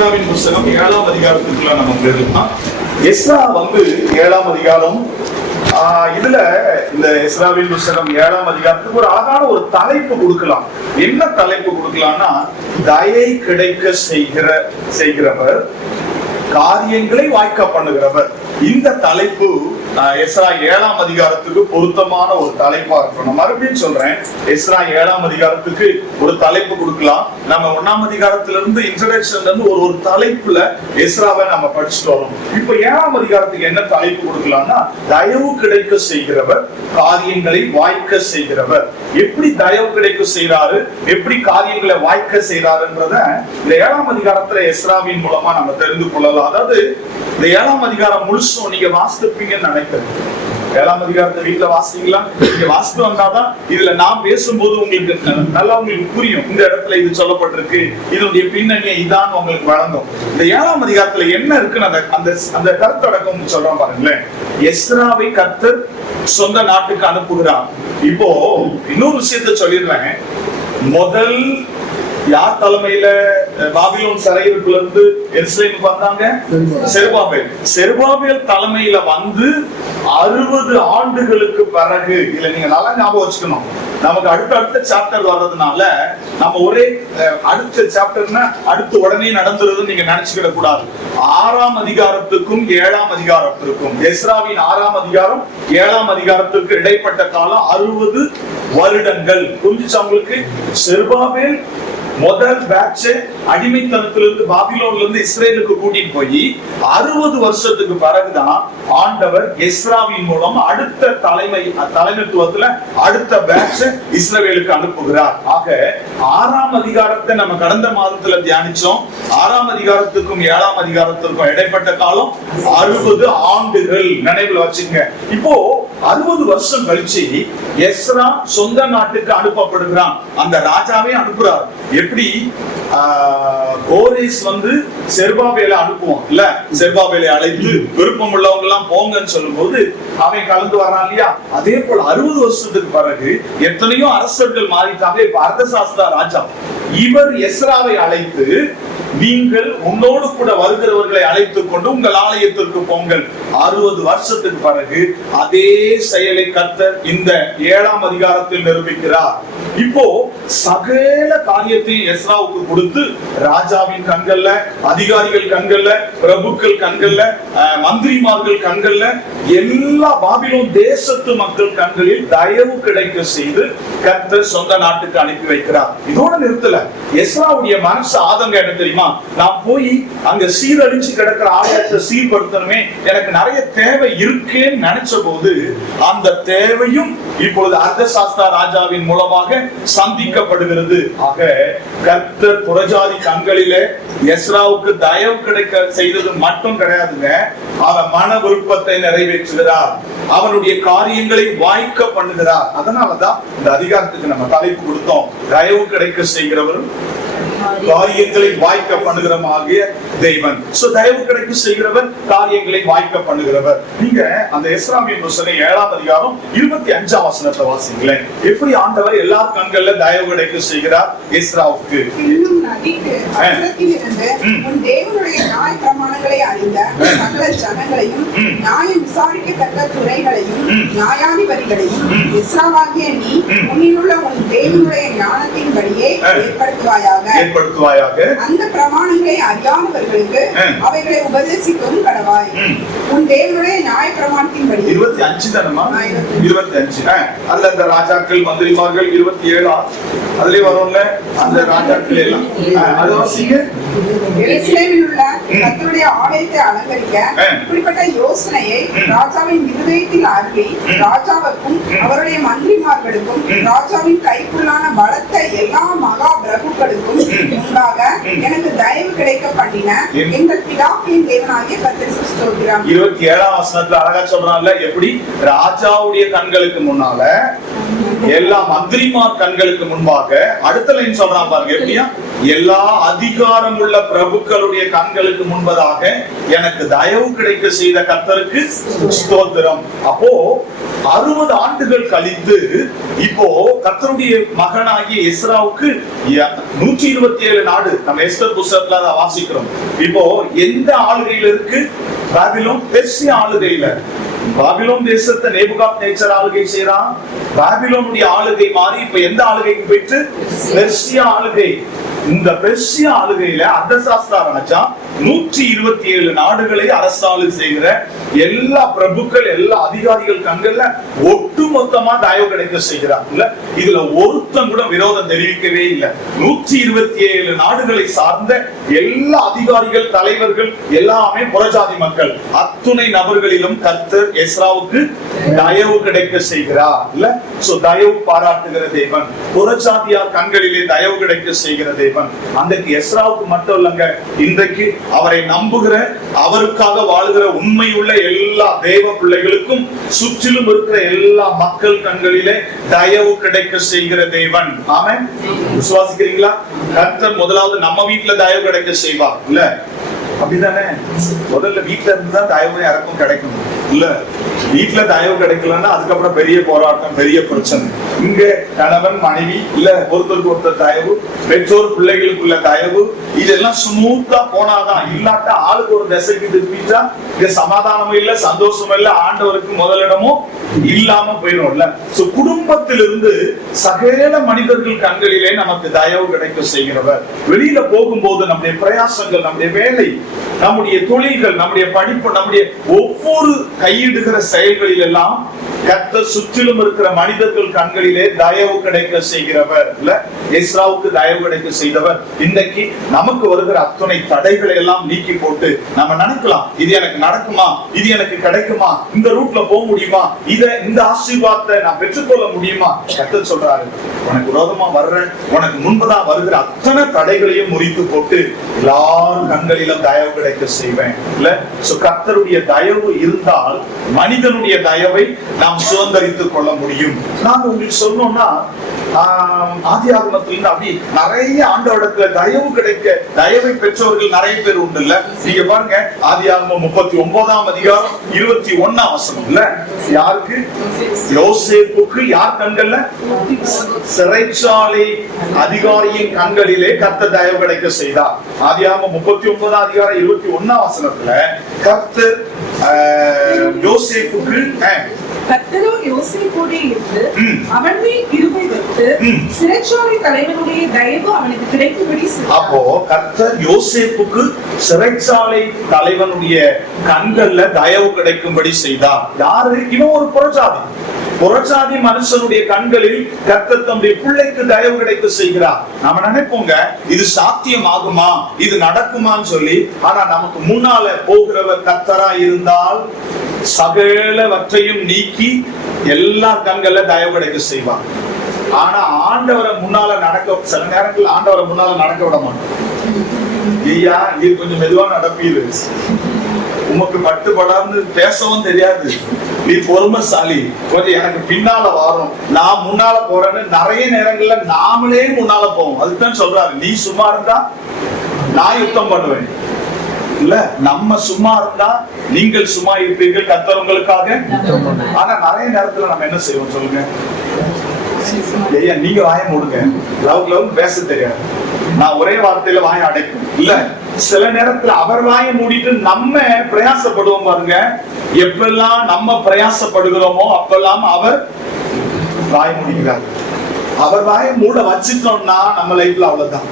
எஸ்ராவின் புத்தகம் 7ஆம் அதிகாரத்துக்குள்ள நம்ம போயிடலாம். எஸ்ரா 7ஆம் அதிகாரம். இதுல இந்த எஸ்ராவின் புத்தகம் 7ஆம் அதிகாரத்துக்கு ஒரு அழகான ஒரு தலைப்பு கொடுக்கலாம். என்ன தலைப்பு கொடுக்கலாம்னா, தயை கிடைக்க செய்கிறவர், காரியங்களை வாய்க்க பண்ணுகிறவர். இந்த தலைப்பு எஸ்ரா 7ஆம் அதிகாரத்துக்கு பொருத்தமான ஒரு தலைப்பா இருக்கும். நான் மறுபடியும் சொல்றேன், எஸ்ரா 7ஆம் அதிகாரத்துக்கு ஒரு தலைப்பு கொடுக்கலாம். நம்ம 1ஆம் அதிகாரத்திலிருந்து இன்ட்ரோடக்ஷன்ல இருந்து ஒரு தலைப்புல எஸ்ராவை நம்ம படிச்சுட்டு வரோம். இப்ப 7ஆம் அதிகாரத்துக்கு என்ன தலைப்பு கொடுக்கலாம்னா, தயவு கிடைக்க செய்கிறவர், காரியங்களை வாய்க்க செய்கிறவர். எப்படி தயவு கிடைக்க செய்யறாரு, எப்படி காரியங்களை வாய்க்க செய்யறாருன்றத இந்த 7ஆம் அதிகாரத்துல எஸ்ராவின் மூலமா நம்ம தெரிந்து கொள்ளலாம். அதாவது இந்த 7ஆம் அதிகாரம் முழுசும் நீங்க வாசிப்பீங்கன்னு நினைக்கிறேன். 7ஆம் அதிகாரத்தை வீட்டுல வாசிங்களா? நீங்க வாசித்து வந்தாதான் இதுல நான் பேசும்போது உங்களுக்கு நல்லா புரியும். இந்த இடத்துல இது சொல்லப்பட்டிருக்கு, இதனுடைய பின்னணியை இதான் உங்களுக்கு வழங்கும். இந்த 7ஆம் அதிகாரத்துல என்ன இருக்குன்னு அந்த கருத்தடக்கம் சொல்றோம் பாருங்களேன். எஸ்ராவை கர்த்தர் சொந்த நாட்டுக்கு அனுப்புகிறார். இப்போ இன்னொரு விஷயத்த சொல்லிடுறேன். முதல் யார் தலைமையில பாபிலோன் சிறையிருப்புல இருந்து எருசலேமுக்கு வந்தாங்க? செருபாபேல் தலைமையில 60 ஆண்டுகளுக்கு பிறகு, இல்ல நீங்க நல்லா ஞாபகம் வச்சுக்கணும், நமக்கு அடுத்த சாப்டர் வர்றதுனால நம்ம ஒரே அடுத்த சாப்டர்னா அடுத்து உடனே நடந்துருதுன்னு நீங்க நினைச்சுக்கிட கூடாது. 6ஆம் அதிகாரத்துக்கும் 7ஆம் அதிகாரத்திற்கும், எஸ்ராவின் 6ஆம் அதிகாரம் 7ஆம் அதிகாரத்திற்கு இடைப்பட்ட காலம் 60 வருடங்கள். புரிஞ்சுச்சா உங்களுக்கு? செருபாபேல் முதல் பேட்ச் அடிமைத்தனத்திலிருந்து பாபிலோன்ல இருந்து இஸ்ரேலுக்கு கூட்டிட்டு போய் 60 வருஷத்துக்கு பிறகுதான் ஆண்டவர் எஸ்ராவின் மூலம் அடுத்த தலைமைத்துவத்துல அடுத்த பேட்ச் இஸ்ரவேலுக்கு அனுப்புகிறார். ஆக 6ஆம் அதிகாரத்தை நம்ம கடந்த மாதத்துல தியானிச்சோம். 6ஆம் அதிகாரத்துக்கும் 7ஆம் அதிகாரத்திற்கும் இடைப்பட்ட காலம் 60 ஆண்டுகள். நினைவுல வச்சுங்க. இப்போ 60 வருஷம் கழிச்சு எஸ்ரா சொந்த நாட்டுக்கு அனுப்பப்படுகிறான். அந்த ராஜாவே அனுப்புறார். எப்படி கோரேஸ் செருபாபேலை அனுப்புவோம் இல்ல, செருபாபேலை அழைத்து விருப்பம் உள்ளவங்க எல்லாம் போங்கன்னு சொல்லும் போது அவன் கலந்து வரான் இல்லையா? அதே போல 60 வருஷத்துக்கு பிறகு எத்தனையோ அரசர்கள் மாறிட்டாங்க. இப்ப அர்தசாஸ்தா ராஜா, இவர் எஸ்ராவை அழைத்து, நீங்கள் உன்னோடு கூட வருகிறவர்களை அழைத்துக் கொண்டு உங்கள் ஆலயத்திற்கு போங்கள். 60 வருஷத்துக்கு பிறகு அதே செயலை கர்த்தர் இந்த 7ஆம் அதிகாரத்தில் நிரூபிக்கிறார். இப்போ சகல காரியத்தையும் எஸ்ராவுக்கு கொடுத்து, ராஜாவின் கண்கள்ல, அதிகாரிகள் கண்கள்ல, பிரபுக்கள் கண்கள்ல, மந்திரிமார்கள் கண்கள்ல, எல்லா பாபிலோன் தேசத்து மக்கள் கண்களில் தயவு கிடைக்க செய்து கர்த்தர் சொந்த நாட்டுக்கு அனுப்பி வைக்கிறார். இதோட நிறுத்தல. எஸ்ராவுடைய மனசு ஆதங்கம் என்ன தெரியுமா? நான் போய் அங்க சீரழிச்சு கிடக்கிற ஆலயத்தை சீர்படுத்தணுமே, எனக்கு நிறைய தேவை இருக்கேன்னு நினைச்ச போது அந்த தேவையும் இப்பொழுது அர்தசாஸ்தா ராஜாவின் மூலமாக சந்திக்கப்படுகிறது. ஆக கர்த்தர் புறஜாதி கண்களிலே எஸ்ராவுக்கு தயவு கிடைக்க செய்தது மட்டும் கிடையாதுங்க, அவன் மன விருப்பத்தை நிறைவேற்றுகிறார், அவனுடைய காரியங்களை வாய்க்க பண்ணுகிறார். அதனாலதான் இந்த அதிகாரத்துக்கு நம்ம தலைப்பு கொடுத்தோம், தயவு கிடைக்க செய்கிறவரும் காரியங்களை வாய்க்க பண்ணுகிறவராகிய தேவன். சோ தயவு கிடைக்க செய்கிறவர், காரியங்களை வாய்க்க பண்ணுகிறவர். நீங்க அந்த எஸ்ராவின் புத்தகம் 7ஆம் அதிகாரம் 25ஆம் வசனத்தை வாசிங்களேன். எப்படி ஆண்டவர் எல்லா கண்கள்ல தயவு கிடைக்க செய்கிறார் எஸ்ராவுக்கு. உன் தேவனுடைய நியாய பிரமாணங்களை அறிந்த சகல ஜனங்களையும், நியாயம் விசாரிக்கத்தக்க துறைகளையும், நியாயாதிபதிகளையும் எஸ்ராவாகிய நீ உன்னிலுள்ள உன் தேவனுடைய ஞானத்தின்படியே ஏற்படுத்துவாயாக. அந்த பிரமாணங்களை அறியாதவர்களுக்கு அவைகளை உபதேசிக்கவும் கடவாய். உன் தேவனுடைய நியாய பிரமாணத்தின்படி 25 தானமா? 25 அல்ல, அந்த ராஜாக்கள் மந்திரிமார்கள் 27 அதுலயே வரும்ல, அந்த ராஜாக்கள் எல்லாம் அது வாசிங்க. எருசலேமில் உள்ள கர்த்தருடைய ஆலயத்தை அலங்கரிக்க இப்படிப்பட்ட யோசனையை ராஜாவின் இருதயத்தில் அருளி, ராஜாவுக்கும் அவருடைய மந்திரிமார்களுக்கும் ராஜாவின் கைக்குள்ளான பலத்த எல்லா மகா பிரபுக்களுக்கும் முன்பாக எனக்கு தயவு கிடைக்க பண்ணின எங்கள் பிதாக்களின் தேவனாகிய கர்த்தருக்கு ஸ்தோத்திரம். 27ஆம் வசனத்துல அழகா சொல்றான்ல, எப்படி ராஜாவுடைய கண்களுக்கு முன்னால எல்லா மந்திரிமார் கண்களுக்கு முன்பாக. அடுத்த லைன் சொல்றான் பாருங்க, எப்படியா? எல்லா அதிகாரம் உள்ள பிரபுக்களுடைய கண்களுக்கு முன்பதாக எனக்கு தயவு கிடைக்க செய்த கர்த்தருக்கு ஸ்தோத்திரம். அப்போ 60 ஆண்டுகள் கழித்து இப்போ கர்த்தருடைய மகனாகிய எஸ்ராவுக்கு 127 நாடு. நம்ம எஸ்தர் புத்தகத்துல அதை வாசிக்கிறோம். இப்போ எந்த ஆளுகையில இருக்கு? பாபிலோன் பெர்சியா ஆளுகையில. பாபிலோன் தேசத்தை நேபுகாத்நேச்சர் ஆளுகை செய்யறான். பாபிலோனுடைய ஆளுகை மாறி இப்ப எந்த ஆளுகைக்கு போயிட்டு? பெர்சியா ஆளுகை. இந்த பெர்சியா ஆளுகையில அர்தசாஸ்தா ராஜா 127 நாடுகளை அரசாளு செய்கிற எல்லா பிரபுக்கள், எல்லா அதிகாரிகள் கண்கள்ல ஒட்டு மொத்தமா தயவு கிடைக்க செய்கிறார். இல்ல இதுல ஒருத்தன் கூட விரோதம் தெரிவிக்கவே இல்லை. 127 நாடுகளை சார்ந்த எல்லா அதிகாரிகள், தலைவர்கள் எல்லாமே புறஜாதி மக்கள். அத்துணை நபர்களிலும் கர்த்தர் எஸ்ராவுக்கு தயவு கிடைக்க செய்கிறார். இல்ல சோ தயவு பாராட்டுகிற தேவன், புறஜாதியார் கண்களிலே தயவு கிடைக்க செய்கிற தேவன். அன்றைக்கு எஸ்ராவுக்கு மட்டும் இல்லங்க, இன்றைக்கு அவரை நம்புகிற, அவருக்காக வாழுகிற உண்மையுள்ள எல்லா தேவ பிள்ளைகளுக்கும் சுற்றிலும் இருக்கிற எல்லா மக்கள் கண்களிலே தயவு கிடைக்க செய்கிற தேவன். ஆமென். விசுவாசிக்கிறீங்களா? கர்த்தர் முதலாவது நம்ம வீட்டுல தயவு கிடைக்க செய்வார். இல்ல அப்படிதானே? முதல்ல வீட்டுல இருந்து தான் தயவு யாருக்கும் கிடைக்கும். இல்ல வீட்டுல தயவு கிடைக்கலன்னா அதுக்கப்புறம் பெரிய போராட்டம், பெரிய பிரச்சனை. இங்க கணவன் மனைவி இல்ல ஒருத்தருக்கு ஒருத்தர் தயவு, பெற்றோர் பிள்ளைகளுக்குள்ள தயவு, இதெல்லாம் ஸ்மூத்தா போனாதான். இல்லாட்டா ஆளுக்கு ஒரு திசைக்கு திருப்பிட்டா இங்க சமாதானமும் இல்ல, சந்தோஷமும் இல்ல, ஆண்டவருக்கு முதலிடமும் இல்லாம போயிடும்ல. சோ குடும்பத்திலிருந்து சகல மனிதர்கள் கண்களிலே நமக்கு தயவு கிடைக்க செய்கிறவர். வெளியில போகும்போது நம்முடைய பிரயாசங்கள், நம்முடைய வேலை, நம்முடைய தொழில்கள், நம்முடைய படிப்பு, நம்முடைய ஒவ்வொரு கையிடுகிற செயல்களில் எல்லாம் கர்த்தர் சுற்றிலும் இருக்கிற மனிதர்கள் கண்களிலே தயவு கிடைக்க செய்கிறவர். இல்ல எஸ்ராவுக்கு தயவு கிடைக்க செய்தவர். இன்னைக்கு நமக்கு வருகிற அத்தனை தடைகளை எல்லாம் நீக்கி போட்டு நம்ம நினைக்கலாம், இது எனக்கு நடக்குமா, இது எனக்கு கிடைக்குமா, இந்த ரூட்ல போக முடியுமா, இந்த ஆசீர்வாதத்தை நான் பெற்றுக்கொள்ள முடியுமா? கர்த்தர் சொல்றாரு, உனக்கு விரோதமா வர்ற, உனக்கு முன்பதான் வருகிற அத்தனை தடைகளையும் முறித்து போட்டு எல்லாரும் கண்களிலும் தயவு கிடைக்க செய்வேன். இல்ல சோ கர்த்தருடைய தயவு இருந்தால் மனிதனுடைய தயவை நாம் சுதந்திரித்துக் கொள்ள முடியும். நான் உங்களுக்கு சொன்னோம்னா ஆதியாகமத்திலிருந்து அப்படி நிறைய ஆண்டவரிடத்துல தயவு கிடைக்க தயவை பெற்றவர்கள் நிறைய பேர் உண்டு. இல்ல நீங்க பாருங்க, ஆதியாகமம் 39ஆம் அதிகாரம் 21ஆம் வசனம். இல்ல யாருக்கு? யோசேப்புக்கு யார் கண்கள்ல? சிறைச்சாலை அதிகாரியின் கண்களிலே கர்த்தர் தயவு கிடைக்க செய்தார். ஆதியாகமம் 39ஆம் அதிகாரம் 21ஆம் வசனத்துல கர்த்தர் யோசேப்புக்கு கர்த்தரோ யோசேப்போடே இருந்து அவன் மேல் கிருபை வைத்து சிறைச்சாலை தலைவனுடைய தயவு அவனுக்கு கிடைக்கும்படி செய்தார். அப்போ கர்த்தர் யோசேப்புக்கு சிறைச்சாலை தலைவனுடைய கண்கள்ல தயவு கிடைக்கும்படி செய்தார். யாரு? இவன் ஒரு புறஜாதி மனுஷனுடைய கண்களில் கர்த்தர் தம்முடைய பிள்ளைக்கு தயவு கிடைக்க செய்கிறார். நாம நினைப்போங்க, இது சாத்தியமாகுமா, இது நடக்குமான்னு சொல்லி. ஆனா நமக்கு முன்னால போகிறவர் கர்த்தரா இருந்தால் சகலவற்றையும் நீக்கி எல்லா கண்கள்ல தயவு கிடைக்க செய்வார். ஆனா ஆண்டவரை முன்னால நடக்க, சில நேரங்கள் ஆண்டவரை முன்னால நடக்க விட மாட்டோம். ஐயா இது கொஞ்சம் மெதுவா நடப்பீரு, உமக்கு பட்டுப்படான்னு பேசவும் தெரியாது, நீ பொறுமைசாலி, கொஞ்சம் எனக்கு பின்னால வரும், நான் முன்னால போறேன்னு நிறைய நேரங்கள்ல நாமளே முன்னால போவோம். அதுதான் சொல்றாரு, நீ சும்மா இருந்தா நான் யுத்தம் பண்ணுவேன். இல்ல நம்ம சும்மா இருந்தா நீங்கள் சும்மா இருப்பீர்கள், கர்த்தர் உங்களுக்காக. ஆனா நிறைய நேரத்துல நம்ம என்ன செய்வோம் சொல்லுங்க? ஐயா நீங்க வாயை மூடுங்க, லவ் பேச தெரியாது, நான் ஒரே வார்த்தையில வாயை அடைக்கும். இல்ல சில நேரத்துல அவர் வாயை மூடிட்டு நம்ம பிரயாசப்படுவோம் பாருங்க. எப்பெல்லாம் நம்ம பிரயாசப்படுகிறோமோ அப்பெல்லாம் அவர் வாய் மூடிக்கிறார். அவர் வாயை மூட வச்சுட்டோம்னா நம்ம லைஃப்ல அவ்வளவுதான்.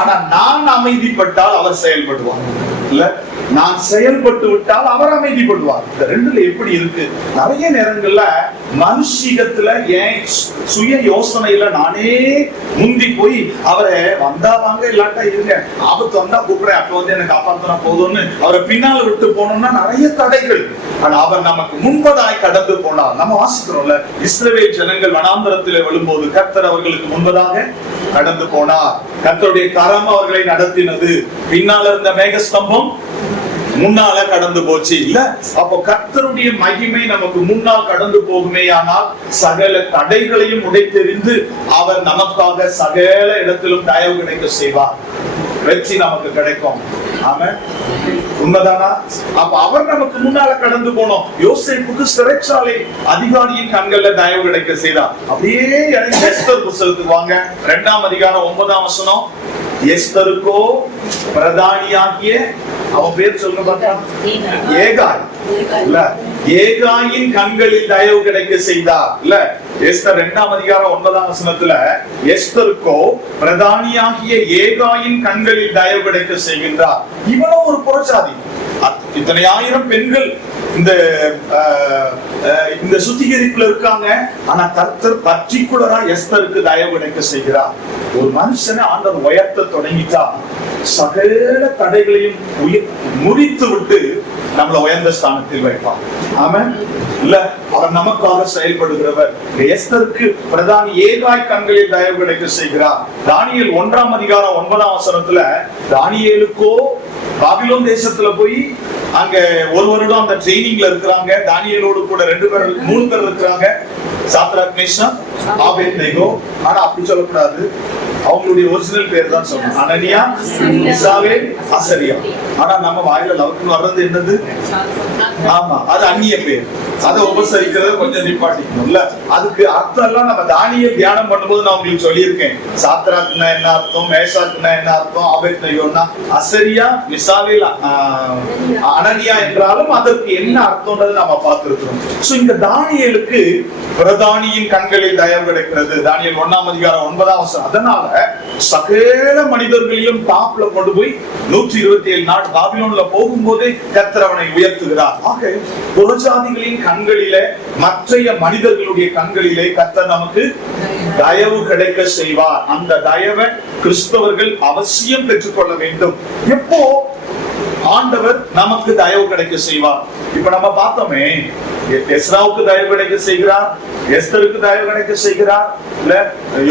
ஆனா நான் அமைதிப்பட்டால் அவர் செயல்படுவார். இல்ல நான் செயல்பட்டு விட்டால் அவர் அமைதிப்படுவார். இந்த ரெண்டுல எப்படி இருக்கு? நிறைய நேரங்கள்ல மனுஷிகத்துல ஏன் சுய யோசனையில நானே முந்தி போய் அவரை வந்தா வாங்க இல்லாட்டா இருங்க, ஆபத்து வந்தா கூப்பிடுறேன், அப்ப வந்து எனக்கு காப்பாத்தினா போதும்னு அவரை பின்னால விட்டு போனோம்னா நிறைய தடைகள். ஆனா அவர் நமக்கு முன்பதாய் கடந்து போனார். நம்ம வாசிக்கிறோம்ல, இஸ்ரவேல் ஜனங்கள் வனாந்தரத்திலே விழும்போது கர்த்தர் அவர்களுக்கு முன்பதாக கடந்து போனார். கர்த்தருடைய கரம் அவர்களை நடத்தினது. பின்னால இருந்த மேகஸ்தம்பம் முன்னால கடந்து போச்சு இல்ல. அப்போ கர்த்தருடைய மகிமை நமக்கு முன்னால் கடந்து போகுமே, ஆனால் சகல தடைகளையும் உடைத்தெறிந்து அவர் நமக்காக சகல இடத்திலும் தயவு கிடைக்க செய்வார். வெற்றி நமக்கு கிடைக்கும். ஆமென். உண்மைதானா? அப்ப அவர் நமக்கு முன்னால கடந்து போனோம். யோசேப்புக்கு சிறைச்சாலை அதிகாரியின் கண்கள்ல தயவு கிடைக்க செய்தார். அப்படியே எஸ்தர் புத்தகத்துக்கு வாங்க, 2ஆம் அதிகாரம் 9ஆம் வசனம். எஸ்தருக்கோ பிரதானியாகிய, அவன் பேர் சொல்லுங்க பார்த்தா, ஏகாய் இல்ல, ஏகாயின் கண்களில் தயவு கிடைக்க செய்தார் இல்ல. எஸ்தர் 2ஆம் அதிகாரம் 9ஆம் வசனத்துல எஸ்தருக்கோ பிரதானியாகிய ஏகாயின் கண்களில் தயவு கிடைக்க செய்கின்றார். இவனும் ஒரு புறச்சாதி. இத்தனை ஆயிரம் பெண்கள் இந்த சுத்திகரிப்புல இருக்காங்க. ஆனா கர்த்தர் பர்டிகுலரா எஸ்தருக்கு தயவு கிடைக்க செய்கிறார். ஒரு மனுஷனை ஆண்டவர் உயர்த்த தொடங்கிட்டா சகல தடைகளையும் முறித்து விட்டு நம்மளை உயர்ந்த ஸ்தானத்தில் வைப்பார். ஆமென் இல்ல. அவர் நமக்காக செயல்படுகிறவர். எஸ்தருக்கு பிரதானி ஏகாய் கண்களில் தயவு கிடைக்க செய்கிறார். தானியேல் 1ஆம் அதிகாரம் 9ஆம் வசனத்துல தானியேலுக்கோ பாபிலோன் தேசத்துல போய் அங்க ஒரு வருடம் அந்த ட்ரெயினிங்ல இருக்கிறாங்க. தானியேலோடு கூட 3 பேர் இருக்கிறாங்க, சாத்ராக், மேஷாக், ஆபேத்நேகோ. ஆனா அப்படி சொல்லக்கூடாது, அவங்களுடைய ஒரிஜினல் பேர் தான் சொல்லணும், அனனியா, மிசாவேல், அசரியா. ஆனா நம்ம வாயில லவுக்கு வர்றது என்னது? ஆமா, அது அந்நிய பேர். அதை உபசரிக்கிறது கொஞ்சம் நிப்பாட்டிக்கணும்ல. அதுக்கு அர்த்தம் எல்லாம் நம்ம தானியேல் தியானம் பண்ணும்போது நான் உங்களுக்கு சொல்லியிருக்கேன். சாத்ராக்னா என்ன அர்த்தம், மேஷாக்னா என்ன அர்த்தம், ஆபேத்நேகோன்னா அசரியா, மிசாவேல், அனனியா என்றாலும் அதற்கு என்ன அர்த்தம்ன்றது நாம பார்த்திருக்கிறோம். சோ இந்த தானியேலுக்கு பிரதானியின் கண்களில் தயவு கிடைக்கிறது. தானியேல் 1ஆம் அதிகாரம் 9ஆம் வசனம். அதனால சகல மனிதர்களையும் டாப்ல கொண்டு போய் 127 நாள் பாபிலோன்ல போகும்போதே கர்த்தர் அவனை உயர்த்துகிறார். ஆக புறஜாதிகளின் கண்களிலே, மற்றைய மனிதர்களுடைய கண்களிலே கர்த்தர் நமக்கு தயவு கிடைக்க செய்வார். அந்த தயவை கிறிஸ்தவர்கள் அவசியம் பெற்றுக்கொள்ள வேண்டும். எப்போ ஆண்டவர் நமக்கு தயவு கிடைக்க செய்வார்? இப்ப நம்ம பார்த்தோமே, எஸ்ராவுக்கு தயவு கிடைக்க செய்கிறார், எஸ்தருக்கு தயவு கிடைக்க செய்கிறார், இல்ல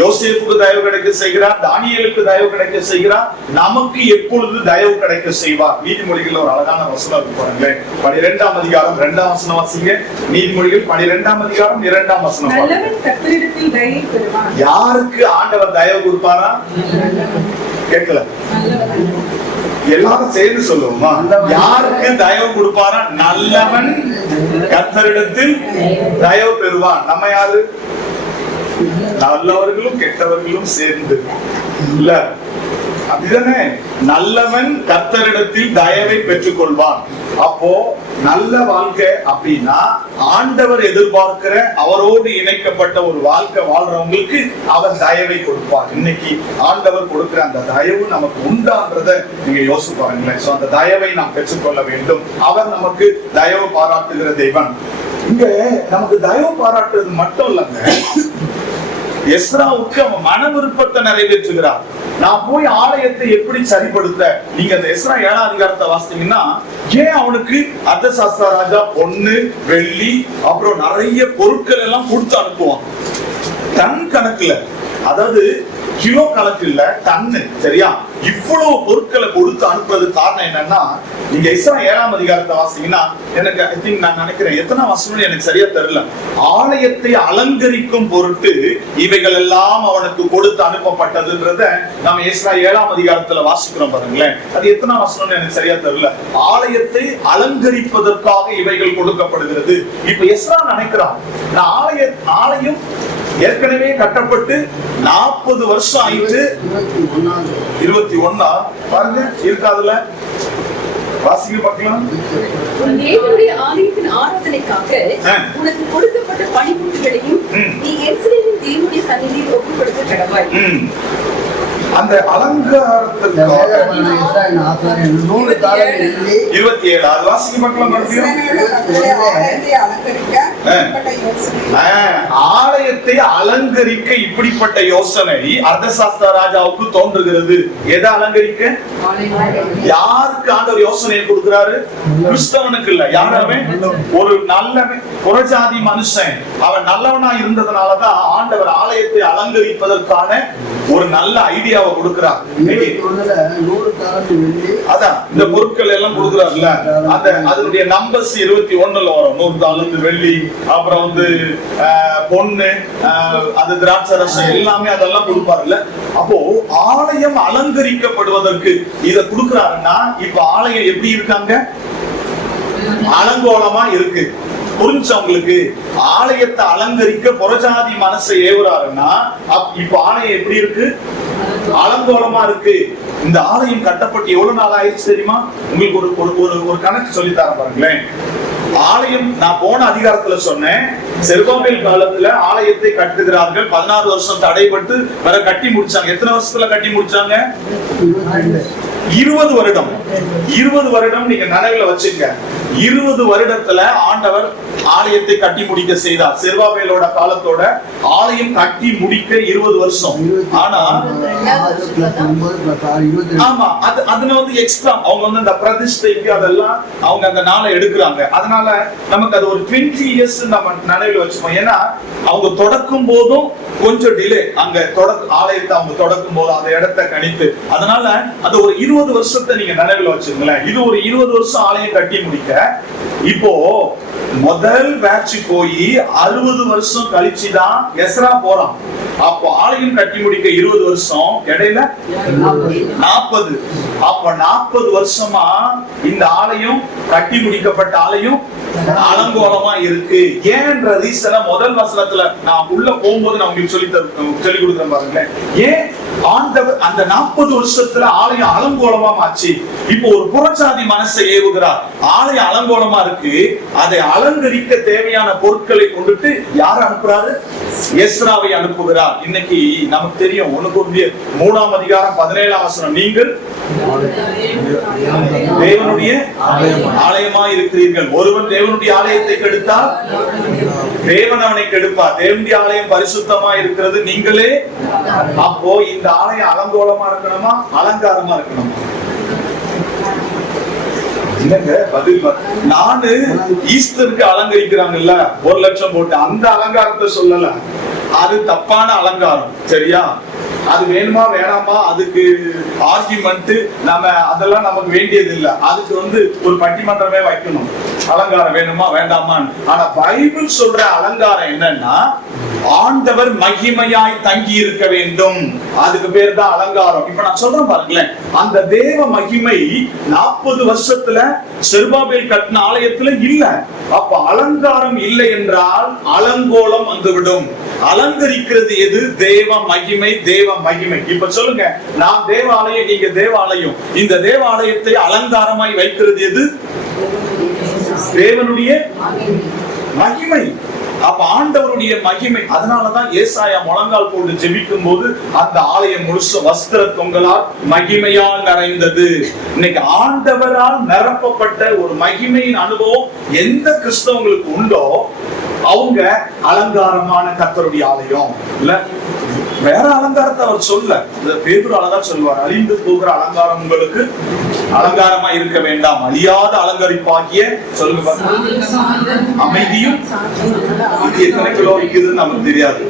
யோசேப்புக்கு தயவு கிடைக்க செய்கிறார், தானியேலுக்கு தயவு கிடைக்க செய்கிறார். நமக்கு எப்பொழுது தயவு கிடைக்க செய்வார்? நீதிமொழிகள் ஒரு அழகான வசனம் இருக்கு பாருங்களேன். 12ஆம் அதிகாரம் 2ஆம் வசனம் வாசிங்க. நீதிமொழிகள் 12ஆம் அதிகாரம் 2ஆம் வசனம். யாருக்கு ஆண்டவர் தயவு கொடுப்பாரா? கேட்கல, எல்லாரும் சேர்ந்து சொல்லுவோமா? யாருக்கு தயவு கொடுப்பாரா? நல்லவன் கர்த்தரிடத்தில் தயவு பெறுவான். நம்ம யாரு? நல்லவர்களும் கெட்டவர்களும் சேர்ந்து இல்ல, அப்படிதானே? நல்லவன் கர்த்தரிடத்தில் தயவை பெற்றுக் கொள்வான். அப்போ நல்ல வாழ்க்கை அப்படின்னா ஆண்டவர் எதிர்பார்க்கிற, அவரோடு இணைக்கப்பட்ட ஒரு வாழ்க்கை வாழ்றவங்களுக்கு அவர் தயவை கொடுப்பார். இன்னைக்கு ஆண்டவர் கொடுக்கிற அந்த தயவு நமக்கு உண்டான்றத நீங்க யோசிச்சு பாருங்களேன். சோ அந்த தயவை நாம் பெற்றுக்கொள்ள வேண்டும். அவர் நமக்கு தயவு பாராட்டுகிற தெய்வன். இங்க நமக்கு தயவு பாராட்டுறது மட்டும் இல்லங்க, எஸ்ராவுக்கு அவன் மன விருப்பத்தை நிறைவேற்றுகிறார். நான் போய் ஆலயத்தை எப்படி சரிப்படுத்த, நீங்க அந்த எஸ்ரா 7ஆம் அதிகாரத்தை வாசித்தீங்கன்னா, ஏன் அவனுக்கு அர்தசாஸ்தா ராஜா பொண்ணு, வெள்ளி, அப்புறம் நிறைய பொருட்கள் எல்லாம் கொடுத்து அனுப்புவான். டன் கணக்குல, அதாவது கிலோ கணக்கு இல்ல, டன்னு. சரியா? இவ்வளவு பொருட்களை கொடுத்து அனுப்புறது காரணம் என்னன்னா, நீங்க எஸ்ரா 7ஆம் அதிகாரத்தை வாசிங்கன்னா, எனக்கு ஐ திங்க் நான் நினைக்கிறேன், எத்தனை வசனம் எனக்கு சரியா தெரியல, ஆலயத்தை அலங்கரிக்கும் பொருட்டு இவைகள் எல்லாம் அவனுக்கு கொடுத்து அனுப்பப்பட்டதுன்றத நம்ம எஸ்ரா 7ஆம் அதிகாரத்துல வாசிக்கிறோம் பாருங்களேன். அது எத்தனை வசனம் எனக்கு சரியா தெரியல. ஆலயத்தை அலங்கரிப்பதற்காக இவைகள் கொடுக்கப்படுகிறது. இப்ப எஸ்ரா நினைக்கிறான், நான் ஆலயம் ஏற்கனவே கட்டப்பட்டு 40 வருஷம் ஆயிட்டு, 21 பாருங்க இருக்காதுல, வாசிக்க பார்க்கலாம். தேவனுடைய ஆலயத்தின் ஆராதனைக்காக உனக்கு கொடுக்கப்பட்ட பணிமுட்டுகளையும் நீ எருசலேமின் தேவனுடைய சந்நிதியில் ஒப்புக் கொடுக்க கடவாய். அந்த அலங்காரத்துக்காக 27 அது வாசிக்க பார்க்கலாம். ஆலயத்தை அலங்கரிக்க இப்படிப்பட்ட யோசனை ஆலயத்தை அலங்கரிக்க இப்படிப்பட்ட யோசனை அர்தசாஸ்தா ராஜாவுக்கு தோன்றுகிறது. எதை அலங்கரிக்க? யாருக்கு ஆண்டவர் யோசனையை கொடுக்கிறாரு? கிறிஸ்தவனுக்கு இல்ல. யாராவே? ஒரு நல்லவன், புறஜாதி மனுஷன், அவன் நல்லவனா இருந்ததுனாலதான் ஆண்டவர் ஆலயத்தை அலங்கரிப்பதற்கான ஒரு நல்ல ஐடியாவை கொடுக்கிறார். அதான் இந்த பொருட்கள் எல்லாம் கொடுக்கிறார்ல, அதனுடைய நம்பர்ஸ் 21ல வரும். 100 தாலந்து வெள்ளி, அப்புறம் வந்து பொண்ணு, அது திராட்சரசம் எல்லாமே அதெல்லாம் கொடுப்பாருல்ல. அப்போ ஆலயம் அலங்கரிக்கப்படுவதற்கு இத கொடுக்கிறாருன்னா, இப்ப ஆலயம் எப்படி இருக்காங்க? அலங்கோலமா இருக்கு. புரிஞ்சவங்களுக்கு ஆலயத்தை அலங்கரிக்க புறஜாதி மனசை ஏவுறாருன்னா, இப்ப ஆலயம் எப்படி இருக்கு? அலங்கோலமா இருக்கு. இந்த ஆலயம் கட்டப்பட்டு எவ்வளவு நாள் ஆயிடுச்சு தெரியுமா? உங்களுக்கு ஒரு கணக்கு சொல்லி தர பாருங்களேன். ஆலயம் நான் போன அதிகாரத்துல சொன்னேன், செருபாபேல் காலத்துல ஆலயத்தை கட்டுகிறார்கள். 16 வருஷம் தடைபட்டு வர கட்டி முடிச்சாங்க. எத்தனை வருஷத்துல கட்டி முடிச்சாங்க? 20 வருடம். 20 வருடம் நீங்க நினைவுல வச்சுங்க. 20 வருடத்துல ஆண்டவர் ஆலயத்தை கட்டி முடிக்க செய்தார். செருபாபேலோட காலத்தோட ஆலயம் கட்டி முடிக்க 20 வருஷம். ஆனா ஆமா, அதுல வந்து எக்ஸ்ட்ரா அவங்க வந்து அந்த பிரதிஷ்டைக்கு அதெல்லாம் அவங்க அந்த நாளை எடுக்கிறாங்க. அதனால நமக்கு அது ஒரு 20 இயர்ஸ் நம்ம நினைவுல வச்சுப்போம். ஏன்னா அவங்க தொடக்கும் போதும் கொஞ்சம் டிலே, அங்க ஆலயத்தை அவங்க தொடக்கும் போது அந்த இடத்தை கணித்து, அதனால அது ஒரு 20 வருஷத்தை நீங்க நினைவுல வச்சுங்களேன். இது ஒரு 20 வருஷம் ஆலயம் கட்டி முடிக்க. இப்போ முதல் பேட்ச் போய் 60 வருஷம் கழிச்சுதான் எஸ்ரா போறான். அப்போ ஆலயம் கட்டி முடிக்க 20 வருஷம், இடையில 40. அப்ப 40 வருஷமா இந்த ஆலயம் கட்டி முடிக்கப்பட்ட ஆலயம் அலங்கோலமா இருக்கு. ஏன்ற ரீசனை முதல் வசனத்துல நான் உள்ள போகும்போது நான் உங்களுக்கு சொல்லி கொடுக்குறேன் பாருங்களேன். ஏன் ஆண்டவர் அந்த 40 வருஷத்துல ஆலயம் அலங்கோலமா ஆச்சு? இப்போ ஒரு புறச்சாதி மனசை ஏவுகிறார். ஆலயம் அலங்கோலமா இருக்கு, அதை அலங்கரிக்க தேவையான பொருட்களை கொண்டுட்டு யார் அனுப்புறாரு? எஸ்ராவை அனுப்புகிறார். இன்னைக்கு நமக்கு தெரியும், 1 அதிகாரம் 17ஆம் வசனம், நீங்கள் தேவனுடைய ஆலயமா இருக்கிறீர்கள். ஒருவன் தேவனுடைய ஆலயத்தை கெடுத்தால் தேவன் அவனை கெடுப்பார். தேவனுடைய ஆலயம் பரிசுத்தமா இருக்கிறது, நீங்களே. அப்போ இந்த ஆலயம் அலங்கோலமா இருக்கணுமா, அலங்காரமா இருக்கணுமா? இல்லங்க, பதில். நானு ஈஸ்டருக்கு அலங்கரிக்கிறாங்கல்ல 1 லட்சம் போட்டு, அந்த அலங்காரத்தை சொல்லல. அது தப்பான அலங்காரம், சரியா? அது வேணுமா வேணாமா அதுக்கு ஆர்குமெண்ட் நம்ம அதெல்லாம் நமக்கு வேண்டியது இல்ல. அதுக்கு வந்து ஒரு பட்டிமன்றமே வைக்கணும், அலங்காரம் வேணுமா வேண்டாமா. ஆனா பைபிள் சொல்ற அலங்காரம் என்னன்னா, ஆண்டவர் மகிமையாய் தங்கி இருக்க வேண்டும். அதுக்கு பேர் தான் அலங்காரம். இப்ப நான் சொல்றேன் பாருங்களேன், அந்த தேவ மகிமை 40 வருஷத்துல செருபாபேல் கட்டின ஆலயத்துல இல்ல. அப்ப அலங்காரம் இல்லை என்றால் அலங்கோலம் வந்துவிடும். அலங்கரிக்கிறது எது? தேவ மகிமை. தேவ மகிமை. இப்ப சொல்லுங்க, நான் தேவாலயம், நீங்க தேவாலயம். இந்த தேவாலயத்தை அலங்காரமாய் வைக்கிறது எது? தேவனுடைய மகிமை. அப்ப ஆண்டவருடைய மகிமை. அதனாலதான் ஏசாயா முழங்கால் போட்டு ஜெபிக்கும் போது அந்த ஆலயம் முழுச வஸ்திர தொங்கலால் மகிமையால் நிறைந்தது. இன்னைக்கு ஆண்டவரால் நிரப்பப்பட்ட ஒரு மகிமையின் அனுபவம் எந்த கிறிஸ்தவங்களுக்கு உண்டோ அவங்க அலங்காரமான கர்த்தருடைய ஆலயம். இல்ல வேற அலங்காரத்தை அவர் சொல்ல. பேதுரு அழகா சொல்வார், அழிந்து போகிற அலங்காரம் உங்களுக்கு அலங்காரமா இருக்க வேண்டாம், அழியாத அலங்கரிப்பாகிய சொல்லுங்க அமைதியும். இது எத்தனை கிலோ விற்குதுன்னு நமக்கு தெரியாது,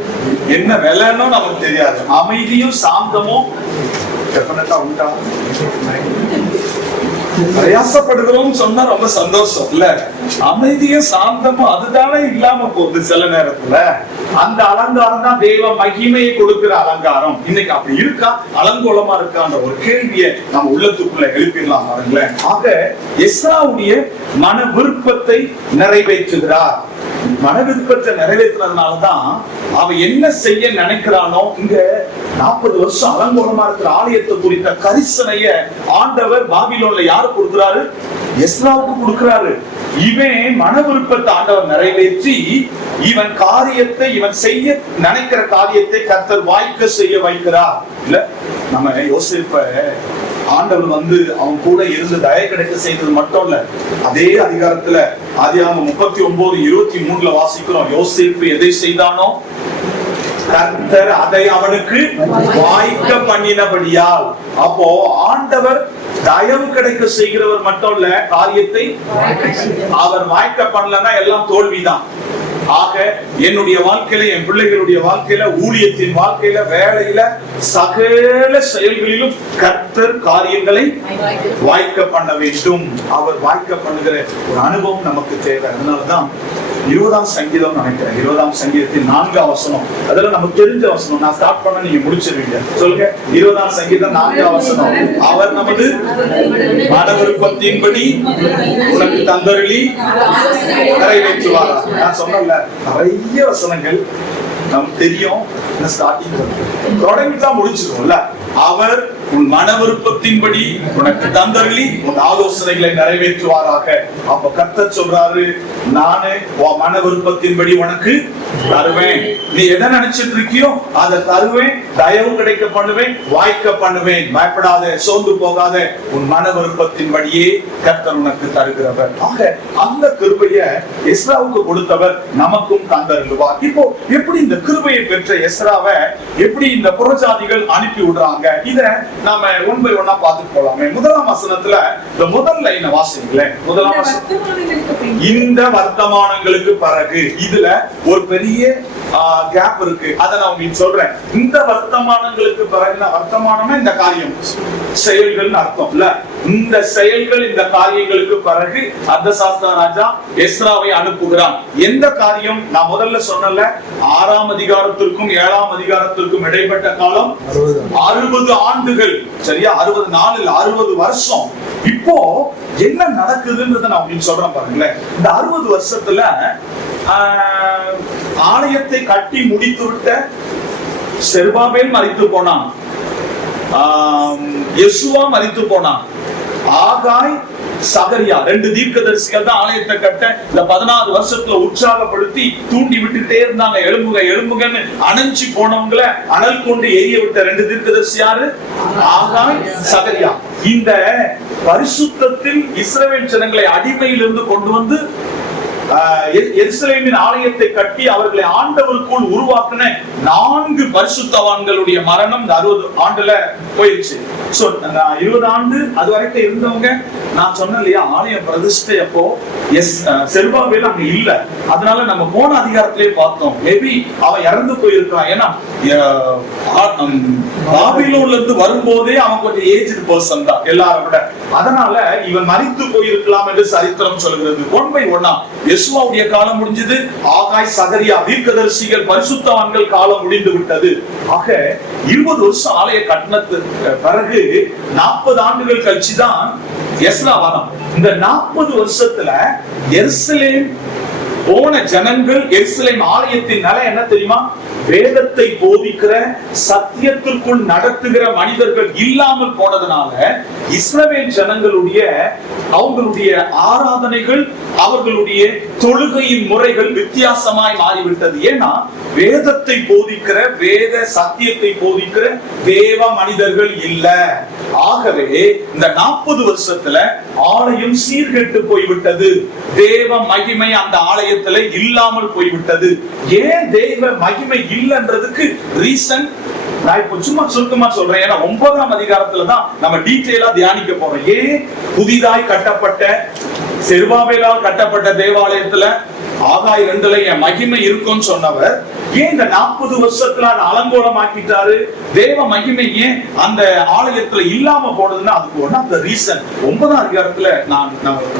என்ன விலைன்னு நமக்கு தெரியாது. அமைதியும் சாந்தமும் டெஃபினட்டா உண்டா? பிரயாசப்படுகிறோம் சொன்னா ரொம்ப சந்தோஷம் இல்ல. அமைதியும் சாந்தமும் அதுதானே இல்லாம போகுது சில நேரத்துல. அந்த அலங்காரம் தான் தேவ மகிமையை கொடுக்கிற அலங்காரம். இன்னைக்கு அப்படி இருக்கா, அலங்கோலமா இருக்கான்ற ஒரு கேள்வியை நம்ம உள்ளத்துக்குள்ள எழுப்பிடலாம் பாருங்களேன். ஆக எஸ்ராவுடைய மன விருப்பத்தை நிறைவேற்றுகிறார். மன விருப்பத்தை நிறைவேற்றினதுனாலதான் அவன் என்ன செய்ய நினைக்கிறானோ, இங்க 40 வருஷம் அலங்கோலமா இருக்கிற ஆலயத்தை குறித்த கரிசனைய ஆண்டவர் பாபிலோன்ல யாரு கொடுக்கிறாரு? எஸ்ராவுக்கு கொடுக்கிறாரு. இவன் மன விருப்பத்தை ஆண்டவர் நிறைவேற்றி இவன் காரியத்தை, இவன் செய்ய நினைக்கிற காரியத்தை கர்த்தர் வாய்க்க செய்ய வைக்கிறார். இல்ல நம்ம யோசிப்ப ஆண்டவர் வந்து அவன் கூட இருந்து தயை கிடைக்க செய்தது மட்டும் இல்ல, அதே அதிகாரத்துல ஆதியாகமம் 39:23 வாசிக்கிறோம், யோசேப்பு எதை செய்தானோ கர்த்தர் அதை அவனுக்கு வாய்க்க பண்ணினபடியால். அப்போ ஆண்டவர் தயவு கிடைக்க செய்கிறவர் மட்டும் இல்ல, காரியத்தை அவர் வாய்க்க பண்ணலன்னா எல்லாம் தோல்விதான். ஆக என்னுடைய வாழ்க்கையில, என் பிள்ளைகளுடைய வாழ்க்கையில, ஊழியத்தின் வாழ்க்கையில, வேலையில, சகல செயல்களிலும் கர்த்தர் காரியங்களை வாய்க்க பண்ண வேண்டும். அவர் வாய்க்க பண்ணுகிற ஒரு அனுபவம் நமக்கு தேவை. அதனாலதான் 20ஆம் சங்கீதம் நினைக்கிறேன், 20ஆம் சங்கீதத்தின் 4ஆம் வசனம், அதெல்லாம் நமக்கு தெரிஞ்ச வசனம். நான் ஸ்டார்ட் பண்ண நீங்க முடிச்சிருவீங்க. சொல்லுங்க, 20ஆம் சங்கீதம் 4ஆம் வசனம். அவர் நமது மன விருப்பத்தின்படி உனக்கு தந்தருளி நிறைவேற்றுவார். நான் சொன்னல, நிறைய வசனங்கள் நமக்கு தெரியும், தொடங்கிதான் முடிச்சிருவோம்ல. அவர் உன் மன விருப்பத்தின்படி உனக்கு தந்தருளி உன் ஆலோசனைகளை நிறைவேற்றுவாராக. அப்ப கர்த்தர் சொல்றாரு, நானு உன் மன விருப்பத்தின்படி உனக்கு தருவேன். நீ எதை நினைச்சிட்டு இருக்கியோ அதை தருவேன், தயவு கிடைக்க பண்ணுவேன், வாய்க்க பண்ணுவேன். பயப்படாத, சோர்ந்து போகாத, உன் மன விருப்பத்தின்படியே கர்த்தர் உனக்கு தருகிறவர். ஆக அந்த கிருபையை எஸ்ராவுக்கு கொடுத்தவர் நமக்கும் தந்தருளுவார். இப்போ எப்படி இந்த கிருபையை பெற்ற எஸ்ராவை எப்படி இந்த புறஜாதிகள் அனுப்பி விடுறாங்க, இத நாம ஒன் பை ஒன்னா பார்த்துட்டு போலாமே. முதலாம் வசனத்துல இந்த முதல் லைனை வாசிங்களேன். முதலாம் வசனம், இந்த வர்த்தமானங்களுக்கு பிறகு, இதுல ஒரு பெரிய கேப் இருக்கு, அதை நான் உங்களுக்கு சொல்றேன். இந்த வர்த்தமானங்களுக்கு பிறகு, வர்த்தமானம்னா இந்த காரியம், செயல்கள் அர்த்தம் இல்ல, இந்த செயல்கள், இந்த காரியங்களுக்கு பிறகு அர்தசாஸ்தா ராஜா எஸ்ராவை அனுப்புகிறான். எந்த காரியம்? நான் முதல்ல சொன்னல, 6ஆம் அதிகாரத்திற்கும் 7ஆம் அதிகாரத்திற்கும் இடைப்பட்ட காலம் 60 ஆண்டுகள். சரியா? 60 நாளில் 60 வருஷம். இப்போ என்ன நடக்குதுன்றத நான் உங்களுக்கு சொல்றேன் பாருங்களேன். இந்த 60 வருஷத்துல ஆலயத்தை கட்டி முடித்து விட்ட செருபாபேல் மரித்து போனான், யெசுவா மரித்து போனான், ஆகாய், சகரியா 2 தீர்க்கதரிசிகள் தான் ஆலயத்தை கட்ட இந்த 14 வருஷத்துல உற்சாகப்படுத்தி தூண்டி விட்டுட்டே இருந்தாங்க. எழும்புக எழும்புகன்னு அணைஞ்சு போனவங்கள அனல் கொண்டு எரிய விட்ட 2 தீர்க்கதரிசி யாரு? ஆகாய், சகரியா. இந்த பரிசுத்தத்தில் இஸ்ரவேல் ஜனங்களை அடிமையிலிருந்து கொண்டு வந்து எருசலேமின் ஆலயத்தை கட்டி அவர்களை ஆண்டவருக்குள் உருவாக்கின 4 பரிசுத்தவான்களுடைய மரணம் இந்த 60 ஆண்டுல போயிடுச்சு. 20 ஆண்டு அது வரைக்கும் இருந்தவங்க, நான் சொன்னேன் இல்லையா, ஆலயம் பிரதிஷ்டை அப்போ செருபாபேல் அங்க இல்ல. அதனால நம்ம போன அதிகாரத்திலே பார்த்தோம், மேபி அவன் இறந்து போயிருக்கான். ஏன்னா பாபிலோன்ல இருந்து வரும்போதே அவன் கொஞ்சம் ஏஜ்டு பர்சன் தான் எல்லாரை விட. அதனால இவன் மரித்து போயிருக்கலாம் என்று சரித்திரம் சொல்கிறது. ஒன் பை ஒன்னா யெசுவாவுடைய காலம் முடிஞ்சது, ஆகாய், சகரியா தீர்க்கதரிசிகள், பரிசுத்தவான்கள் காலம் முடிந்து விட்டது. ஆக 20 வருஷம் ஆலய கட்டணத்துக்கு பிறகு 40 ஆண்டுகள் கழிச்சுதான் எஸ்ரா வரம். இந்த 40 வருஷத்துல எருசலேம் போன ஜனங்கள், எருசலேம் ஆலயத்தின் நிலை என்ன தெரியுமா? வேதத்தை போதிக்கிற, சத்தியத்திற்குள் நடத்துகிற மனிதர்கள் இல்லாமல் போனதுனால இஸ்ரவேல் ஜனங்களுடைய அவங்களுடைய ஆராதனைகள், அவர்களுடைய தொழுகையின் முறைகள் வித்தியாசமாய் மாறிவிட்டது. ஏன்னா வேதத்தை போதிக்கிற, வேத சத்தியத்தை போதிக்கிற தேவ மனிதர்கள் இல்ல. ஆகவே இந்த 40 வருஷத்துல ஆலயம் சீர்கெட்டு போய்விட்டது. தேவ மகிமை அந்த ஆலயத்துல இல்லாமல் போய்விட்டது. ஏன் தேவ மகிமை இல்லன்றதுக்கு ரீசன் நான் இப்ப சும்மா சுருக்கமா சொல்றேன். ஏன்னா 9ஆம் அதிகாரத்துல தான் நம்ம டீடைலா தியானிக்க போறோம். ஏன் புதிதாய் கட்டப்பட்ட செருபாபேலால் கட்டப்பட்ட தேவாலயத்துல ஆகாய் 2ல என் மகிமை இருக்கும்னு சொன்னவர் ஏன் இந்த 40 வருஷத்துல அலங்கோலமாக்கிட்டாரு? தேவ மகிமை ஏன் அந்த ஆலயத்துல இல்லாம போனதுன்னா அதுக்கு ஒண்ணு அந்த ரீசன் 9ஆம் அதிகாரத்துல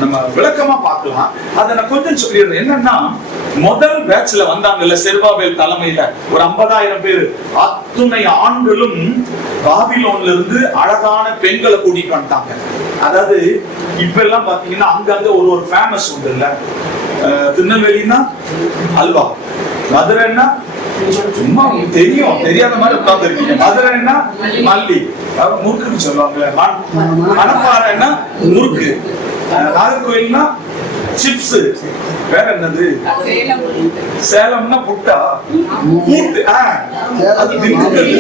நம்ம விளக்கமா பார்க்கலாம். அதை நான் கொஞ்சம் சொல்லிடுறேன். என்னன்னா, முதல் பேட்ச்ல வந்தாங்கல்ல செருபாபேல் தலைமையில ஒரு 50,000 பேர், அத்துணை ஆண்களும் பாபிலோன்ல இருந்து அழகான பெண்களை கூட்டிட்டு வந்துட்டாங்க. அதாவது இப்ப எல்லாம் பாத்தீங்கன்னா அங்கங்க ஒரு ஃபேமஸ் உண்டு இல்ல, திருநெல்வேலின்னா அல்வா, மதுரைன்னா சும்மா தெரியும், தெரியாத மாதிரி உட்கார்ந்து இருக்கீங்க. மதுரைன்னா மல்லி, முறுக்குன்னு சொல்லுவாங்க. மணப்பாறைன்னா முறுக்கு, நாகர்கோயில்னா சிப்ஸ், வேற என்னது? சேலம்னா புட்டா, பூட்டு. அது திண்டுக்கல்.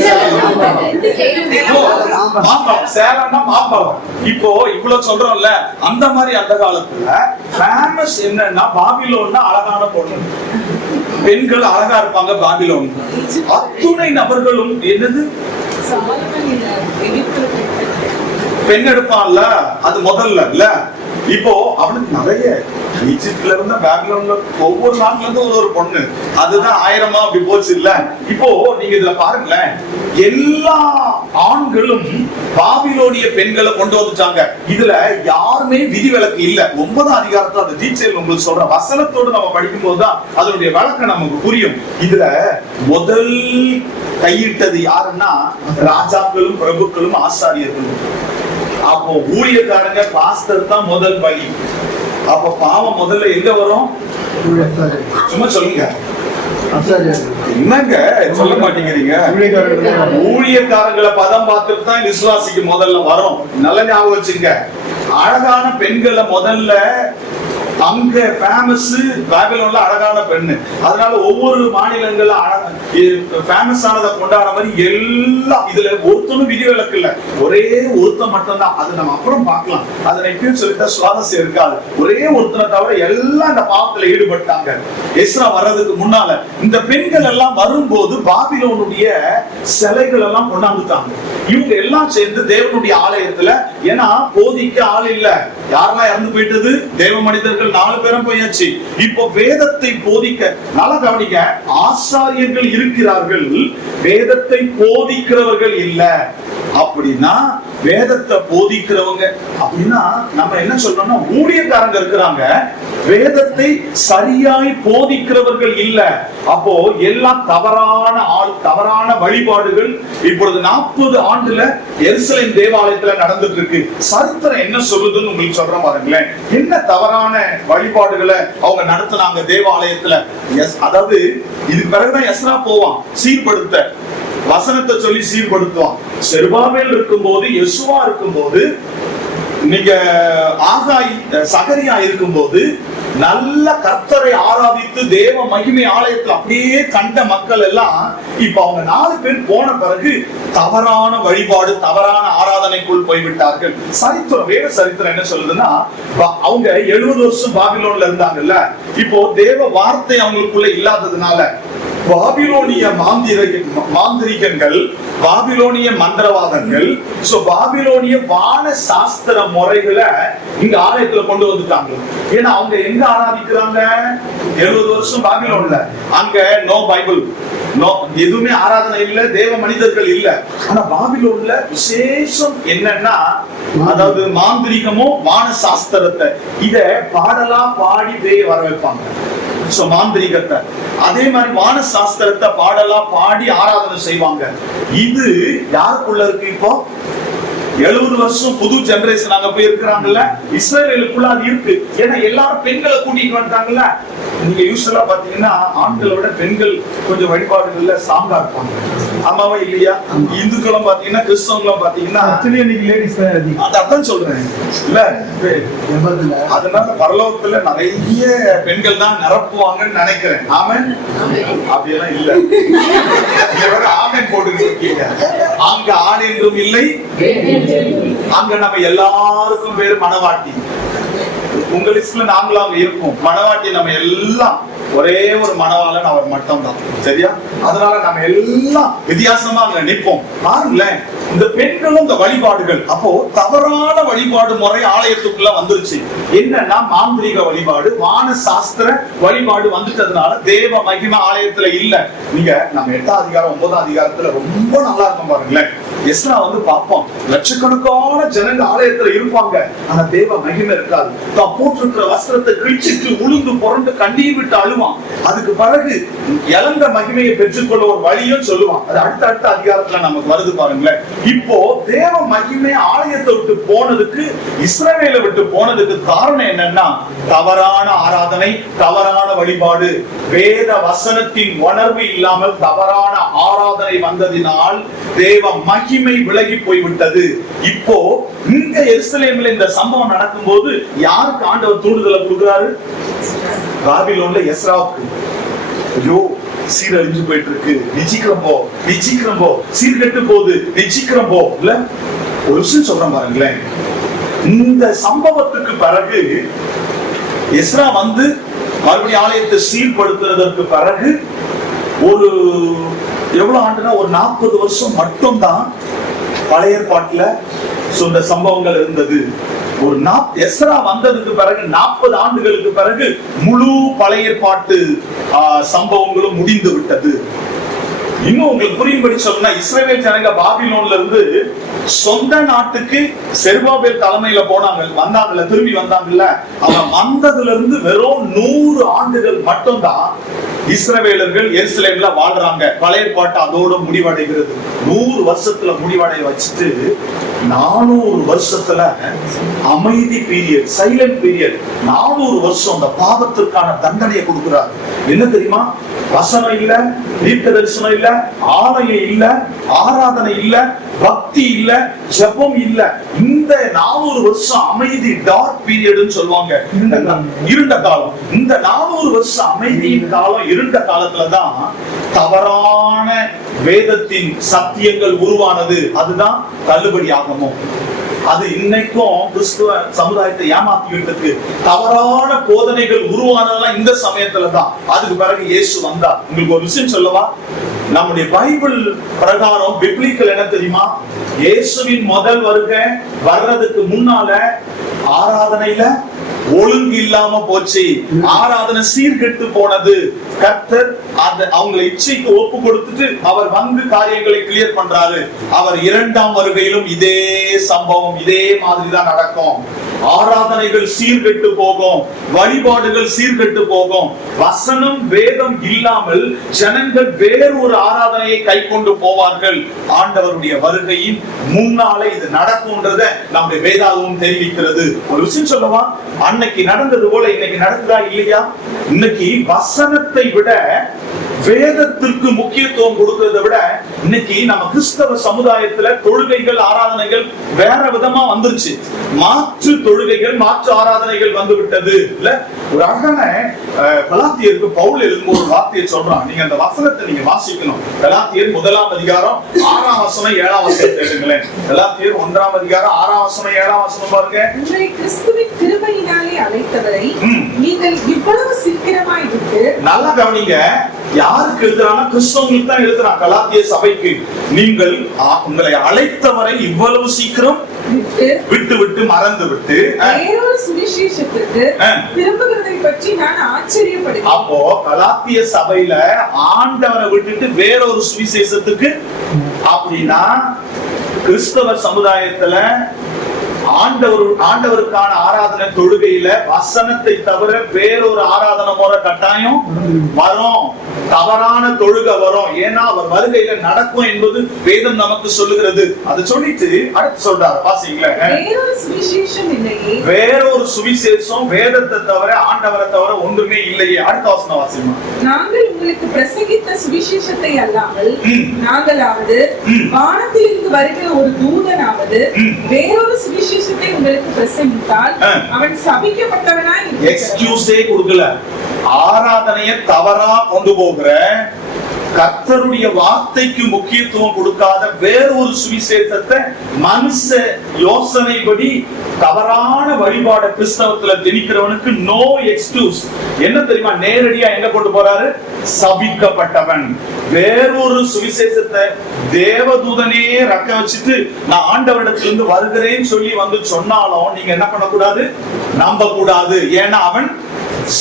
மாம்பழம். சேலம்னா மாம்பழம். இப்போ இவ்வளவு சொல்றோம்ல, அந்த மாதிரி அந்த காலத்துல ஃபேமஸ் என்னன்னா பாபிலோன்னா அழகான பொண்ணு, பெண்கள் அழகா இருப்பாங்க. பாபிலோன் அத்துணை நபர்களும் என்னது பெண் எடுப்பான்ல, அது முதல்ல இல்ல. இப்போ அவனுக்கு நிறைய ஈஜிப்ட்ல இருந்த பாபிலோன்ல ஒவ்வொரு நாட்டுல இருந்து ஒரு பொண்ணு, அதுதான் 1000 அப்படி போச்சு இல்ல. இப்போ நீங்க இதுல பாருங்களேன், எல்லா ஆண்களும் பாபிலோனிய பெண்களை கொண்டு வந்துட்டாங்க. இதுல யாருமே விதிவிலக்கு இல்ல. 9ஆம் அதிகாரத்துல அந்த டீச்சர் உங்களுக்கு சொல்ற வசனத்தோடு நம்ம படிக்கும் போதுதான் அதனுடைய விளக்கம் நமக்கு புரியும். இதுல முதல் கையிட்டது யாருன்னா ராஜாக்களும் பிரபுக்களும் ஆசாரியர்களும். அப்போ ஊழியக்காரங்க பாஸ்டர் தான் முதல் பலி. அப்ப பாவம் முதல்ல எங்க வரும்? சும்மா சொல்லுங்க, என்னங்க சொல்ல மாட்டேங்கிறீங்க? ஊழியக்காரங்களை பதம் பார்த்துட்டு தான் விசுவாசிக்கு முதல்ல வரும். நல்ல ஞாபகம் வச்சுங்க. அழகான பெண்களை முதல்ல அங்க ஃபேமஸ் பாபிலோன்ல அழகான பெண்ணு. அதனால ஒவ்வொரு மாநிலங்கள்ல ஃபேமஸ் ஆனதை கொண்டாட மாதிரி எல்லாம். இதுல ஒருத்தனும் விதிவிலக்கு இல்ல, ஒரே ஒருத்தன் மட்டும்தான். அது நம்ம அப்புறம் பார்க்கலாம். அதை எப்பயும் சொல்லிட்டா சுவாரஸ்யம் இருக்காது. ஒரே ஒருத்தனை தவிர எல்லாம் இந்த பாவத்துல ஈடுபட்டாங்க. எஸ்ரா வர்றதுக்கு முன்னால இந்த பெண்கள் எல்லாம் வரும்போது பாபிலோனுடைய சிலைகள் எல்லாம் கொண்டாந்துட்டாங்க. இவங்க எல்லாம் சேர்ந்து தேவனுடைய ஆலயத்துல, ஏன்னா போதிக்க ஆள் இல்ல, யாரெல்லாம் இறந்து போயிட்டது, தேவ மனிதர்கள் 4 பேரும் போயாச்சு. இப்போ வேதத்தை போதிக்க, நல்லா கவனிக்க, ஆசாரியர்கள் இருக்கிறார்கள், வேதத்தை போதிக்கிறவர்கள் இல்ல. அப்படின்னா வேதத்தை போதிக்கிறவங்க அப்படின்னா நம்ம என்ன சொல்றோம்னா ஊழியக்காரங்க இருக்கிறாங்க, வேதத்தை சரியாய் போதிக்கிறவர்கள் இல்ல. அப்போ எல்லாம் தவறான ஆள், தவறான வழிபாடுகள் இப்பொழுது 40 ஆண்டுல எருசலேம் தேவாலயத்துல நடந்துட்டு இருக்கு. சரித்திரம் என்ன சொல்லுதுன்னு உங்களுக்கு சொல்ற பாருங்களேன். என்ன தவறான வழிபாடுகளை அவங்க நடத்தினாங்க தேவாலயத்துல. அதாவது இதுக்கு பிறகுதான் எஸ்ரா போவான் சீர்படுத்த, வசனத்தை சொல்லி சீர்படுத்துவான். செருபாபேல் இருக்கும்போது, யெசுவா இருக்கும்போது, நீங்க ஆகாய் சகரியா இருக்கும்போது நல்ல கர்த்தரை ஆராதித்து தேவ மகிமை ஆலயத்தில் அப்படியே கண்ட மக்கள் எல்லாம் இப்ப அவங்க 4 பேர் போன பிறகு தவறான வழிபாடு, தவறான ஆராதனைக்குள் போய்விட்டார்கள். சரித்திரம், வேற சரித்திரம் என்ன சொல்லுதுன்னா, அவங்க 70 வருஷம் பாபிலோன்ல இருந்தாங்கல்ல. இப்போ தேவ வார்த்தை அவங்களுக்குள்ள இல்லாததுனால பாபிலோனிய மாந்திரிகங்கள், பாபிலோனிய மந்திரவாதங்கள், பாபிலோனிய வான சாஸ்திர முறைகளை இங்க ஆலயத்துல கொண்டு வந்துட்டாங்க. ஏன்னா அவங்க எங்க ஆராதிக்கிறாங்க? 70 வருஷம் பாபிலோன்ல, அங்க நோ பைபிள், நோ எதுவுமே ஆராதனை இல்ல, தேவ மனிதர்கள் இல்ல. ஆனா பாபிலோன்ல விசேஷம் என்னன்னா, அதாவது மாந்திரிகமோ வான சாஸ்திரத்தை இத பாடலா பாடி பேய வர வைப்பாங்க. மாந்திரிகத்தை, அதே மாதிரி வான சாஸ்திரத்தை பாடலா பாடி ஆராதனை செய்வாங்க. இது யாருக்குள்ள இருக்கு? இப்போ 70 வருஷம் புது ஜெனரேஷன் அங்க போய் இருக்கிறாங்கல்ல, இஸ்ரவேலுக்குள்ள அது இருக்கு. ஏன்னா எல்லாரும் பெண்களை கூட்டிட்டு வந்துட்டாங்கல்ல. நீங்க யூஸ்வலா பாத்தீங்கன்னா ஆண்களை விட பெண்கள் கொஞ்சம் வழிபாடுகள்ல சாங்கா இருப்பாங்க. ஆமாவா இல்லையா? இந்துக்களும் பாத்தீங்கன்னா, கிறிஸ்தவங்களும் பாத்தீங்கன்னா அதான் சொல்றேன் இல்ல. அதனால பரலோகத்துல நிறைய பெண்கள் தான் நிரப்புவாங்கன்னு நினைக்கிறேன். ஆமென். அப்படியெல்லாம் இல்ல. ஆமென் போட்டு இருக்கீங்க. அங்க ஆண் என்றும் இல்லை, அங்க நம்ம எல்லாருக்கும் பேரு மனவாட்டி. உங்க லிஸ்ட்ல நாங்களும் அங்க இருப்போம். மனவாட்டி நம்ம எல்லாம் ஒரே ஒரு மனவாளன், அவர் மட்டும் தான். சரியா? அதனால நம்ம எல்லாம் வித்தியாசமா அங்க நிற்போம். பாருங்களேன், இந்த பெண்களும் இந்த வழிபாடுகள், அப்போ தவறான வழிபாடு முறை ஆலயத்துக்குள்ள வந்துருச்சு. என்னன்னா மாந்திரிக வழிபாடு, வான சாஸ்திர வழிபாடு வந்துட்டதுனால தேவ மகிமை ஆலயத்துல இல்ல. நீங்க நம்ம 8ஆம் அதிகாரம் 9ஆம் அதிகாரத்துல ரொம்ப நல்லா இருக்கும் பாருங்களேன். எஸ்ரா வந்து பார்ப்போம், லட்சக்கணக்கான ஜனங்க ஆலயத்துல இருப்பாங்க, ஆனா தேவ மகிமை இருக்காது. தான் போட்டிருக்கிற வஸ்திரத்தை கிழிச்சிட்டு உளுந்து புரண்டு கண்ணீர் விட்டு அழுவான். அதுக்கு பிறகு இழந்த மகிமையை பெற்றுக்கொள்ள ஒரு வழியும் சொல்லுவான். அது அடுத்த அதிகாரத்துல நமக்கு வருது பாருங்களேன். இப்போ தேவ மகிமை ஆலயத்தை விட்டு போனதுக்கு, இஸ்ரவேலை விட்டு போனதுக்கு காரணம் என்னன்னா தவறான ஆராதனை, தவறான வழிபாடு, வேத வசனத்தின் உணர்வு இல்லாமல் தவறான ஆராதனை வந்ததினால் தேவ மகிமை மகிமை விலகி போய்விட்டது. இப்போ இங்க எருசலேமில் இந்த சம்பவம் நடக்கும்போது யாருக்கு ஆண்டவர் தூண்டுதலை கொடுக்கிறாரு? பாபிலோன்ல எஸ்ராவுக்கு. ஐயோ, சீரழிஞ்சு போயிட்டு இருக்கு, நிச்சயிக்கிறோம் போ, சீர்கெட்டு போகுது, நிச்சயிக்கிறோம் போ. இல்ல, ஒரு விஷயம் சொல்றேன் பாருங்களேன். இந்த சம்பவத்துக்கு பிறகு எஸ்ரா வந்து மறுபடியும் ஆலயத்தை சீர்படுத்துறதற்கு பிறகு ஒரு எவ்வளவு ஆண்டுனா ஒரு 40 வருஷம் மட்டும்தான் பழைய ஏற்பாட்டுல சொன்ன சம்பவங்கள் இருந்தது. ஒரு எஸ்ரா வந்ததுக்கு பிறகு 40 ஆண்டுகளுக்கு பிறகு முழு பழைய ஏற்பாட்டு சம்பவங்களும் முடிந்து விட்டது. இன்னும் உங்களுக்கு புரியும்படி சொன்னா, இஸ்ரவேல் ஜனங்க பாபிலோன்ல இருந்து சொந்த நாட்டுக்கு செருபாபேல் தலைமையில வந்தாங்கல்ல, திரும்பி வந்தாங்கல்ல. அவன் வந்ததுல இருந்து வெறும் 100 ஆண்டுகள் மட்டும்தான் இஸ்ரவேலர்கள் எருசலேம்ல வாழ்றாங்க. பழைய ஏற்பாட்டு அதோட முடிவடைகிறது. 100 வருஷத்துல முடிவடைய வச்சுட்டு 400 வருஷத்துல அமைதி பீரியட், சைலண்ட் பீரியட். 400 வருஷம் அந்த பாவத்திற்கான தண்டனையை கொடுக்கிறார். என்ன தெரியுமா? வசனம் இல்ல, தீர்க்க தரிசனம் இல்ல, ஆலயம் இல்ல, ஆராதனை இல்ல, பக்தி இல்ல, ஜெபம் இல்ல. இந்த 400 வருஷம் அமைதி, டார்க் பீரியட்னு சொல்லுவாங்க, இருண்ட காலம். இந்த 400 வருஷம் அமைதியின் காலம், இருண்ட காலத்துலதான் தவறான வேதத்தின் சத்தியங்கள் உருவானது. அதுதான் தள்ளுபடி ஆகமோ. அது இன்னைக்கும் கிறிஸ்துவ சமுதாயத்தை ஏமாத்திக்கிட்டு இருக்கு. தவறான போதனைகள் உருவானதெல்லாம் இந்த சமயத்துலதான். அதுக்கு பிறகு இயேசு வந்தார். உங்களுக்கு ஒரு விஷயம் சொல்லவா? நம்முடைய பைபிள் பிரகாரம் பிப்ளிக்கல் என்ன தெரியுமா? இயேசுவின் முதல் வருகை வர்றதுக்கு முன்னால ஆராதனையில ஒழுங்கு இல்லாம போச்சு, ஆராதனை சீர்கெட்டு போனது. கர்த்தர் அவங்களை இச்சைக்கு ஒப்பு கொடுத்துட்டு அவர் வந்து காரியங்களை கிளியர் பண்றாரு. அவர் 2ஆம் வருகையிலும் இதே சம்பவம், இதே மாதிரி தான் நடக்கும். ஆராதனைகள் சீர்கெட்டு போகும், வழிபாடுகள் சீர்கெட்டு போகும். வசனம் வேதம் இல்லாமல் ஜனங்கள் வேறொரு ஆராதனையை கை கொண்டு போவார்கள். ஆண்டவருடைய வருகையின் முன்னாலே இது நடக்கும்ன்றத நம்முடைய வேதாகமும் தெரிவிக்கிறது. ஒரு விஷயம் சொல்லவா? அன்னைக்கு நடந்தது போல இன்னைக்கு நடக்குதா இல்லையா? இன்னைக்கு வசனத்தை விட வேதத்திற்கு முக்கியத்துவம் கொடுக்கிறத விட இன்னைக்கு நம்ம கிறிஸ்தவ சமுதாயத்துல தொழுகைகள், ஆராதனைகள் வேற விதமா வந்துருச்சு. மாற்று தொழுகைகள், மாற்று ஆராதனைகள் வந்து விட்டது. இல்ல, ஒரு அழகான கலாத்தியருக்கு பவுல் எழுதும் ஒரு வார்த்தையை சொல்றான். நீங்க அந்த வசனத்தை நீங்க வாசிக்கணும். கலாத்தியர் 1ஆம் அதிகாரம் 6ஆம் வசனம் 7ஆம் வசனத்தை எடுங்களேன். கலாத்தியர் 1ஆம் அதிகாரம் 6ஆம் வசனம் 7ஆம் வசனம் பாருங்க. உங்களை கிறிஸ்துவின் கிருபையினாலே அழைத்தவரை நீங்கள் இவ்வளவு சீக்கிரமாய் விட்டு. நல்லா கவனிங்க, யாருக்கு எழுதுறானா? கிறிஸ்தவங்களுக்கு தான் எழுதுறான். கலாத்திய சபைக்கு, நீங்கள் உங்களை அழைத்தவரை இவ்வளவு சீக்கிரம் விட்டு மறந்து விட்டு வேறொரு சுவிசேஷத்திற்கு திரும்புகிறதை பற்றி நான் ஆச்சரியப்படுகிறேன். அப்போ கலாத்திய சபையில ஆண்டவரை விட்டுட்டு வேறொரு சுவிசேஷத்துக்கு, அப்படின்னா கிறிஸ்தவ சமுதாயத்துல ஆண்டவருக்கான ஆராதனை தொழுகையில வசனத்தை தவிர வேறொரு ஆராதனை முறை கட்டாயம் வரும். தவறான தொழுகை வரும். ஏன்னா அவர் வருகையில நடக்கும் என்பது வேதம் நமக்கு சொல்லுகிறது. அதை சொல்லிட்டு அடுத்து சொல்றாரு, வாசிங்களேன். வேறொரு சுவிசேஷம் வேதத்தை தவிர, ஆண்டவரை தவிர ஒன்றுமே இல்லையே. அடுத்த வசனம் வாசிமா. நாங்கள் உங்களுக்கு பிரசங்கித்த சுவிசேஷத்தை அல்லாமல் நாங்களாவது வானத்திலிருந்து வருகிற ஒரு தூதனாவது வேறொரு சுவிசேஷத்தை உங்களுக்கு பிரசங்கித்தால் அவன் சபிக்கப்பட்டவனாய். எக்ஸ்கியூஸே கொடுக்கல. ஆராதனையை தவறா கொண்டு போகிற, கர்த்தருடைய வார்த்தைக்கு முக்கியத்துவம் கொடுக்காத வேறொரு சுவிசேஷத்தை மனுஷ யோசனைப்படி தவறான வழிபாட கிறிஸ்தவத்துல திணிக்கிறவனுக்கு நோ எக்ஸ்கியூஸ். என்ன தெரியுமா? நேரடியா எங்க கொண்டு போறாரு? சபிக்கப்பட்டவன். வேறொரு சுவிசேஷத்தை தேவதூதனே ரக்க வச்சுட்டு நான் ஆண்டவரிடத்திலிருந்து வருகிறேன்னு சொல்லி வந்து சொன்னாலும் நீங்க என்ன பண்ணக்கூடாது? நம்ப கூடாது. ஏன்னா அவன்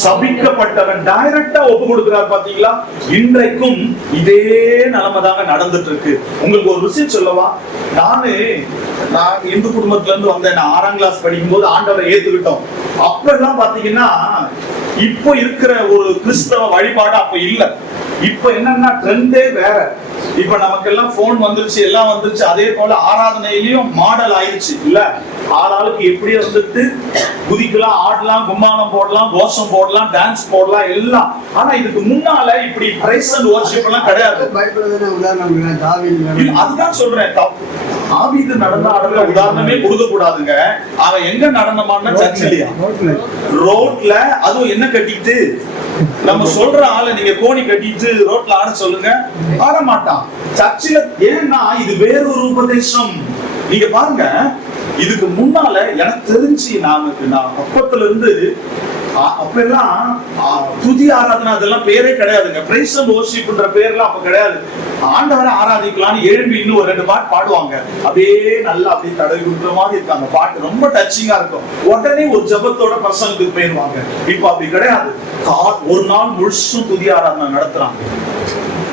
சபிக்கப்பட்டவன். டைரக்டா ஒப்பு கொடுக்கிறார். பாத்தீங்களா? இன்றைக்கும் இதே நிலைமைதாங்க நடந்துட்டு இருக்கு. உங்களுக்கு ஒரு விஷயம் சொல்லவா? நான் இந்து குடும்பத்துல இருந்து வந்தேன். 6ஆம் கிளாஸ் படிக்கும் போது ஆண்டவரை ஏத்துக்கிட்டோம். அப்ப எல்லாம் பாத்தீங்கன்னா இப்போ இருக்கிற ஒரு கிறிஸ்தவ வழிபாடு அப்ப இல்ல. இப்ப என்னன்னா ட்ரெண்டே வேற. இப்ப நமக்கு எல்லாம் போன் வந்துருச்சு, எல்லாம் வந்துருச்சு. அதே போல ஆராதனையிலயும் மாடல் ஆயிடுச்சு இல்ல. ஆளாளுக்கு எப்படி வந்துட்டு குதிக்கலாம், ஆடலாம், கும்மாளம் போடலாம், கோஷம் போடலாம், டான்ஸ் போடலாம் எல்லாம். ஆனா இதுக்கு முன்னால இப்படி பிரைஸ் அண்ட் வொர்ஷிப் எல்லாம் கிடையாது. அதுதான் சொல்றேன், தாவீது நடந்த ஆடல உதாரணமே கொடுக்க கூடாதுங்க. அவன் எங்க நடனமானா சர்ச்சிலியா, ரோட்ல, அதுவும் என்ன கட்டிட்டு, நம்ம சொல்ற ஆளை நீங்க கோணி கட்டிட்டு ரோட்ல ஆட சொல்லுங்க, ஆட மாட்டான். சர்ச்சில ஏன்னா இது வேறொரு உபதேசம். நீங்க பாருங்க, இதுக்கு முன்னால எனக்கு தெரிஞ்சு நான் அப்பத்துல இருந்து அப்பெல்லாம் துதி ஆராதனை அதெல்லாம் பேரே கிடையாதுங்க. பிரைஸ் அண்ட் வொர்ஷிப்ன்ற பேர்லாம் அப்ப கிடையாது. ஆண்டவரை ஆராதிக்கலாம்னு எழுப்பி இன்னும் ஒரு 2 பாட்டு பாடுவாங்க. அப்படியே நல்லா அப்படியே தடவி விடுற மாதிரி இருக்கு அந்த பாட்டு, ரொம்ப டச்சிங்கா இருக்கும். உடனே ஒரு ஜெபத்தோட பிரசங்கத்துக்கு போயிருவாங்க. இப்ப அப்படி கிடையாது. ஒரு நாள் முழுசும் துதி ஆராதனை நடத்துறாங்க.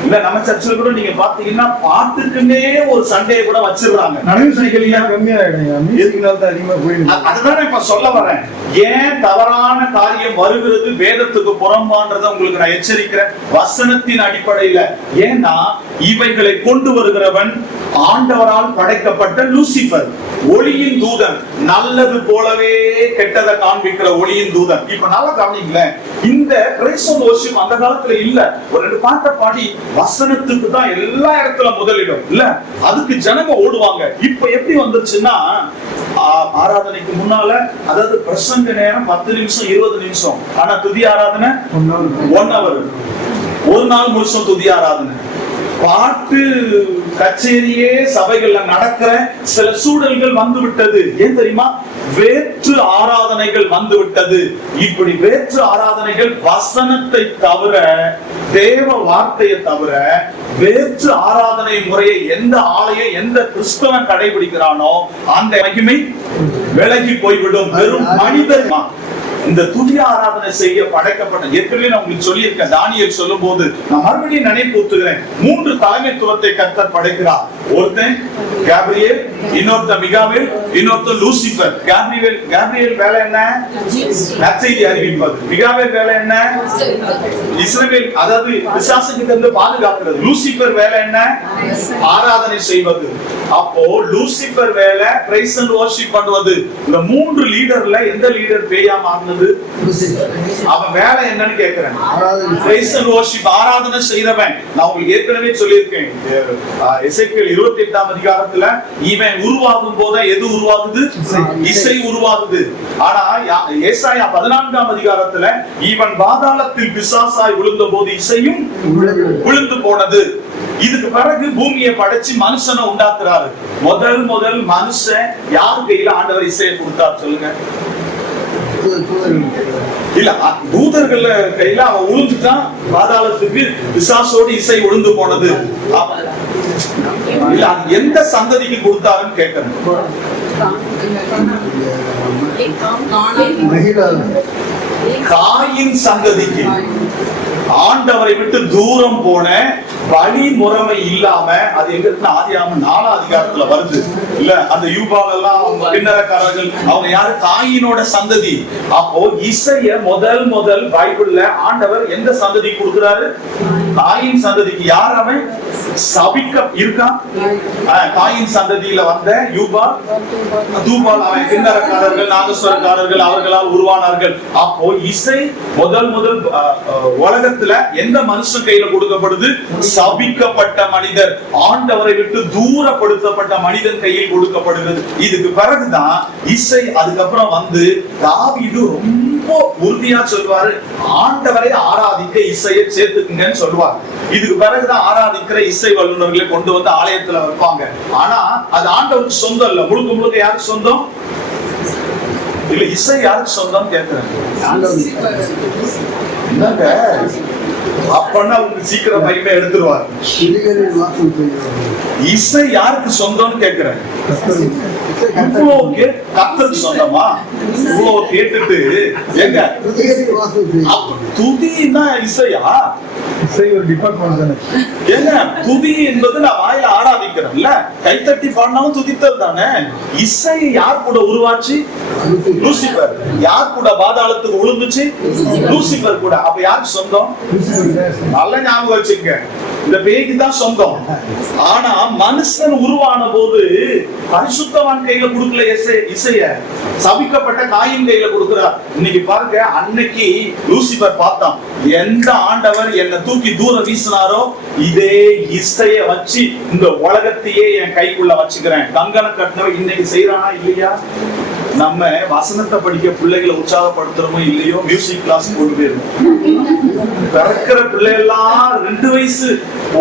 இல்ல நம்ம சர்ச்சில் கூட நீங்க பாத்தீங்கன்னா பாட்டுக்குன்னே ஒரு சண்டே கூட வச்சிருக்காங்க. அதுதான் இப்ப சொல்ல வரேன். ஏன் தவறான காரியம் வருகிறது வேதத்துக்கு புறம்பான்றதை உங்களுக்கு நான் எச்சரிக்கிறேன், வசனத்தின் அடிப்படையில. ஏன்னா இவைகளை கொண்டு வருகிறவன் ஆண்டவரால் படைக்கப்பட்ட லூசிபர், ஒளியின் தூதன், நல்லது போலவே கெட்டதை காண்பிக்கிற ஒளியின் தூதன். இப்ப நல்லா கவனிங்களேன், இந்த பிரைஸ் அண்ட் வொர்ஷிப் அந்த காலத்துல இல்ல. ஒரு 2 பாட்டை பாடி வசனத்துக்கு தான் எல்லா இடத்துல முதலிடம் இல்ல, அதுக்கு ஜனங்க ஓடுவாங்க. இப்ப எப்படி வந்துருச்சுன்னா, ஆராதனைக்கு முன்னால, அதாவது பிரசங்க நேரம் 10 நிமிஷம் 20 நிமிஷம், ஆனா துதி ஆராதனை 1 hour, ஒரு நாள் முழுசும் துதி ஆராதனை. பாட்டு கச்சேரியே சபைகள்ல நடக்கிற சில சூழல்கள் வந்து விட்டது. ஏன் தெரியுமா? வேற்று ஆராதனைகள் வந்து விட்டது. இப்படி வேற்று ஆராதனைகள் வசனத்தை தவிர, தேவ வார்த்தையை தவிர வேற்று ஆராதனை முறையை எந்த ஆலயம், எந்த கிறிஸ்தவன் கடைபிடிக்கிறானோ அந்த மகிமை விலகி போய்விடும். வெறும் மனிதர் இந்த துதி ஆராதனை செய்ய படைக்கப்பட்ட, ஏற்கனவே நான் உங்களுக்கு சொல்லியிருக்கேன், தானியேல் சொல்லும் போது நான் மறுபடியும் நினைப்பூட்டுகிறேன். 3 தலைமைத்துவத்தை கர்த்தர் படைக்கிறார். ஒருத்தன் கேப்ரியேல், இன்னொருத்தன் மிகாவேல், இன்னொருத்தன் லூசிபர். கேப்ரியேல் வேலை என்ன? நற்செய்தி அறிவிப்பது. மிகாவேல் வேலை என்ன? இஸ்ரவேல், அதாவது பிசாசுகிட்ட இருந்து பாதுகாக்கிறது. லூசிபர் வேலை என்ன? ஆராதனை செய்வது. அப்போ லூசிபர் வேலை பிரைஸ் அண்ட் வொர்ஷிப் பண்ணுவது. இந்த 3 லீடர்ல எந்த லீடர் பேயா மாறினது? அவன் வேலை என்னன்னு கேக்குறேன். பிரைஸ் அண்ட் வொர்ஷிப், ஆராதனை செய்றவன். நான் உங்களுக்கு ஏற்கனவே சொல்லியிருக்கேன், எசேக்கியேல் 28ஆம் அதிகாரத்துல இவன் உருவாகும் போது எது உருவாகுது? இசை உருவாகுது. ஆனா ஏசாயா 14ஆம் அதிகாரத்துல இவன் பாதாளத்தில் பிசாசாய் விழுந்த போது இசையும் விழுந்து போனது. இதுக்கு பிறகு பூமியை படைச்சு மனுஷனை உண்டாக்குறாரு. முதல் மனுஷன் யார் கையில ஆண்டவர் இசையை கொடுத்தார் சொல்லுங்க? இல்ல, தூதர்கள் கையில அவன் உழுந்துட்டான். பாதாளத்துக்கு பிசாசோடு இசை விழுந்து போனது. இல்ல, அது எந்த சந்ததிக்கு கொடுத்தாருன்னு கேட்கிறேன். காயின் சந்ததிக்கு. ஆண்டவரை விட்டு தூரம் போன, வழிமுறைமை இல்லாம, அது எங்க இருக்கு? ஆதியாகமம் 4ஆம் அதிகாரத்துல வருது இல்ல. அந்த யூபால் எல்லாம் கிண்ணறக்காரர்கள், அவங்க யாரு? காயினோட சந்ததி. அப்போ இசைய முதல் பைபிள்ல ஆண்டவர் எந்த சந்ததி கொடுக்கிறாரு? காயின் சந்ததிக்கு. யார் அவன்? சபிக்க இருக்கான். காயின் சந்ததியில வந்த யூபால், தூபால், அவன் கிண்ணறக்காரர்கள், நாகஸ்வரக்காரர்கள், அவர்களால் உருவானார்கள். அப்போ இசை முதல் உலகத்துல எந்த மனுஷன் கையில கொடுக்கப்படுது? சபிக்கப்பட்ட மனிதர், ஆண்டவரை விட்டு தூரப்படுத்தப்பட்ட மனிதன் கையில் கொடுக்கப்படுகிறது. இதுக்கு பிறகுதான் இசை. அதுக்கப்புறம் வந்து தாவீது ரொம்ப உறுதியா சொல்வாரு, ஆண்டவரை ஆராதிக்க இசையை சேர்த்துக்குங்கன்னு சொல்லுவார். இதுக்கு பிறகுதான் ஆராதிக்கிற இசை வல்லுநர்களை கொண்டு வந்து ஆலயத்துல வைப்பாங்க. ஆனா அது ஆண்டவருக்கு சொந்தம் இல்ல. முழுக்க யாருக்கு சொந்தம்? இல்ல, இசை யாருக்கு சொந்தம் கேட்கிறேன். அப்பன்னா உங்களுக்கு சீக்கிரம் மகிமை எடுத்துருவார். இசை யாருக்கு சொந்தம்னு கேட்கிறேன். கர்த்தருக்கு சொந்தமா? இவ்வளவு கேட்டுட்டு எங்க துதினா இசையா? இசை ஒரு டிபார்ட்மெண்ட் தானே. ஏங்க, துதி என்பது நான் வாயில ஆராதிக்கிறேன்ல, கைத்தட்டி பாடினாலும் துதித்தல் தானே. இசை யார் கூட உருவாச்சு? லூசிபர். யார் கூட பாதாளத்துக்கு விழுந்துச்சு? லூசிபர் கூட. அப்ப யாருக்கு சொந்தம்? நல்ல ஞாபகம் வச்சுக்க, இந்த பேய்க்கு தான் சொந்தம். ஆனா மனுஷன் உருவான போது பரிசுத்தவான் கையில கொடுக்கல இசைய, சபிக்கப்பட்ட காயின் கையில கொடுக்கிறார். இன்னைக்கு பாருங்க, அன்னைக்கு லூசிபர் பார்த்தான், எந்த ஆண்டவர் என்னை தூக்கி தூரம் வீசினாரோ இதே இசைய வச்சு இந்த உலகத்தையே என் கைக்குள்ள வச்சுக்கிறேன். கங்கணம் கட்டினவன் இன்னைக்கு செய்யறானா இல்லையா? நம்ம வசனத்தை படிக்க பிள்ளைகளை உற்சாகப்படுத்துறோமோ இல்லையோ, மியூசிக் கிளாஸ் கொண்டு போயிருக்கோம். பிறக்கிற பிள்ளைகள்லாம் 2 வயசு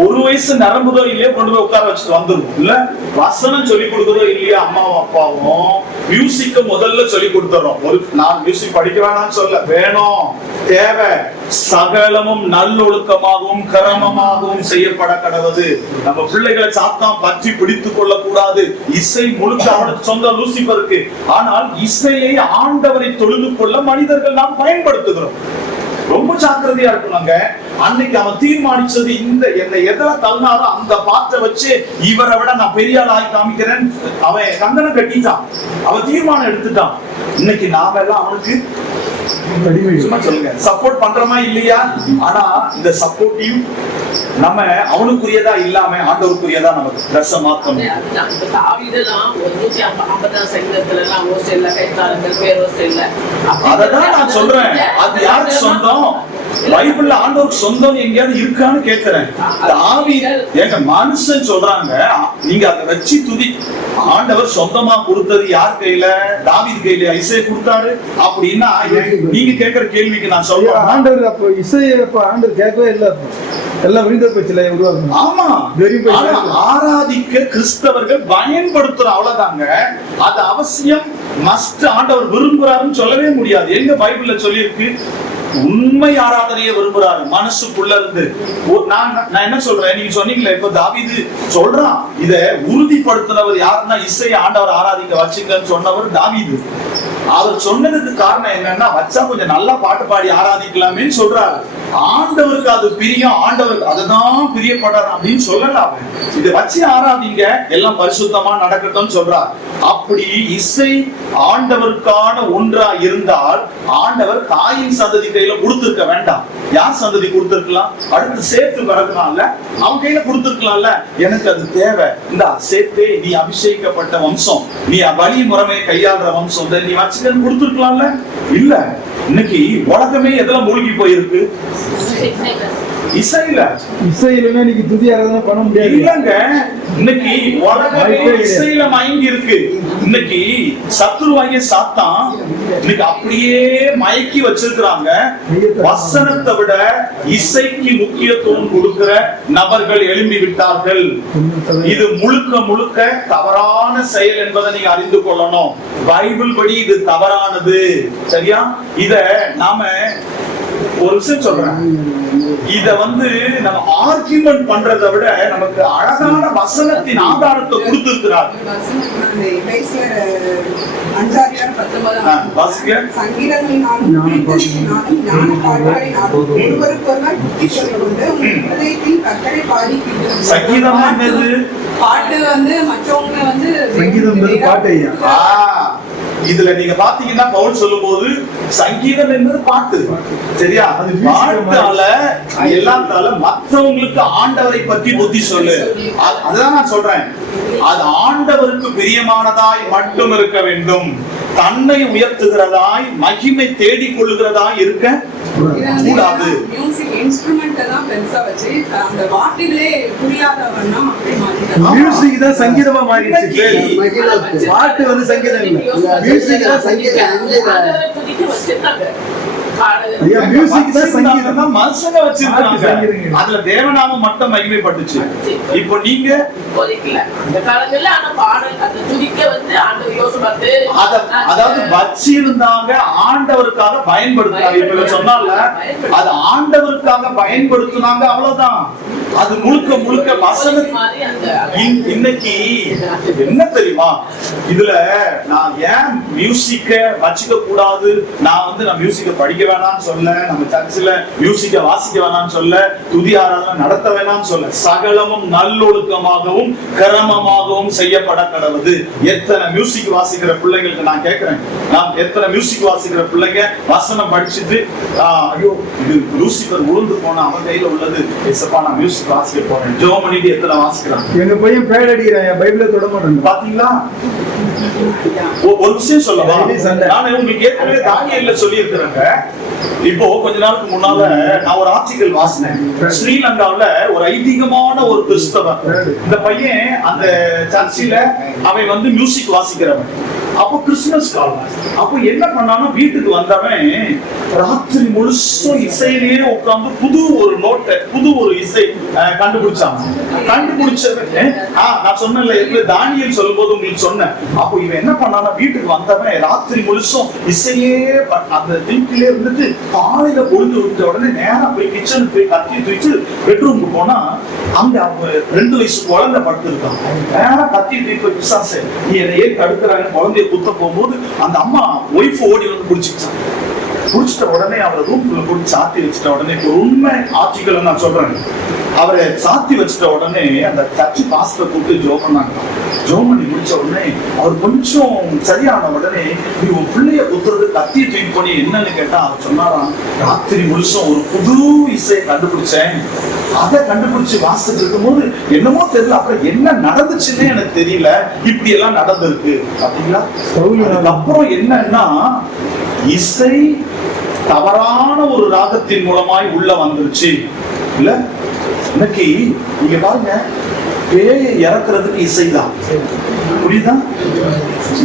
1 வயசு நரம்புதோ இல்லையோ கொண்டு போய் உட்கார வச்சுட்டு வந்துருக்கும். இல்ல வசனம் சொல்லி கொடுக்குறதோ இல்லையா, அம்மாவும் அப்பாவும் மியூசிக்க முதல்ல சொல்லி கொடுத்துறோம். நான் மியூசிக் படிக்க வேணாம்னு சொல்ல, வேணும், தேவை. சகலமும் நல்லொழுக்கமாகவும் கிரமமாகவும் செய்யப்பட கடவுது. நம்ம பிள்ளைகளை சாத்தான் பற்றி பிடித்துக் கொள்ள கூடாது. இசை முழுக்க அவனுக்கு சொந்த லூசிபருக்கு. ஆனால் இசையை ஆண்டவரை தொழுது கொள்ள மனிதர்கள் நாம் பயன்படுத்துகிறோம். ரொம்ப ஜாக்கிரதையா இருக்கணுங்க. அன்னைக்கு அவன் தீர்மானிச்சது, இந்த என்னை எதிர தள்ளினாரோ அந்த பாட்டை வச்சு இவரை விட நான் பெரிய ஆளாய் காமிக்கிறேன். அவன் கங்கணம் கட்டிட்டான், அவன் தீர்மானம் எடுத்துட்டான். இன்னைக்கு நாம எல்லாம் அவனுக்கு சும்மா சொல்லுங்க சப்போர்ட் பண்றோமா இல்லையா? ஆனா இந்த சப்போர்ட்டிவ் நம்ம அவனுக்குரியதா இல்லாம ஆண்டவருக்குரியதா நமக்கு ட்ரெஸ் மாத்தணும். அததான் நான் சொல்றேன். அது யாருக்கு சொந்தம்? பைபிள்ல ஆண்டவருக்கு சொந்தம் எங்கேயாவது இருக்கான்னு கேட்கிறேன். ஆவி எங்க மனுஷன் சொல்றாங்க, நீங்க அதை வச்சு துதி. ஆண்டவர் சொந்தமா கொடுத்தது யார் கையில? தாவீது கையில இசையை கொடுத்தாரு. அப்படின்னா நீங்க கேட்கிற கேள்விக்கு நான் சொல்றேன், ஆண்டவர் அப்போ இசையை ஆண்டவர் கேட்கவே இல்லை, எல்லாம் விழுந்த பட்சல உருவாக்கணும். ஆமா, ஆராதிக்க கிறிஸ்தவர்கள் பயன்படுத்துற அவ்வளவுதாங்க. அது அவசியம், மஸ்ட். ஆண்டவர் விரும்புறாருன்னு சொல்லவே முடியாது. எங்க பைபிள்ல சொல்லி இருக்கு? உண்மை ஆராதனையை விரும்புறாரு மனசுக்குள்ள இருந்து. நான் என்ன சொல்றேன், நீங்க சொன்னீங்களே இப்ப தாவீது சொல்றான், இத உறுதிப்படுத்தினவர் யாருன்னா இசையை ஆண்டவர் ஆராதிக்க வச்சுங்கன்னு சொன்னவர் தாவீது. அவர் சொன்னதுக்கு காரணம் என்னன்னா, வச்சா கொஞ்சம் நல்லா பாட்டு பாடி ஆராதிக்கலாமேன்னு சொல்றாரு. ஆண்டவருக்கு அது பிரியம், ஆண்டவருக்கு அதுதான் பிரியப்படுறாரு அப்படின்னு சொல்லலாம். இதை வச்சு ஆராதிங்க, எல்லாம் பரிசுத்தமா நடக்கட்டும் சொல்றார். அப்படி இசை ஆண்டவருக்கான ஒன்றா இருந்தால் ஆண்டவர் காயின் சந்ததி கையில கொடுத்திருக்க வேண்டாம். யார் சந்ததி கொடுத்திருக்கலாம்? அடுத்து சேர்த்து பிறகுனால அவன் கையில கொடுத்திருக்கலாம்ல. எனக்கு அது தேவை, இந்த சேர்த்தே நீ அபிஷேகிக்கப்பட்ட வம்சம், நீ வழி முறைமையை கையாளுற வம்சம், நீ வச்சுக்கன்னு கொடுத்திருக்கலாம்ல. இல்ல, இன்னைக்கு உலகமே எதுல மூழ்கி போயிருக்கு? இசையில. இசையில இன்னைக்கு துதி ஆராதனை பண்ண முடியாது. இல்லங்க, இன்னைக்கு உலகமே இசையில மயங்கி இருக்கு. இன்னைக்கு சத்துருவாகிய சாத்தான் இன்னைக்கு அப்படியே மயக்கி வச்சிருக்கிறாங்க. வசனத்தை விட இசைக்கு முக்கியத்துவம் கொடுக்கிற நபர்கள் எழும்பி விட்டார்கள். இது முழுக்க முழுக்க தவறான செயல் என்பதை நீங்க அறிந்து கொள்ளணும். பைபிள் படி இது தவறானது. சரியா? இத நாம ஒரு விஷயம் சொல்றேன், இத நம்ம ஆர்கியூமெண்ட் பண்றதை விட நமக்கு அழகான வசனத்தின் ஆதாரத்தை கொடுத்திருக்கிறார். சங்கீதம் என்னது? பாட்டு மற்றவங்க சங்கீதம் பாட்டு. இதுல நீங்க பாத்தீங்கன்னா பவுல் சொல்லும் போது சங்கீதம் என்பது பாட்டு. சரியா? அது பாட்டால எல்லாத்தால மற்றவங்களுக்கு ஆண்டவரை பற்றி புத்தி சொல்லு. அதுதான் நான் சொல்றேன். அது ஆண்டவருக்கு பிரியமானதாய் மட்டும் இருக்க வேண்டும். தன்னை உயர்த்துகிறதாய் மகிமை தேடிக் கொள்ளுகிறதாய் இருக்க கூடாது. மியூசிக் இன்ஸ்ட்ருமெண்ட் தான் பெருசா வச்சு அந்த வார்த்தைகளே புரியாதவன்னா மியூசிக் தான் சங்கீதமா மாறிடுச்சு. பாட்டு சங்கீதம் இல்ல, மியூசிக் தான் சங்கீதம். மனுஷங்க வச்சிருக்காங்க, அதுல தேவநாமம் மட்டும் மகிமைப்பட்டுச்சு. இப்போ நீங்க அதாவது வச்சிருந்தாங்க, ஆண்டவருக்காக பயன்படுத்தினாங்க. இப்ப சொன்னால அது ஆண்டவருக்காக பயன்படுத்தினாங்க, அவ்வளவுதான். அது முழுக்க முழுக்க வசன. இன்னைக்கு என்ன தெரியுமா, இதுல நான் ஏன் மியூசிக்க வச்சுக்க கூடாது, நான் மியூசிக்க படிக்க வேணாம்னு சொல்ல, நம்ம சர்ச்சில் மியூசிக்க வாசிக்க வேணாம்னு சொல்ல, துதி ஆராதனை நடத்த வேணாம்னு சொல்ல, சகலமும் நல்லொழுக்கமாகவும் கிரமமாகவும் செய்யப்பட கடவுது. எத்தனை மியூசிக் வாசிக்கிற பிள்ளைங்களுக்கு நான் கேட்கிறேன், நான் எத்தனை மியூசிக் வாசிக்கிற பிள்ளைங்க வசனம் படிச்சுட்டு ஐயோ இது லூசிபர் உளுந்து போன அவன் கையில உள்ளது, ஏசப்பா நான் மியூசிக் வாசிக்க போறேன், ஜெபம் பண்ணிட்டு எத்தனை வாசிக்கிறான். எங்க பையன் பேட் அடிக்கிறான், பைபிளை தொட மாட்டேன். பாத்தீங்களா? ஒரு விஷயம் சொல்லவா, நான் உங்களுக்கு ஏற்கனவே தானியேல்ல சொல்லி இருக்கிறேங்க. இப்போ கொஞ்ச நாளுக்கு முன்னால நான் ஒரு ஆர்டிகல் வாசினேன். ஸ்ரீலங்காவுல ஒரு ஐதீகமான ஒரு கிறிஸ்தவன், இந்த பையன் அந்த சர்ச்சில அவன் மியூசிக் வாசிக்கிறவன். அப்போ கிறிஸ்துமஸ் காலம், அப்போ என்ன பண்ணாலும் வீட்டுக்கு வந்தவன் ராத்திரி முழுசும் இசையிலேயே உட்கார்ந்து புது ஒரு நோட்டை, புது ஒரு இசை கண்டுபிடிச்சான். கண்டுபிடிச்சவன் நான் சொன்னேன்ல, தானியேல் சொல்லும் போது உங்களுக்கு சொன்னேன். அப்போ இவன் என்ன பண்ணானா, வீட்டுக்கு வந்தவன் ராத்திரி முழுசும் இசையே அந்த வீட்டிலே இருந்துட்டு காலையில பொழுது விட்ட உடனே நேரா போய் கிச்சனுக்கு போய் கத்தி தூக்கிட்டு பெட்ரூமுக்கு போனா அங்க அவங்க 2 வயசு குழந்தை படுத்திருக்கான். நேரா கத்தி தூக்கி பிசாசு நீ என்னையே தடுக்கிறாங்க குழந்தைய குத்த போகும்போது அந்த அம்மா ஒய்ஃப் ஓடி புடிச்சுட்டான். புடிச்சிட்ட உடனே அவரை ரூம்குள்ள போட்டு சாத்தி வச்சுட்ட உடனே, ஒரு உண்மை ஆர்டிகல் நான் சொல்றேன், அவரை சாத்தி வச்சுட்ட உடனே அந்த சர்ச்சு பாஸ்டரை கூப்பிட்டு ஜோ பண்ணாங்க. ஜோ பண்ணி முடிச்ச உடனே அவர் கொஞ்சம் சரியான உடனே நீ உன் பிள்ளைய குத்துறது கத்தியை தூக்கி பண்ணி என்னன்னு கேட்டா அவர் சொன்னாராம், ராத்திரி முழுசும் ஒரு புது இசையை கண்டுபிடிச்சேன், அதை கண்டுபிடிச்சு வாசிட்டு இருக்கும் போது என்னமோ தெரியல, அப்புறம் என்ன நடந்துச்சுன்னே எனக்கு தெரியல, இப்படி எல்லாம் நடந்திருக்கு. அப்படிங்களா? அதுக்கப்புறம் என்னன்னா, இசை தவறான ஒரு ராகத்தின் மூலமாய் உள்ள வந்துருச்சு இல்ல. இன்னைக்கு நீங்க பாருங்க, பேயை இறக்குறதுக்கு இசைதான், புரியுதா?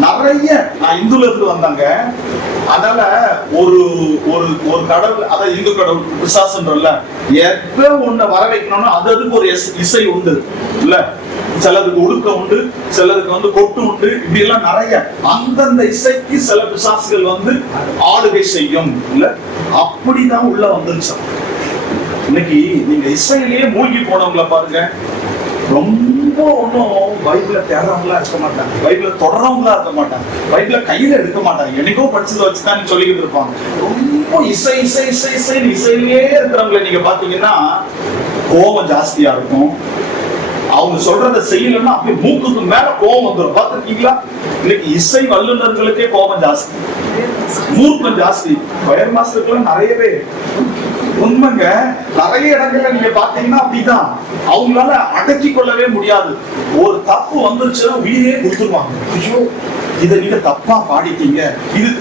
நிறைய நான் இந்துல இருந்து வந்தாங்க, அதனால ஒரு ஒரு ஒரு கடவுள், அதாவது இந்து கடவுள் பிசாசுன்றல்ல, எதை ஒண்ணு வர வைக்கணும்னா அது அதுக்கு ஒரு இசை உண்டு இல்ல. சிலதுக்கு உடுக்க உண்டு, சிலருக்கு கொட்டு உண்டு, இப்படி எல்லாம் நிறைய அந்தந்த இசைக்கு சில பிசாசுகள் ஆளுகை செய்யும் இல்ல. அப்படிதான் உள்ள வந்துருச்சு. இன்னைக்கு நீங்க இசையிலேயே மூழ்கி போனவங்கள பாருங்க, ரொம்ப ஒன்னும் பைபிள தேடுறவங்களா இருக்க மாட்டாங்க, பைபிள தொடர்றவங்களா இருக்க மாட்டாங்க, பைபிள கையில எடுக்க மாட்டாங்க, என்னைக்கோ படிச்சதை வச்சுதான் சொல்லிக்கிட்டு இருப்பாங்க. ரொம்ப இசை இசை இசை இசைன்னு இசையிலேயே இருக்கிறவங்களை நீங்க பாத்தீங்கன்னா கோபம் ஜாஸ்தியா இருக்கும். அவங்க சொல்றத செய்யலன்னா அப்படியே மூக்குக்கு மேல கோபம் வந்துடும். பாத்துருக்கீங்களா? இன்னைக்கு இசை வல்லுநர்களுக்கே கோபம் ஜாஸ்தி, மூர்க்கம் ஜாஸ்தி. ஃபயர் மாஸ்டருக்குலாம் நிறையவே உண்மைங்க, நிறைய இடங்கள்ல நீங்க பாத்தீங்கன்னா அப்படிதான், அவங்களால அடக்கி கொள்ளவே முடியாது. ஒரு தப்பு வந்துருச்சுன்னா உயிரே கொடுத்துருவாங்க. ஐயோ இதை நீங்க தப்பா பாடிட்டீங்க, இது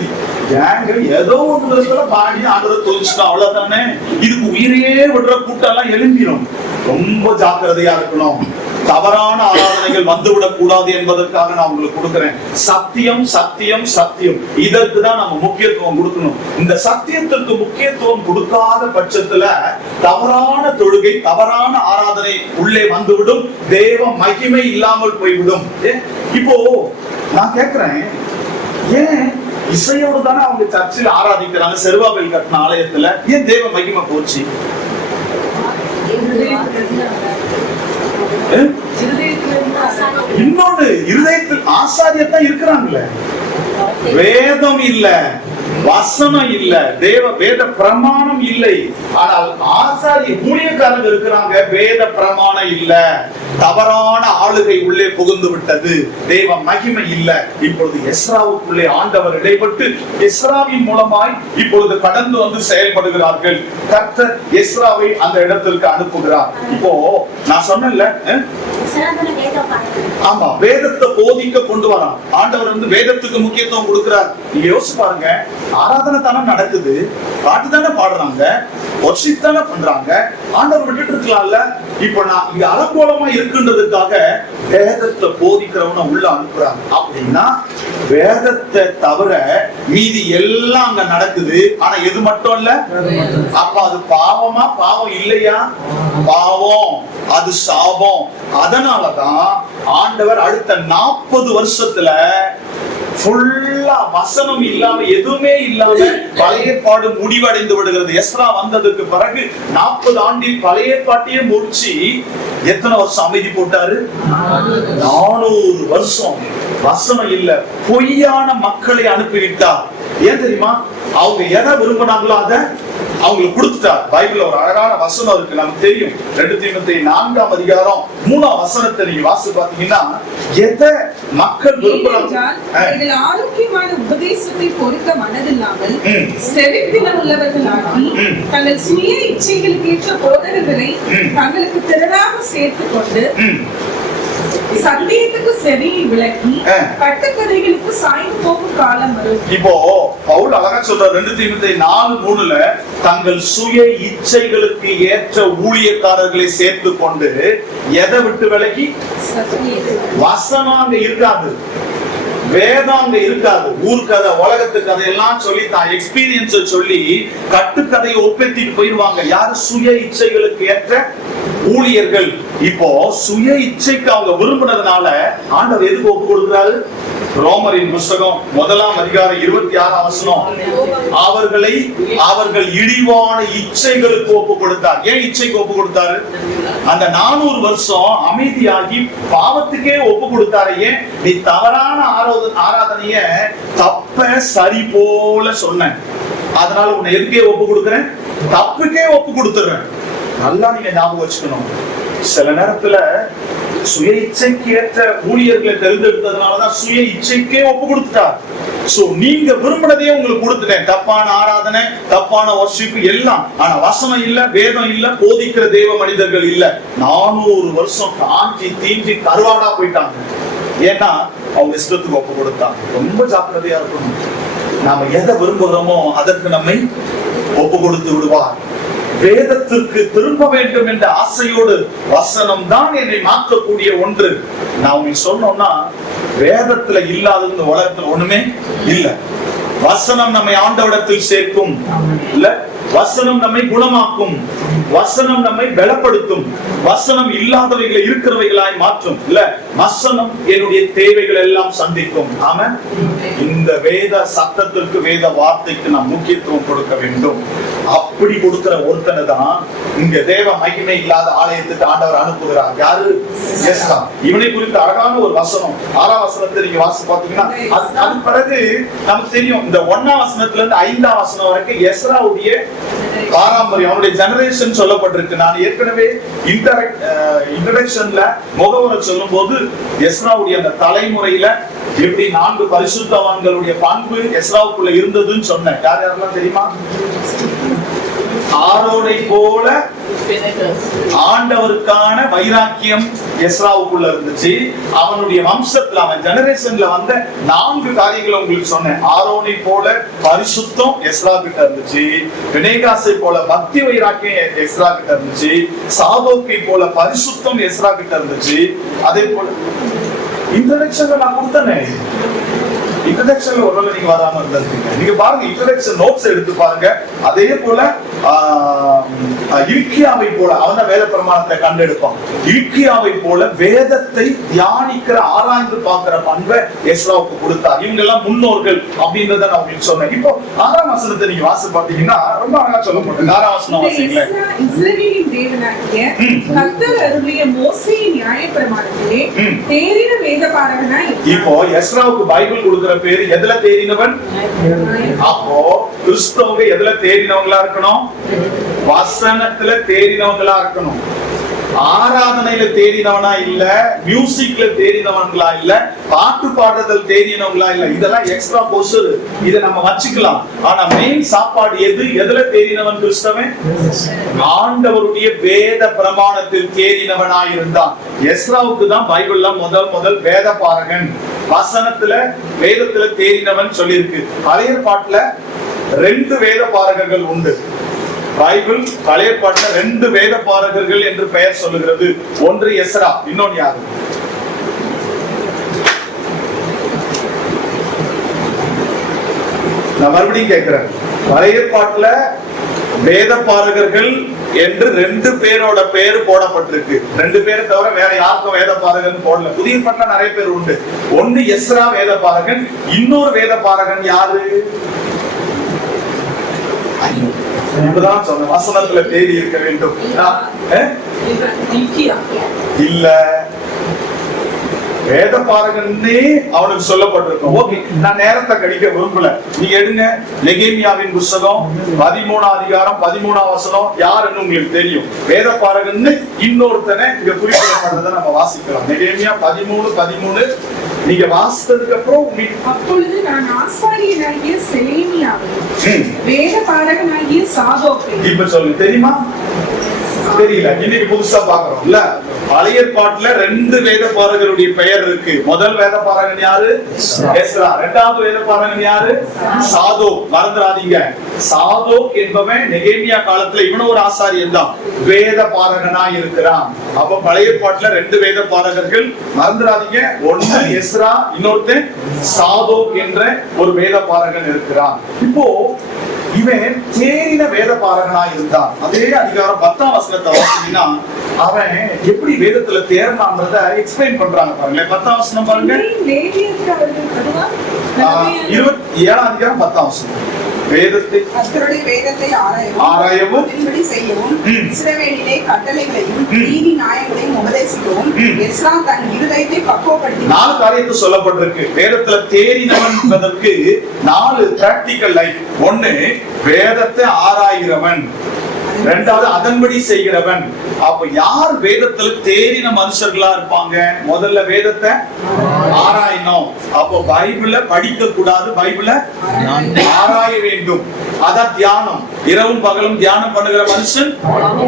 ஏங்க ஏதோ ஒரு விதத்துல பாடி ஆண்டவரை தொழிச்சுட்டோம் அவ்வளவுதானே, இதுக்கு உயிரையே விடுற கூட்டம் எல்லாம் எழும்பிடும். ரொம்ப ஜாக்கிரதையா இருக்கணும். தவறான ஆராதனைகள் வந்துவிடக் கூடாது என்பதற்காக நான் உங்களுக்கு கொடுக்கிறேன். சத்தியம் சத்தியம் சத்தியம், இதற்கு தான் நம்ம முக்கியத்துவம் கொடுக்கணும். இந்த சத்தியத்திற்கு முக்கியத்துவம் கொடுக்காத பட்சத்துல தவறான தொழுகை, தவறான ஆராதனை உள்ளே வந்துவிடும், தேவ மகிமை இல்லாமல் போய்விடும். இப்போ நான் கேட்கிறேன், ஏன் இசையோடு தானே அவங்க சர்ச்சில் ஆராதிக்கிறாங்க, செருபாபேல் கட்டின ஆலயத்துல, ஏன் தேவ மகிமை போச்சு? இன்னொன்னு, இருதயத்தில் ஆசாரியத்தான் இருக்கிறாங்களே, வேதம் இல்ல, வசனம் இல்ல, வேத பிரமாணம் இல்லை, ஆனால் ஆசாரிய ஊழியக்காரங்க இருக்கிறாங்க, வேத பிரமாணம் இல்ல, தவறான ஆளுகை உள்ளே புகுந்து விட்டது, தேவ மகிமை இல்ல. இப்பொழுது எஸ்ராவுக்குள்ளே ஆண்டவர் இடைப்பட்டு எஸ்ராவின் மூலமாய் இப்பொழுது கடந்து செயல்படுகிறார்கள். கர்த்தர் எஸ்ராவை அந்த இடத்திற்கு அனுப்புகிறார். இப்போ நான் சொன்னேன்ல, ஆமா, வேதத்தை போதிக்க கொண்டு வரான் ஆண்டவர், வேதத்துக்கு முக்கியத்துவம் கொடுக்கிறார். நீங்க யோசிச்சு பாருங்க, ஆராதனை தானே நடக்குது, பாட்டு தானே பாடுறாங்க, வர்ஷிப் தானே பண்றாங்க, ஆண்டவர் விட்டுட்டு இருக்கலாம்ல. இப்ப நான் இங்க அலங்கோலமா இருக்குன்றதுக்காக வேதத்தை போதிக்கிறவன உள்ள அனுப்புறாங்க. அப்படின்னா வேதத்தை தவிர மீதி எல்லாம் அங்க நடக்குது, ஆனா எது மட்டும் இல்ல. அப்ப அது பாவமா? பாவம் இல்லையா? பாவம், அது சாபம். அதனாலதான் ஆண்டவர் அடுத்த 40 வருஷத்துல ஃபுல்லா வசனம் இல்லாம எதுவுமே இல்லாம பழைய ஏற்பாடு முடிவடைந்து விடுகிறது. எஸ்ரா வந்ததுக்கு பிறகு 40 ஆண்டில் பழைய ஏற்பாட்டையே முடிச்சு எத்தனை வருஷம் அமைதி போட்டாரு? 400 வருஷம் வசனம் இல்ல, பொய்யான மக்களை அனுப்பிவிட்டார். ஏன் தெரியுமா? அவங்க எதை விரும்பினாங்களோ அதை அவங்களுக்கு கொடுத்துட்டார். பைபிள்ல ஒரு அழகான வசனம் இருக்கு, நமக்கு தெரியும். 2 தீமோத்தேயு 4ஆம் அதிகாரம் 3ஆம் வசனத்தை நீங்க வாசி பாத்தீங்கன்னா, எதை மக்கள் விரும்புறாங்க? இதில் ஆரோக்கியமான உபதேசத்தை பொறுத்த மனதில்லாமல் செவிப்பினம் உள்ளவர்களாகி தங்கள் சுய இச்சைகளுக்கு ஏற்ற போதகர்களை தங்களுக்கு திரளாக சேர்த்துக் கொண்டு சந்தேகத்துக்கு செவியை விலக்கி கட்டுக்கதைகளுக்கு சாய்ந்து போகும் காலம் வரும். இப்போ பவுல் அழகா சொல்ற 2 தீமோத்தேயு 4:3ல தங்கள் சுய இச்சைகளுக்கு ஏற்ற ஊழியக்காரர்களை சேர்த்து கொண்டு எதை விட்டு விலகி? வசனம் அங்க இருக்காது, வேதம் அங்க இருக்காது, ஊர்கதை உலகத்து கதையெல்லாம் சொல்லி தான் எக்ஸ்பீரியன்ஸ் சொல்லி கட்டுக்கதையை ஒப்பேத்திட்டு போயிருவாங்க. யாரு? சுய இச்சைகளுக்கு ஏற்ற ஊழியர்கள். இப்போ சுய இச்சைக்கு அவங்க விரும்பினதுனால ஆண்டவர் எதுக்கு ஒப்பு கொடுக்கிறாரு? ரோமரின் புஸ்தகம் 1ஆம் அதிகாரம் 26ஆம் வசனம், அவர்கள் இழிவான இச்சைகளுக்கு ஒப்பு கொடுத்தார். ஏன் இச்சைக்கு ஒப்பு கொடுத்தாரு? அந்த 400 வருஷம் அமைதியாகி பாவத்துக்கே ஒப்பு கொடுத்தாரு. ஏன்? நீ தவறான ஆராதனைய தப்ப சரி போல சொன்ன, அதனால உன்னை எதுக்கே ஒப்பு கொடுக்கிறேன்? தப்புக்கே ஒப்பு கொடுத்துறேன். நல்லா நீங்க ஞாபகம் வச்சுக்கணும். சில நேரத்துல சுய இச்சைக்கு ஏற்ற ஊழியர்களை தேர்ந்தெடுத்ததுனாலதான் சுய இச்சைக்கே ஒப்பு கொடுத்துட்டார். சோ நீங்க விரும்பினதையே உங்களுக்கு கொடுத்துட்டேன், தப்பான ஆராதனை, தப்பான வர்ஷிப் எல்லாம். ஆனா வசனம் இல்ல, வேதம் இல்ல, போதிக்கிற தேவ மனிதர்கள் இல்ல. 400 வருஷம் காஞ்சி தீஞ்சி கருவாடா போயிட்டாங்க. ஏன்னா அவங்க இஷ்டத்துக்கு ஒப்பு கொடுத்தாங்க. ரொம்ப ஜாக்கிரதையா இருக்கணும். நாம எதை விரும்புகிறோமோ அதற்கு நம்மை ஒப்பு கொடுத்து விடுவார். வேதத்திற்கு திரும்ப வேண்டும் என்ற ஆசையோடு வசனம் தான் என்னை மாற்றக்கூடிய ஒன்று. நான் உங்களுக்கு சொன்னோம்னா, வேதத்துல இல்லாத இந்த உலகத்துல ஒண்ணுமே இல்ல. வசனம் நம்மை ஆண்டவரிடத்தில் சேர்க்கும் இல்ல, வசனம் நம்மை குணமாக்கும், வசனம் நம்மை பலப்படுத்தும், வசனம் இல்லாதவைகளை இருக்கிறவைகளாய் மாற்றும் இல்ல, வசனம் என்னுடைய தேவைகள் எல்லாம் சந்திக்கும். ஆமா, இந்த வேத சத்தத்திற்கு, வேத வார்த்தைக்கு நாம் முக்கியத்துவம் கொடுக்க வேண்டும். அப்படி கொடுக்கிற ஒருத்தனை தான் இங்க தேவ மகிமை இல்லாத ஆலயத்துக்கு ஆண்டவர் அனுப்புகிறார். யாரு? எஸ்ரா. இவனை குறித்து அழகான ஒரு வசனம் 6ஆம் வசனத்தை நீங்க வாசி பாத்தீங்கன்னா, அது பிறகு நமக்கு தெரியும். இந்த 1ஆம் வசனத்துல இருந்து 5ஆம் வசனம் வரைக்கும் எஸ்ராவுடைய பாரம்பரியம், அவனுடைய ஜெனரேஷன் சொல்லப்பட்டிருக்கு. நான் ஏற்கனவே இன்ட்ரோடக்ஷன்ல முகவரை சொல்லும் போது எஸ்ராவுடைய அந்த தலைமுறையில எப்படி 4 பரிசுத்தவான்களுடைய பண்பு எஸ்ராவுக்குள்ள இருந்ததுன்னு சொன்னேன். யார் யாரெல்லாம் தெரியுமா? ஆரோனை போல ஆண்டவருக்கான வைராக்கியம் எஸ்ராவுக்குள்ள இருந்துச்சு. அவனுடைய வம்சத்துல, அவன் ஜெனரேஷன்ல வந்த 4 காரியங்களை உங்களுக்கு சொன்னேன். ஆரோனை போல பரிசுத்தம் எஸ்ரா கிட்ட இருந்துச்சு, பினேகாசை போல பக்தி வைராக்கியம் எஸ்ரா கிட்ட இருந்துச்சு, சாதோக்கை போல பரிசுத்தம் எஸ்ரா கிட்ட இருந்துச்சு. அதே போல இன்ட்ரோடக்ஷன்ல நான் கொடுத்தனே, இன்ட்ரோடக்ஷன்ல ஒருவேளை நீங்க வராம இருந்திருக்கீங்க. நீங்க பாருங்க, இன்ட்ரோடக்ஷன் நோட்ஸ் எடுத்து பாருங்க. அதே போல இல்கியாவை போல அவன் வேத பிரமாணத்தை கண்டெடுப்பான். இல்கியாவை போல வேதத்தை தியானிக்கிற, ஆராய்ந்து பார்க்கிற பண்பை எஸ்ராவுக்கு கொடுத்தார். இவங்க எல்லாம் முன்னோர்கள் அப்படின்றத நான் உங்களுக்கு சொன்னேன். இப்போ 6ஆம் வசனத்தை நீங்க வாசி பார்த்தீங்கன்னா ரொம்ப அழகா சொல்லப்பட்டிருக்கு. 6ஆம் வசனம் வாசிங்களேன். இஸ்ரவேலின் தேவனாகிய கர்த்தர் அருளிய மோசேயின் நியாயப்பிரமாணத்திலே தேறின வேதபாரகனாய். இப்போ எஸ்ராவுக்கு பைபிள் கொடுக்கிற பேரு எதுல தேறினவன்? அப்போ கிறிஸ்தவங்க எதுல தேறினவங்களா இருக்கணும்? வசனத்துல தேறினவங்களா இருக்கணும். ஆராதனையில தேறினவனா இல்ல, மியூசிக்ல தேறினவங்களா இல்ல, பாட்டு பாடுறதுல தேறினவங்களா இல்ல. இதெல்லாம் எக்ஸ்ட்ரா போஸ்டர், இதை நம்ம வச்சுக்கலாம். ஆனா மெயின் சாப்பாடு எது? எதுல தேறினவன் கிறிஸ்தவன்? ஆண்டவருடைய வேத பிரமாணத்தில் தேறினவனா இருந்தான். எஸ்ராவுக்கு தான் பைபிள்ல முதல் வேத பாரகன், வசனத்துல வேதத்துல தேறினவன் சொல்லியிருக்கு. பழைய பாட்டுல 2 வேத பாரகர்கள் உண்டு. பைபிள் பழைய பாட்டுல 2 வேத பாரகர்கள் என்று பெயர் சொல்லுகிறது. ஒன்று எஸ்ரா, இன்னொன்னு யாரு? நான் மறுபடியும் கேட்கிறேன். பழைய பாட்டுல வேத பாரகர்கள் என்று 2 பேரோட பேரு போடப்பட்டிருக்கு. 2 பேரை தவிர வேற யாருக்கும் வேத பாரகன் போடல. புதிய ஏற்பாட்டுல நிறைய பேர் உண்டு. ஒன்னு எஸ்ரா வேத பாரகன், இன்னொரு வேத பாரகன் யாரு? இப்பதான் சொன்ன வசனத்துல தேடி இருக்க வேண்டும். இல்ல, வேத பாரகன்னே அவனுக்கு சொல்லப்பட்டிருக்கும். ஓகே, நான் நேரத்தை கடிக்க விரும்பல. நீங்க எடுங்க நெகேமியாவின் புத்தகம் 13ஆம் அதிகாரம் 13ஆம் வசனம். யாருன்னு உங்களுக்கு தெரியும். வேத பாரகன்னு இன்னொருத்தனை இங்க குறிப்பிடப்படுறதை நம்ம வாசிக்கலாம். நெகேமியா 13:13 நீங்க வாசித்ததுக்கு அப்புறம் அப்பொழுது நான் ஆசாரியனாகிய செலேமியாவையும் வேத பாரகனாகிய சாதோக்கையும் இப்ப சொல்லுங்க, தெரியுமா? தெரியல. இன்னைக்கு புதுசா பாக்குறோம் இல்ல. பழைய ஏற்பாட்டுல 2 வேத பாரகருடைய பெயர் இருக்கு. முதல் வேத பாரகன் யாரு? எஸ்ரா. இரண்டாவது வேத பாரகன் யாரு? சாதோக். மறந்துடாதீங்க, சாதோக் என்பவன் நெகேமியா காலத்துல இவனும் ஒரு ஆசாரியன் தான், வேத பாரகனா இருக்கிறான். அப்ப பழைய ஏற்பாட்டுல 2 வேத பாரகர்கள், மறந்துடாதீங்க. ஒன்னு எஸ்ரா, இன்னொருத்தன் சாதோக் என்ற ஒரு வேத பாரகன் இருக்கிறான். இப்போ இவன் தேறின வேத பாரகனா இருந்தான். அதே அதிகாரம் 10ஆம் வசனத்தை வாசிச்சீங்கன்னா அவன் எப்படி வேதத்துல தேர்னான்றத எக்ஸ்பிளைன் பண்றாங்க பாருங்க. 10ஆம் வசனம் பாருங்க. 27ஆம் அதிகாரம் 10ஆம் வசனம். வேதத்தை கர்த்தருடைய வேதத்தை ஆராயவும் அதன்படி செய்யவும் இஸ்ரவேலிலே கட்டளைகளையும் நீதி நியாயங்களையும் உபதேசிக்கவும் எஸ்ரா தன் இருதயத்தை பக்குவப்படுத்தி 4 காரியத்தை சொல்லப்பட்டிருக்கு. வேதத்துல தேறினவன் என்பதற்கு 4 பிராக்டிக்கல் லைஃப். ஒன்னு, வேதத்தை ஆராய்கிறவன். இரண்டாவது, அதன்படி செய்கிறவன். அப்ப யார் வேதத்துல தேறின மனுஷர்களா இருப்பாங்க? முதல்ல வேதத்தை ஆராயணும். அப்போ பைபிள படிக்க கூடாது, பைபிள ஆராய வேண்டும். அதான் தியானம். இரவும் பகலும் தியானம் பண்ணுகிற மனுஷன்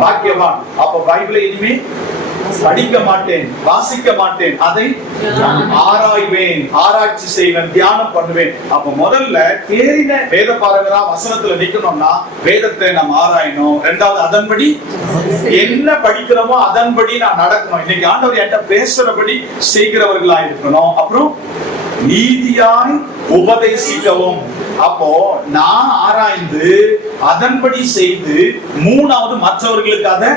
பாக்கியவான். அப்ப பைபிளை இனிமே படிக்க மாட்டேன், வாசிக்க மாட்டேன், அதை ஆராய்வேன், ஆராய்ச்சி செய்வேன், தியானம் பண்ணுவேன். அப்ப முதல்ல தேறின வேத பாரகரா வசனத்துல நிக்கணும்னா வேதத்தை நம்ம ஆராயணும். இரண்டாவது, அதன்படி என்ன படிக்கிறோமோ அதன்படி நான் நடக்கணும். இன்னைக்கு ஆண்டவர் என்கிட்ட பேசுறபடி செய்கிறவர்களா இருக்கணும். அப்புறம் நீதியாய் உபதேசிக்கவும். அப்போ நான் ஆராய்ந்து அதன்படி செய்து மூணாவது மற்றவர்களுக்கு அதை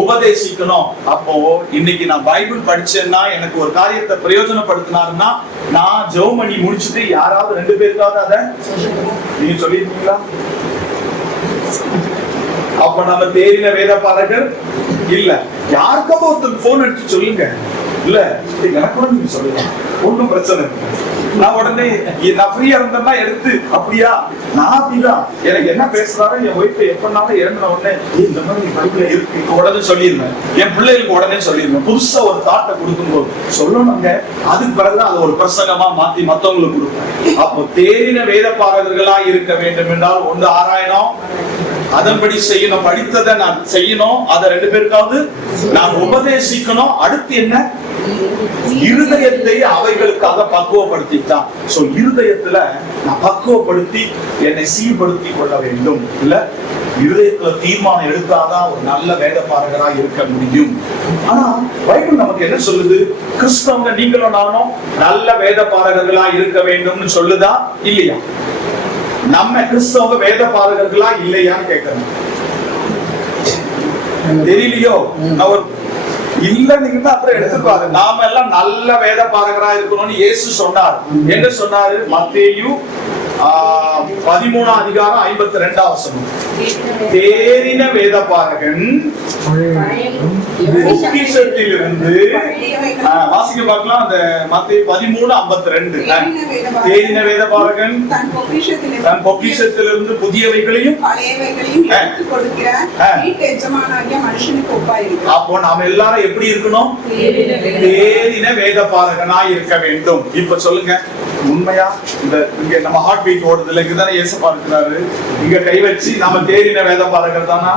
உபதேசிக்கணும். அப்போ இன்னைக்கு நான் பைபிள் படிச்சேன்னா எனக்கு ஒரு காரியத்தை பிரயோஜனப்படுத்தினாருன்னா நான் ஜெபம் பண்ணி முடிச்சுட்டு யாராவது 2 பேருக்காவது அதை நீங்க சொல்லிருக்கீங்களா? அப்ப நம்ம தேறின வேத பாரகர் இல்ல. யாருக்காவது ஒருத்தர் போன் அடிச்சு சொல்லுங்க. இல்ல எனக்கு கூட நீங்க சொல்லுங்க, ஒன்னும் பிரச்சனை இல்லை. நான் உடனே நான் ஃப்ரீயா இருந்தேன்னா எடுத்து அப்படியா நான் அப்படிதான் எனக்கு என்ன பேசுறாரோ என் ஒய்ஃபை எப்பனாலும் இறங்கின உடனே இந்த மாதிரி பைபிள்ல இருக்கு உடனே சொல்லிடுவேன். என் பிள்ளைகளுக்கு உடனே சொல்லிடுவேன். புதுசா ஒரு தாட்டை கொடுக்கும்போது சொல்லணுங்க. அதுக்கு பிறகுதான் அது ஒரு பிரசங்கமா மாத்தி மத்தவங்களுக்கு கொடுப்பேன். அப்போ தேறின வேத பாரகர்களா இருக்க வேண்டும் என்றால் ஒன்று ஆராயணும், அதன்படி செய்யணும், படித்ததை நான் செய்யணும், அதை 2 பேருக்காவது நான் உபதேசிக்கணும். அடுத்து என்ன? இருதயத்தை அவைகளுக்காக பக்குவப்படுத்திட்டான். சோ இருதயத்துல நான் பக்குவப்படுத்தி என்னை சீர்படுத்தி கொள்ள வேண்டும். இல்ல இருதயத்துல தீர்மானம் எடுத்தாதான் ஒரு நல்ல வேத பாரகரா இருக்க முடியும். ஆனா பைபிள் நமக்கு என்ன சொல்லுது? கிறிஸ்தவங்க நீங்களும் நானும் நல்ல வேத பாரகர்களா இருக்க வேண்டும்னு சொல்லுதா இல்லையா? நம்ம கிறிஸ்தவ வேத பாரகர்களா இல்லையான்னு கேட்கணும். தெரியலையோ? இல்ல நீங்க அப்புறம் எடுத்துப்பாரு. நாம எல்லாம் நல்ல வேத பாரகரா இருக்கணும்னு இயேசு சொன்னார். என்ன சொன்னாரு? மத்தேயு 13ஆம் அதிகாரம் 52ஆம் வசனம். தேறின வேத பாரகன் பொக்கிஷத்திலிருந்து வாசிக்க பார்க்கலாம். அந்த மத்தேயு 13:52. தேறின வேத பாரகன் தன் பொக்கிஷத்திலிருந்து புதியவைகளையும் எடுத்துக் கொடுக்கிற வீட்டு எஜமானாகிய மனுஷனுக்கு ஒப்பாயிருக்கிறார். அப்போ நாம எல்லாரும் எப்படி இருக்கணும்? தேறின வேத பாரகனா இருக்க வேண்டும். இப்ப சொல்லுங்க, உண்மையா இங்க நம்ம ஹார்ட் பீட் ஓடுது இல்ல? இங்கதானே இயேசுப்பா இருக்கிறாரு. இங்க கை வச்சு நம்ம தேறின வேத பாரகர் தானா?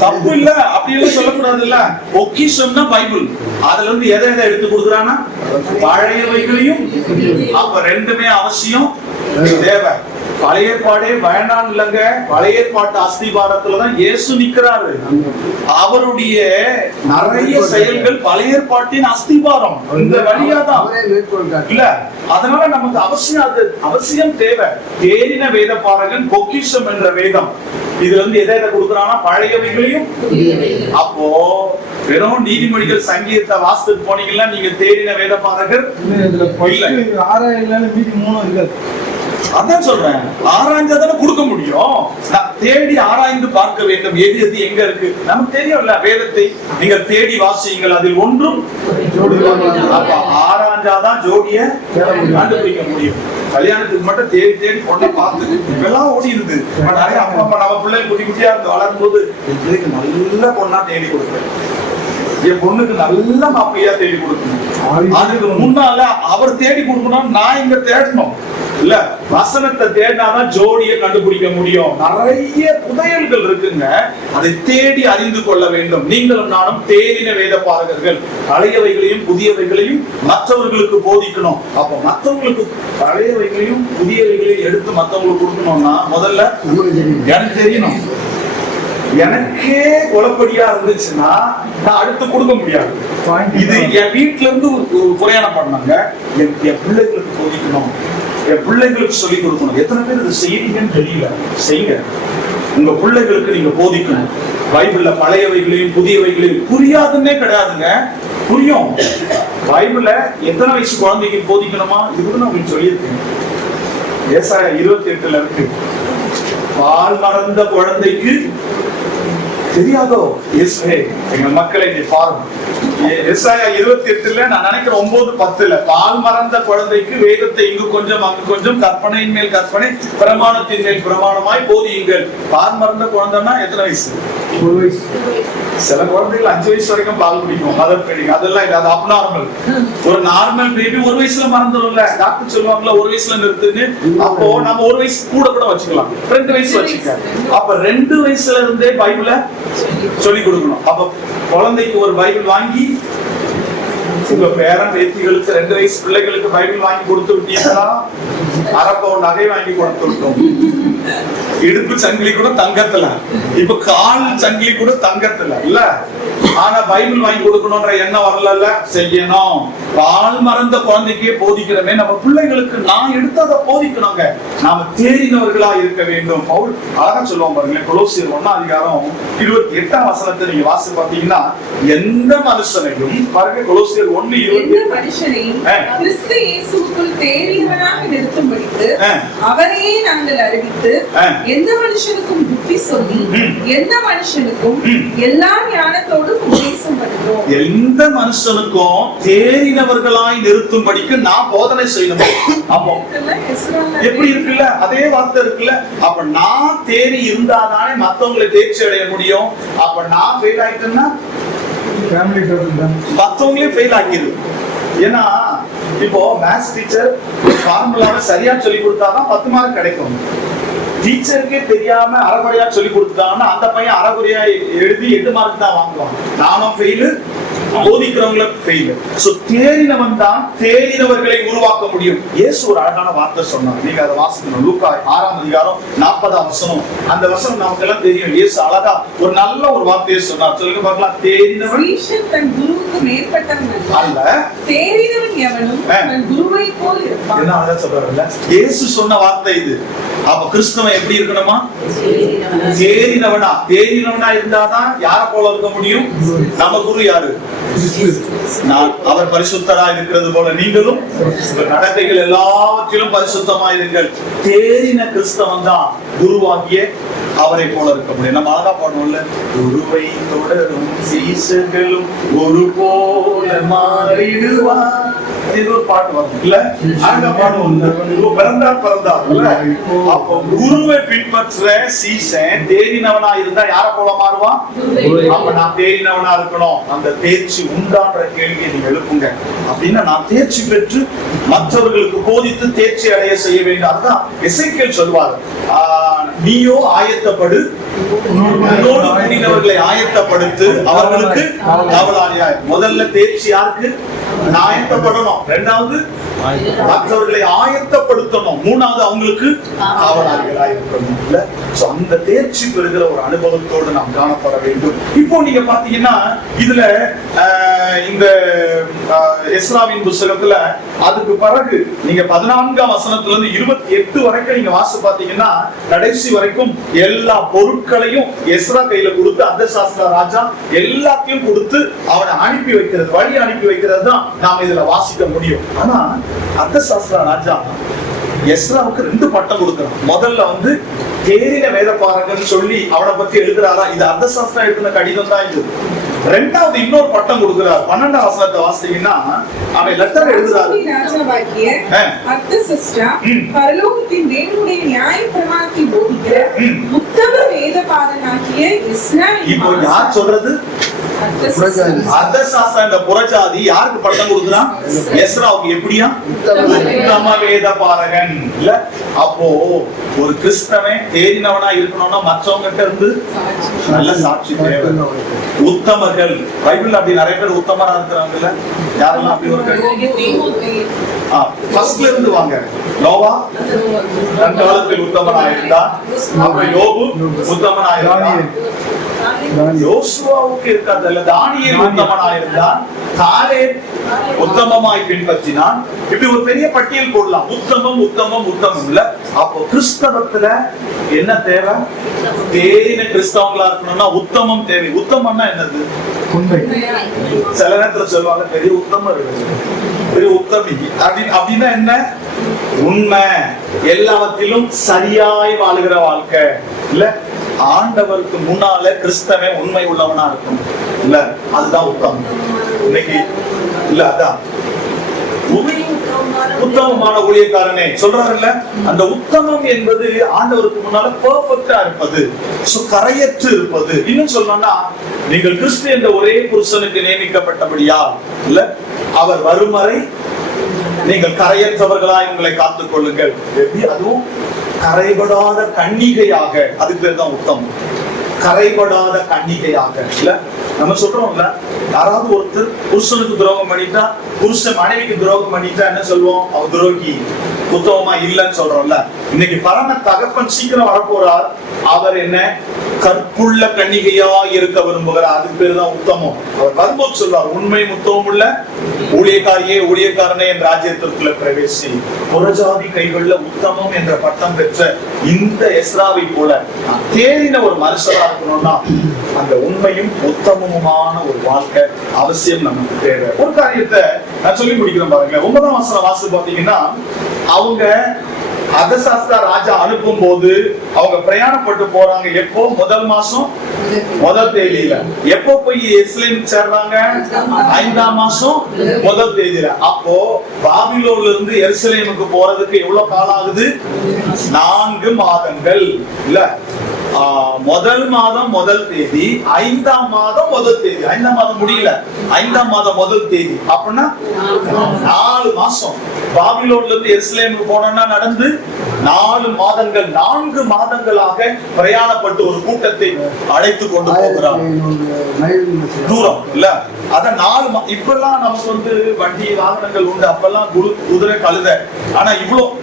தப்பு இல்ல, அப்படி எல்லாம் சொல்லக்கூடாது இல்ல. பொக்கிஷம்னா பைபிள். அதுல இருந்து எதை எதை எடுத்து கொடுக்குறானா? பழையவைகளையும். அப்ப 2மே அவசியம் தேவை. பழைய ஏற்பாடே வேண்டாம் இல்லைங்க. பழைய ஏற்பாட்டு அஸ்திபாரத்துலதான் இயேசு நிக்கிறாரு. அவருடைய நிறைய செயல்கள் பழைய ஏற்பாட்டின் அஸ்திபாரம் இந்த வழியாதான் இல்ல. அதனால நமக்கு அவசியம் தேவை. தேறின வேத பாரகன் பொக்கிஷம் என்ற வேதம் இதுல இருந்து எதை கொடுக்குறான்னா பழையவைகளையும். அப்போ வெறும் நீதிமொழிகள் சங்கீதத்தை வாசித்து போனீங்கன்னா நீங்க தேறின வேத பாரகர் அதான் சொல்றேன். ஆராய்ஞ்சாதானே கொடுக்க முடியும். தேடி ஆராய்ந்து பார்க்க வேண்டும் எது எது எங்க இருக்கு. நமக்கு தெரியும்ல வேதத்தை நீங்க தேடி வாசியுங்கள் அதில் ஒன்றும். அப்ப ஆராய்ஞ்சாதான் ஜோடிய கண்டுபிடிக்க முடியும். கல்யாணத்துக்கு மட்டும் தேடி தேடி பொண்ணை பார்த்து இப்பெல்லாம் ஓடி இருக்கு. நிறைய அப்பா அம்மா நம்ம பிள்ளைங்க குட்டி குட்டியா இருந்து வளரும் போது பிள்ளைக்கு நல்ல பொண்ணா தேடி கொடுப்பேன், என் பொண்ணுக்கு நல்ல மாப்பிள்ளையா தேடி கொடுக்கணும். அதுக்கு முன்னால அவர் தேடி கொடுக்கணும், நான் இங்க தேடணும் இல்ல. வசனத்தை தேடினாதான் ஜோடியை கண்டுபிடிக்க முடியும். நிறைய புதையல்கள் இருக்குங்க, அதை தேடி அறிந்து கொள்ள வேண்டும். நீங்களும் நானும் தேடின வேத பாரகர்கள். பழையவைகளையும் புதியவைகளையும் மற்றவர்களுக்கு போதிக்கணும். அப்ப மற்றவங்களுக்கு பழையவைகளையும் புதியவைகளையும் எடுத்து மற்றவங்களுக்கு கொடுக்கணும்னா முதல்ல எனக்கு தெரியணும். எனக்கே குழப்படியா இருந்துச்சுன்னா நான் அடுத்து கொடுக்க முடியாது. இது என் வீட்டுல இருந்து பிரயாணம் பண்ணாங்க, என் பிள்ளைகளுக்கு போதிக்கணும், என் பிள்ளைகளுக்கு சொல்லிக் கொடுக்கணும். எத்தனை பேர் இது செய்றீங்கன்னு தெரியல, செய்யுங்க. உங்க பிள்ளைகளுக்கு நீங்க போதிக்கணும். பைபிள்ல பழையவைகளையும் புதியவைகளையும் புரியாதுன்னே கிடையாதுங்க, புரியும். பைபிள்ல எத்தனை வயசு குழந்தைக்கு போதிக்கணுமா இதுக்கு நான் உங்களுக்கு சொல்லியிருக்கேன். ஏசாயா 28 இருக்கு. பால் மறந்த குழந்தைக்கு தெரியாதோ? எங்க மக்களை நீ பாருங்க. ஏசாயா 28 நான் நினைக்கிறேன் 9:10 பால் மறந்த குழந்தைக்கு வேதத்தை இங்கு கொஞ்சம் அங்கு கொஞ்சம் கற்பனையின் மேல் கற்பனை பிரமாணத்தின் மேல் பிரமாணமாய் போதியுங்கள். பால் மறந்த குழந்தைன்னா எத்தனை வயசு? 1 வயசு. சில குழந்தைகள் 5 வயசு வரைக்கும் பால் குடிக்கும், மதர் ஃபீடிங். அதெல்லாம் இது அப்நார்மல். ஒரு நார்மல் பேபி 1 வயசுல மறந்துடும்ல. டாக்டர் சொல்லுவாங்கல்ல 1 வயசுல நிறுத்துன்னு. அப்போ நம்ம 1 வயசு கூட வச்சுக்கலாம், 2 வயசு வச்சுக்க. அப்ப 2 வயசுல இருந்தே பைபிளை சொல்லி கொடுக்கணும். அப்ப குழந்தைக்கு ஒரு பைபிள் வாங்கி உங்க பேரன் பேத்திகளுக்கு 2 வயசு பிள்ளைகளுக்கு பைபிள் வாங்கி கொடுத்து விட்டீங்களா? அரப்பவுன் நகை வாங்கி கொடுத்து விட்டோம். இடுப்பு சங்கிலி கூட தங்கத்துல, இப்ப கால் சங்கிலி கூட தங்கத்துல இல்ல. ஆனா பைபிள் வாங்கி கொடுக்கணும்ன்ற எண்ணம் வரல. செய்யணும். பால் மறந்த குழந்தைக்கே போதிக்கிறமே, நம்ம பிள்ளைகளுக்கு நான் எடுத்து அதை போதிக்கணுங்க. நாம தேறினவர்களா இருக்க வேண்டும். பவுல் அழகா சொல்லுவோம் பாருங்க, கொலோசியர் 1:28 நீங்க வாசி பாத்தீங்கன்னா, எந்த மனுஷனையும் பாருங்க, கொலோசியர் 1:28 கிறிஸ்து இயேசுவுக்குள் தேறினவனாக நிறுத்தும்படிக்கு அவரையே நாங்கள் அறிவித்து எந்த மனுஷனுக்கும் புத்தி சொல்லி எந்த மனுஷனுக்கும் எல்லா ஞானத்தோடும் உபதேசம் பண்ணுகிறோம். எந்த மனுஷனுக்கும் தேறினவர்களாய் நிறுத்தும்படிக்கு நான் போதனை செய்யணும். அப்போ எப்படி இருக்குல்ல, அதே வார்த்தை இருக்குல்ல. அப்ப நான் தேறி இருந்தாதானே மத்தவங்களை தேர்ச்சி அடைய முடியும். அப்ப நான் ஃபெயில் ஆயிட்டேன்னா மத்தவங்களே ஃபெயில் ஆக்கிடு. ஏன்னா இப்போ மேத்ஸ் டீச்சர் ஃபார்முலாவை சரியா சொல்லி கொடுத்தாதான் 10 மார்க் கிடைக்கும். டீச்சருக்கே தெரியாம அரைகுறையா சொல்லி கொடுத்தாங்கன்னா அந்த பையன் அரைகுறையா எழுதி 8 மார்க் தான் வாங்குவான். நானும் ஃபெயிலு, போதிக்கிறவங்கள ஃபெயில். சோ தேறினவன் தான் தேறினவர்களை உருவாக்க முடியும். இயேசு ஒரு அழகான வார்த்தை சொன்னார், நீங்க அதை வாசிக்கணும். லூக்கா 6:40 அந்த வசனம் நமக்கு எல்லாம் தெரியும். இயேசு அழகா ஒரு நல்ல ஒரு வார்த்தையை சொன்னார். சொல்லுங்க பார்க்கலாம். தேறினவன் தன் குருவுக்கு மேற்பட்டவன் அல்ல, தேறினவன் எவனும் தன் குருவை போல் இருப்பான். என்ன அழகா சொல்றாருல்ல, இயேசு சொன்ன வார்த்தை இது. அப்ப கிறிஸ்தவன் எப்படி இருக்கணுமா? தேறினவனா இருந்தாதான் யார போல இருக்க முடியும்? நம்ம குரு யாரு? நான் அவர் பரிசுத்தரா இருக்கிறது போல நீங்களும் நடத்தைகள் எல்லாவற்றிலும் பரிசுத்தமா இருங்கள். தேறின கிறிஸ்தவன் தான் குருவாகிய அவரை போல இருக்க முடியும். நம்ம அழகா பாடுவோம்ல, குருவை தொடரும் சீசர்களும் ஒரு போல மாறிடுவார். இது ஒரு பாட்டு வரும் இல்ல, அழகா பாடுவோம். பிறந்தார். அப்போ குருவை பின்பற்ற சீசன் தேறினவனா இருந்தா யார போல மாறுவான்? அப்ப நான் தேறினவனா இருக்கணும். அந்த தேர்ச்சி உண்டான்ற கேள்வியை நீங்க எழுப்புங்க. அப்படின்னா நான் தேர்ச்சி பெற்று மற்றவர்களுக்கு போதித்து தேர்ச்சி அடைய செய்ய வேண்டும். அதுதான் எசேக்கியேல் சொல்வார், நீயோ ஆயத்தப்படு, உன்னோடு கூடினவர்களை ஆயத்தப்படுத்து, அவர்களுக்கு காவலாளியாய். முதல்ல தேர்ச்சி யாருக்கு? நான் ஆயத்தப்படணும். இரண்டாவது மற்றவர்களை ஆயத்தப்படுத்தணும். மூணாவது அவங்களுக்கு காவலாளிகளா இருக்கணும். இல்ல சோ அந்த தேர்ச்சி பெறுகிற ஒரு அனுபவத்தோடு நாம் காணப்பட வேண்டும். இப்போ நீங்க பாத்தீங்கன்னா இதுல இந்த எஸ்ராவின் புத்தகத்துல அதுக்கு பிறகு நீங்க 14ஆம் வசனத்துல இருந்து 28 வரைக்கும் நீங்க வாசி பாத்தீங்கன்னா கடைசி வரைக்கும் எல்லா பொருட்களையும் எஸ்ரா கையில கொடுத்து அர்தசாஸ்திர ராஜா எல்லாத்தையும் கொடுத்து அவனை அனுப்பி வைக்கிறது, வழி அனுப்பி வைக்கிறது தான் நாம இதுல வாசிக்க முடியும். ஆனா அர்தசாஸ்திர ராஜா எஸ்ராவுக்கு 2 பட்டம் கொடுக்கிறான். முதல்ல வந்து தேறின வேதபாரகன்னு சொல்லி அவனை பத்தி எழுதுறாரா, இது அர்தசாஸ்திரம் எழுதின கடிதம் தான் இது. ரெண்டாவது இன்னொரு பட்டம் கொடுக்கிறார். 12ஆம் வசனத்தை வாசித்தீங்கன்னா அவன் லெட்டர் எழுதுறாரு. ராஜாவாகிய அர்தசஷ்டா பரலோகத்தின் தேவனுடைய நியாயப்பிரமாணத்தை போதிக்கிற உத்தம வேதபாரகனாகிய எஸ்ரா. இப்போ யார் சொல்றது? அர்தசாஸ்திர இந்த புறஜாதி யாருக்கு பட்டம் கொடுக்குறான்? எஸ்ராவுக்கு. எப்படியா? உத்தம வேதபாரகன். இல்ல அப்போ ஒரு கிறிஸ்தவன் தேறினவனா இருக்கணும்னா மற்றவங்க இருந்து நல்ல சாட்சி தேவை. உத்தமர்கள் பைபிள் அப்படி நிறைய பேர் உத்தமரா இருக்கிறாங்கல்ல, யாரெல்லாம் அப்படி ஒரு ஃபர்ஸ்ட்ல இருந்து வாங்க. நோவா தன் காலத்தில் உத்தமனாயிருந்தான். அப்ப யோபு உத்தமனாயிருந்தான். யோசுவாவுக்கு இருக்காதல்ல, தானியேல் உத்தமனாயிருந்தான். காலேப் உத்தமமாய் பின்பற்றினான். இப்படி ஒரு பெரிய பட்டியல் போடலாம். உத்தமம் உத்தமம் உத்தமம் இல்ல. அப்போ கிறிஸ்தவத்துல என்ன தேவை? தேறின கிறிஸ்தவங்களா இருக்கணும்னா உத்தமம் தேவை. உத்தமம்னா என்னது? சில நேரத்துல சொல்லுவாங்க பெரிய உத்தமர், பெரிய உத்தமி அப்படின்னா என்ன? உண்மை, எல்லாவற்றிலும் சரியாய் வாழுகிற வாழ்க்கை இல்ல. ஆண்டவருக்கு முன்னால கிறிஸ்தவன் உண்மை உள்ளவனா இருக்கும் இல்ல, அதுதான் உத்தமம். இன்னைக்கு இல்ல அதான் உத்தமமான ஊழியக்காரனே சொல்றாருல்ல. அந்த உத்தமம் என்பது ஆண்டவருக்கு முன்னால பெர்ஃபெக்ட்டா இருப்பது, கரையற்று இருப்பது. இன்னும் சொல்லணும்னா நீங்கள் கிறிஸ்து என்ற ஒரே புருஷனுக்கு நியமிக்கப்பட்டபடியா இல்ல, அவர் வரும் வரை நீங்கள் கரையற்றவர்களாய் உங்களை காத்துக் கொள்ளுங்கள். அதுவும் கரைபடாத கன்னிகையாக, அதுக்கு பேர் தான் உத்தமம். கரைபடாத கன்னிகையாக இல்ல. நம்ம சொல்றோம்ல, யாராவது ஒருத்தர் புருஷனுக்கு துரோகம் பண்ணிட்டா, புருஷன் மனைவிக்கு துரோகம் பண்ணிட்டா என்ன சொல்லுவோம்? அவர் துரோகி, உத்தமமா இல்லைன்னு சொல்றோம்ல. இன்னைக்கு பரம தகப்பன் சீக்கிரம் வரப்போறார். அவர் என்ன? கற்புள்ள கன்னிகையா இருக்க விரும்புகிறார். அதுக்கு பேரு தான் உத்தமம். அவர் வரும்போது சொல்வார், உண்மை உத்தமம் உள்ள ஊழியக்காரியே ஊழியக்காரனே என் ராஜ்யத்திற்குள்ள பிரவேசி. புறஜாதி கைகள்ல உத்தமம் என்ற பட்டம் பெற்ற இந்த எஸ்ராவை போல தேறின ஒரு மனுஷரா இருக்கணும்னா அந்த உண்மையும் உத்தமமுமான ஒரு வாழ்க்கை அவசியம் நமக்கு தேவை. ஒரு காரியத்தை நான் சொல்லி முடிக்கிறேன் பாருங்க. 9ஆம் வசனம் வாசி பாத்தீங்கன்னா, அவங்க அர்தசாஸ்திர ராஜா அனுப்பும் போது அவங்க பிரயாணப்பட்டு போறாங்க. எப்போ? முதல் மாசம் முதல் தேதியில. எப்போ போய் எருசலேம் சேர்றாங்க? 5ஆம் மாசம் முதல் தேதியில. அப்போ பாபிலோன்ல இருந்து எருசலேமுக்கு போறதுக்கு எவ்வளவு காலம் ஆகுது? 4 மாதங்கள் இல்ல. முதல் மாதம் முதல் தேதி, 5ஆம் மாதம் முதல் தேதி. 5ஆம் மாதம் முடியல, 5ஆம் மாதம் முதல் தேதி. அப்படின்னா 4 மாசம். பாபிலோன்ல இருந்து எருசலேமுக்கு போனோம்னா நடந்து 4 மாதங்கள், 4 மாதங்களாக பிரயாணப்பட்டு ஒரு கூட்டத்தை அழைத்து கொண்டு போகிறார். தூரம் இல்ல. அத 4 இப்பெல்லாம் நமக்கு வந்து வண்டி வாகனங்கள் உண்டு. அப்பெல்லாம் குதிரை கழுத. ஆனா இவ்வளவு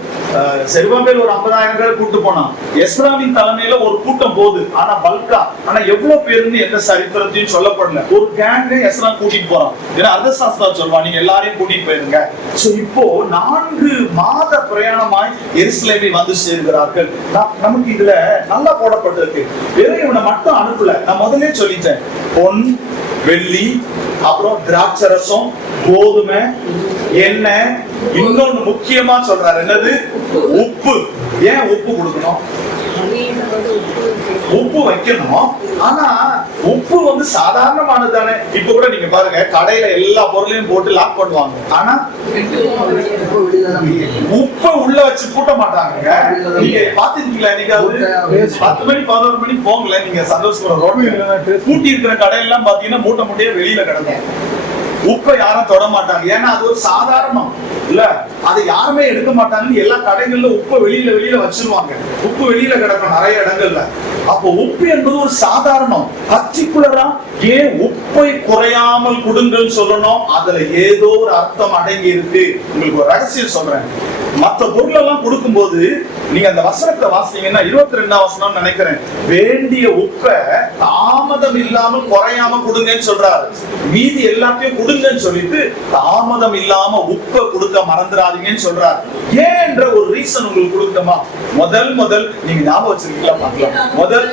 செருபாபேல் ஒரு 50,000 பேர் கூட்டு போனான். எஸ்ராவின் தலைமையில ஒரு கூட்டம் போகுது. ஆனா பல்கா. ஆனா எவ்வளவு பேருன்னு எந்த சரித்திரத்தையும் சொல்லப்படல. ஒரு கேங்க எஸ்ரா கூட்டிட்டு போறான். ஏன்னா அர்தசாஸ்திரா சொல்வான், நீங்க எல்லாரையும் கூட்டிட்டு போயிருங்க. சோ இப்போ 4 மாத பிரயாணமாய் எருசலேமை வந்து சேர்கிறார்கள். நமக்கு இதுல நல்லா போடப்பட்டிருக்கு. வெறும் இவனை மட்டும் அனுப்பல. நான் முதல்ல சொல்லிட்டேன், பொன் வெள்ளி, அப்புறம் திராட்சரசம், கோதுமை, எண்ணெய், இன்னொன்னு முக்கியமா சொல்றாரு, என்னது? உப்பு. ஏன் உப்பு கொடுக்கணும்? உப்பு வைக்கணும். ஆனா உப்பு வந்து சாதாரணமானது தானே. இப்ப கூட நீங்க பாருங்க, கடையில எல்லா பொருளையும் போட்டு லாக் பண்ணுவாங்க. ஆனா உப்பை உள்ள வச்சு பூட்ட மாட்டாங்க. நீங்க பாத்துருக்கீங்களா? என்னைக்காவது 10 மணி 11 மணி போங்களேன், நீங்க சந்தோஷம் ரோடு பூட்டி இருக்கிற கடையெல்லாம் பாத்தீங்கன்னா மூட்டை மூட்டையே வெளியில கிடக்கும். உப்பை யாரும் தொட மாட்டாங்க, ஏன்னா அது ஒரு சாதாரணம் இல்ல, அதை யாருமே எடுக்க மாட்டாங்கன்னு எல்லா கடைகள்ல உப்பை வெளியில வச்சிருவாங்க. உப்பு வெளியில கிடக்கும் நிறைய இடங்கள்ல. அப்போ உப்பு என்பது ஒரு சாதாரணம். பர்டிகுலரா ஏன் உப்பை குறையாமல் கொடுங்கன்னு சொல்லணும், அதுல ஏதோ ஒரு அர்த்தம் அடங்கி இருக்கு. உங்களுக்கு ஒரு ரகசியம் சொல்றேன். மற்ற பொருள் எல்லாம் கொடுக்கும் போது நீங்க அந்த வசனத்தை வாசிங்கன்னா 22ஆம் வசனம் நினைக்கிறேன், வேண்டிய உப்பை தாமதம் இல்லாமல் குறையாம கொடுங்கன்னு சொல்றாரு. மீதி எல்லாத்தையும் கொடுங்கன்னு சொல்லிட்டு தாமதம் இல்லாம உப்பை கொடுக்க மறந்துடாதீங்கன்னு சொல்றாரு. ஏன்ற ஒரு ரீசன் உங்களுக்கு கொடுக்கணுமா? முதல் நீங்க ஞாபகம் வச்சிருக்கீங்களா பாக்கலாம். முதல்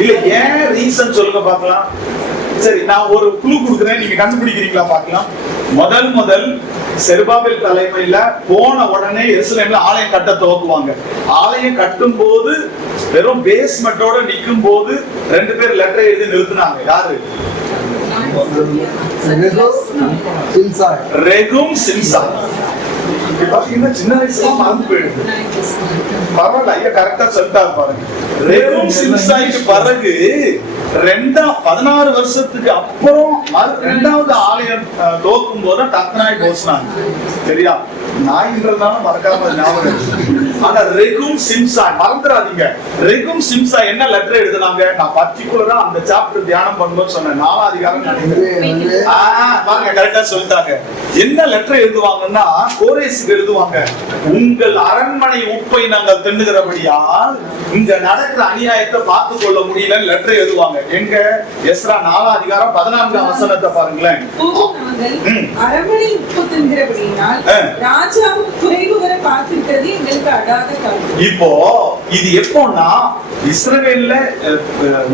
இல்ல, ஏன் ரீசன் சொல்லுங்க பாக்கலாம். சரி, நான் ஒரு குழு கொடுக்குறேன், நீங்க கண்டுபிடிக்கிறீங்களா பாக்கலாம். முதல் செருபாபேல் தலைமையில போன உடனே எருசலேம்ல ஆலயம் கட்ட துவக்குவாங்க. ஆலயம் கட்டும் போது வெறும் பேஸ்மெண்டோட நிக்கும் போது 2 பேர் லெட்டர் எழுதி நிறுத்தினாங்க. யாரு? ரெகும் சிம்சாய். பாத்தீங்கன்னா சின்ன வயசுல மறந்து போயிடுது. பரவாயில்ல, ஐயா கரெக்டா சொல்லிட்டாரு பாருங்க. ரெகும் சிம்சாய்க்கு பிறகு 16 வருஷத்துக்கு அப்புறம் 2வது ஆலயம் தோக்கும் போது டக்னாய் போஸ்னாங்க. சரியா? நாய்ன்றதுனால மறக்காம ஞாபகம். ஆனா ரெகும் சிம்சாய் மறந்துடாதீங்க. ரெகும் சிம்சாய் என்ன லெட்டர் எழுதுனாங்க? நான் பர்டிகுலரா அந்த சாப்டர் தியானம் பண்ணும்போது சொன்னேன், 4ஆம் அதிகாரம் நினைக்கிறேன். பாருங்க, கரெக்டா சொல்லிட்டாங்க. என்ன லெட்டர் எழுதுவாங்கன்னா கோரேசுக்கு எழுதுவாங்க, உங்கள் அரண்மனை உப்பை நாங்கள் தின்னுகிறபடியால் இங்க நடக்கிற அநியாயத்தை பார்த்து கொள்ள முடியலன்னு லெட்டர் எழுதுவாங்க. எங்க? எஸ்ரா 4ஆம் அதிகாரம் 14ஆம் வசனத்தை பாருங்களேன். அரண்மனை உப்பு தின்கிறபடியால் ராஜாவும் குறைவு வர பார்த்திருக்கிறது எங்களுக்கு அடாத காரியம். இப்போ இது எப்போன்னா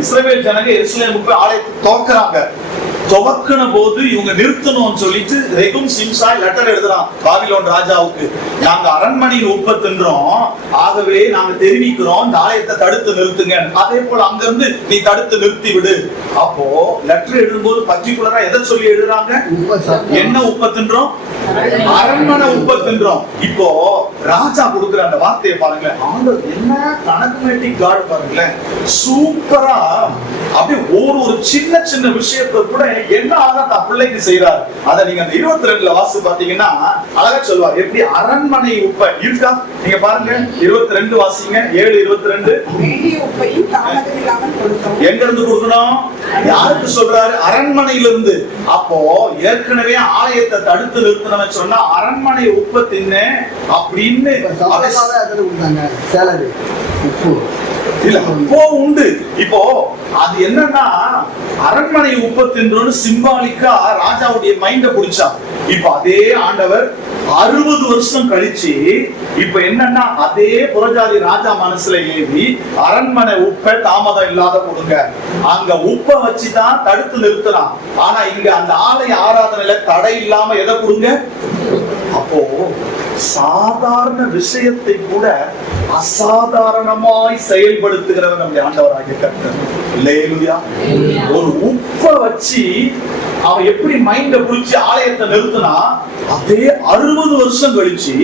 இஸ்ரவேல் ஜனங்க எருசலேமுக்கு ஆலயத்தை தோக்குறாங்க. துவக்கின போது இவங்க நிறுத்தணும்னு சொல்லிட்டு ரெகும் சிம்சாய் லெட்டர் எழுதுறான் பாபிலோன் ராஜாவுக்கு. நாங்க அரண்மனையில் உப்பை தின்றோம், ஆகவே நாங்க தெரிவிக்கிறோம் இந்த ஆலயத்தை தடுத்து நிறுத்துங்க. அதே போல அங்க இருந்து நீ தடுத்து நிறுத்தி விடு. அப்போ லெட்டர் எழுதும்போது பர்டிகுலரா எதை சொல்லி எழுதுறாங்க? என்ன உப்பை தின்றோம்? அரண்மனை உப்பை தின்றோம். இப்போ ராஜா கொடுக்குற அந்த வார்த்தையை பாருங்க. ஆண்டவர் என்ன கனகமேட்டிக் காட் பாருங்களேன். சூப்பரா அப்படியே ஒரு சின்ன விஷயத்தை கூட என்ன ஆக பிள்ளைக்கு செய்யறாரு. அதை நீங்க அந்த 22ல வாசி பாத்தீங்கன்னா அழகா சொல்லுவார். எப்படி அரண்மனை உப்பை இருக்கா நீங்க பாருங்க. 22 வாசிங்க. 7:22. வேண்டிய உப்பையும் தாமதம் இல்லாமல் கொடுக்கணும். எங்க இருந்து கொடுக்கணும்? யாருக்கு சொல்றாரு? அரண்மனையில இருந்து. அப்போ ஏற்கனவே ஆலயத்தை தடுத்து நிறுத்தணும்னு சொன்னா அரண்மனை உப்பை தின்னு அப்படின்னு இல்ல இப்போ உண்டு. இப்போ அது என்னன்னா அரண்மனை உப்பை தின்றோன்னு சிம்பாலிக்கா ராஜாவுடைய மைண்ட புடிச்சா. இப்ப அதே ஆண்டவர் 60 வருஷம் கழிச்சு இப்ப என்னன்னா அதே புறஜாதி ராஜா மனசுல ஏவி அரண்மனை உப்பை தாமதம் இல்லாத கொடுங்க. அங்க உப்பை வச்சுதான் தடுத்து நிறுத்தலாம். ஆனா இங்க அந்த ஆலய ஆராதனையில தடை இல்லாம எதை கொடுங்க? அப்போ சாதாரண விஷயத்தை கூட அசாதாரணமாய் செயல்படுத்துகிறவர் நம்முடைய ஆண்டவராகிய கர்த்தர். அல்லேலூயா. ஒரு உப்பை வச்சு அவன் எப்படி மைண்ட புடிச்சு ஆலயத்தை நிறுத்தினா அதே 60 வருஷம் கழிச்சு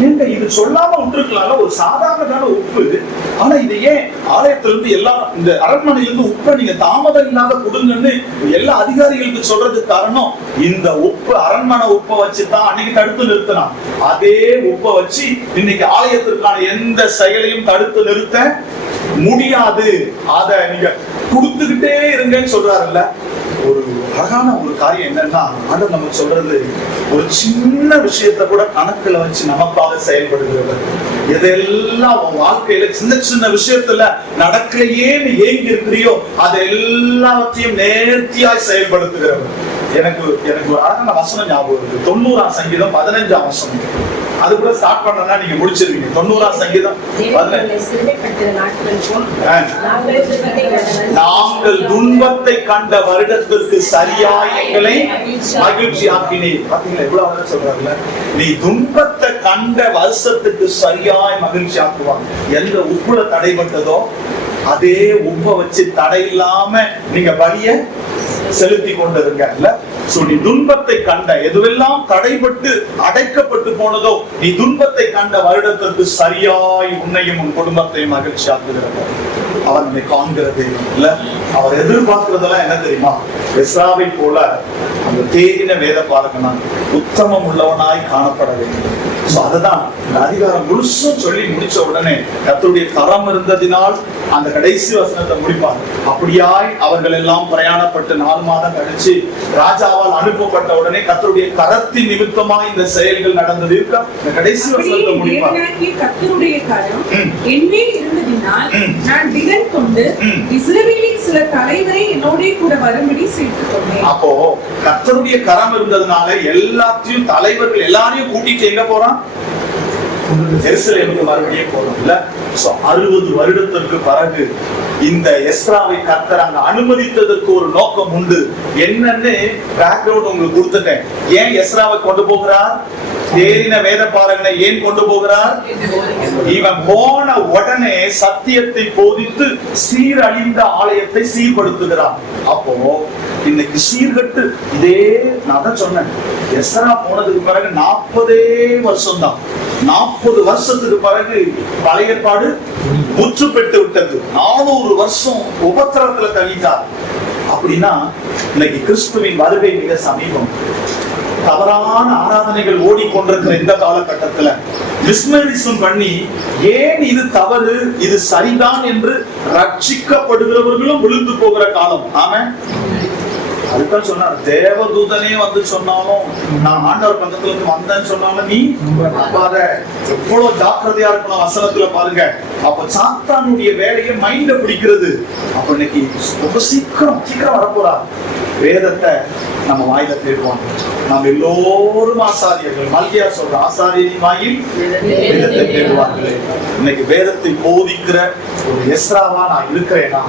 நீங்க இது சொல்லாம விட்டுருக்கலாம்ல. ஒரு சாதாரண உப்பு, ஆனா இது ஏன் ஆலயத்திலிருந்து எல்லாம் இந்த அரண்மனையிலிருந்து உப்பை நீங்க தாமதம் இல்லாத கொடுங்கன்னு எல்லா அதிகாரிகளுக்கு சொல்றதுக்கு காரணம் இந்த உப்பு அரண்மனை உப்பை வச்சுதான் அன்னைக்கு தடுத்து நிறுத்தினான். அதே உப்பை வச்சு இன்னைக்கு ஆலயத்திற்கான எந்த செயலையும் தடுத்து நிறுத்த முடியாது. அத நீங்க கொடுத்துக்கிட்டே இருங்கன்னு சொல்றாருல்ல. ஒரு அழகான ஒரு காரியம் என்னன்னா ஆண்டவர் நமக்கு சொல்றது, ஒரு சின்ன விஷயத்தை கூட கணக்குல வச்சு நமக்காக செயல்படுகிறவர். எதெல்லாம் உன் வாழ்க்கையில சின்ன விஷயத்துல நடக்கலையே நீ ஏங்கி இருக்கிறியோ அது எல்லாவற்றையும் நேர்த்தியாய் செயல்படுத்துகிறவர். எனக்கு ஒரு அழகான வசனம் ஞாபகம் இருக்கு. 90ஆம் சங்கீதம் 15ஆம் வசனம். அது கூட ஸ்டார்ட் பண்ணா நீங்க முடிச்சிருவீங்க. 90ஆம் சங்கீதம் 15. நாங்கள் துன்பத்தை கண்ட வருடத்திற்கு சரியாய் எங்களை மகிழ்ச்சி ஆக்கினீர். பாத்தீங்களா எவ்வளவு அழகா சொல்றாங்கல்ல. நீ துன்பத்தை கண்ட வருஷத்துக்கு சரியாய் மகிழ்ச்சி ஆக்குவாங்க. எந்த உப்புல தடைப்பட்டதோ அதே உப்பை வச்சு தடை இல்லாம நீங்க பலிய செலுத்தி கொண்டிருங்க. நீ துன்பத்தை கண்ட எதுவெல்லாம் தடைப்பட்டு அடைக்கப்பட்டு போனதோ நீ துன்பத்தை கண்ட வருடத்திற்கு சரியாய் உன்னையும் உன் குடும்பத்தையும் மகிழ்ச்சி ஆக்குகிறோம். அவர் நம்மை காண்கிற தெய்வம் இல்ல. அவர் எதிர்பார்க்கிறதெல்லாம் என்ன தெரியுமா? எஸ்ராவை போல அந்த தேறின வேத பாரகனா உத்தமம் உள்ளவனாய் காணப்பட வேண்டும். அதுதான் இந்த அதிகாரம் முழுசும் சொல்லி முடிச்ச உடனே கர்த்தருடைய கரம் இருந்ததினால் அந்த கடைசி வசனத்தை முடிப்பார். அப்படியாய் அவர்கள் எல்லாம் பிரயாணப்பட்டு 4 மாதம் கழிச்சு ராஜாவால் அனுப்பப்பட்ட உடனே கர்த்தருடைய கரத்தின் நிமித்தமாக இந்த செயல்கள் நடந்தது. இந்த கடைசி வசனத்தை முடிப்பார். கர்த்தருடைய கரம் என்மேல் இருந்ததினால் நான் திடன் கொண்டு இஸ்ரவேலின் சில தலைவரை என்னோட கூட வரும்படி சேர்த்துக் கொண்டேன். அப்போ கர்த்தருடைய கரம் இருந்ததுனால எல்லாத்தையும் தலைவர்கள் எல்லாரையும் கூட்டிட்டு எங்க போறான்? எருசலேமுக்கு மறுபடியும் போறோம் இல்ல. 60 வருடத்திற்கு பிறகு இந்த எஸ்ராவை கர்த்தர் அங்க அனுமதித்ததற்கு ஒரு நோக்கம் உண்டு. என்னன்னு பேக்ரவுண்ட் உங்களுக்கு கொடுத்துட்டேன். ஏன் எஸ்ராவை கொண்டு போகிறார்? தேறின வேத பாரகனை ஏன் கொண்டு போகிறார்? இவன் போன உடனே சத்தியத்தை போதித்து சீரழிந்த ஆலயத்தை சீர்படுத்துகிறார். அப்போ இன்னைக்கு சீர்கட்டு இதே நான் தான் சொன்னேன். எஸ்ரா போனதுக்கு பிறகு 40 வருஷம் தான். 40 வருஷத்துக்கு பிறகு பழைய ஏற்பாடு முற்று பெற்று விட்டது. 400 வருஷம் உபத்திரத்துல தள்ளிட்டார். அப்படின்னா இன்னைக்கு கிறிஸ்துவின் வருகை மிக சமீபம். தவறான ஆராதனைகள் ஓடிக்கொண்டிருக்கிற இந்த காலகட்டத்துல மிஸ்மரிசம் பண்ணி ஏன் இது தவறு இது சரிதான் என்று ரட்சிக்கப்படுகிறவர்களும் விழுந்து போகிற காலம். ஆமா, அதுதான் சொன்னார். தேவதூதனே வந்து சொன்னாலும் நான் ஆண்டவர் பக்கத்துல இருந்து வந்தேன்னு சொன்னாலும் நீ நம்பாத. எவ்வளவு ஜாக்கிரதையா இருக்கணும் வசனத்துல பாருங்க. அப்ப சாத்தானுடைய வேலையை மைண்ட பிடிக்கிறது. அப்ப இன்னைக்கு ரொம்ப சீக்கிரம் வரப்போறார். வேதத்தை நம்ம வாயில தேடுவாங்க. நாம் எல்லோரும் ஆசாரியர்கள். மல்கியா சொல்ற ஆசாரியரின் வாயில் வேதத்தை தேடுவார்களே. இன்னைக்கு வேதத்தை போதிக்கிற ஒரு எஸ்ராவா நான் இருக்கிறேனா?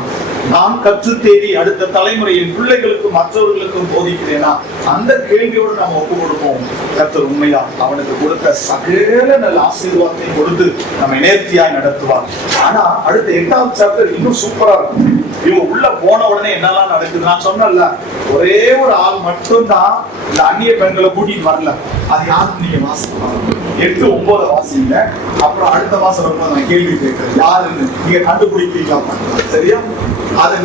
நான் கற்று தேடி அடுத்த தலைமுறையின் பிள்ளைகளுக்கும் மற்றவர்களுக்கும் போதிக்கிறேனா? அந்த கேள்வியோடு நம்ம ஒப்பு கொடுப்போம். கர்த்தர் உண்மையா அவனுக்கு கொடுத்த சகல நல்ல ஆசீர்வாதத்தை கொடுத்து நம்ம நேர்த்தியாய் நடத்துவார். ஆனா அடுத்த 8ஆம் சாப்டர் இன்னும் சூப்பரா இருக்கும். இவங்க உள்ள போன உடனே என்னெல்லாம் நடக்குது நான் சொன்னல. ஒரே ஒரு ஆள் மட்டும்தான் இந்த அந்நிய பெண்களை கூட்டிட்டு வரல. அது யாருக்கு நீங்க வாசிக்கலாம். 8, 9 வாசிங்க. அப்புறம் அடுத்த மாசம் வரும்போது நான் கேள்வி கேட்கிறேன். யாருன்னு நீங்க கண்டுபிடிக்கிறீங்களா? சரியா? அதை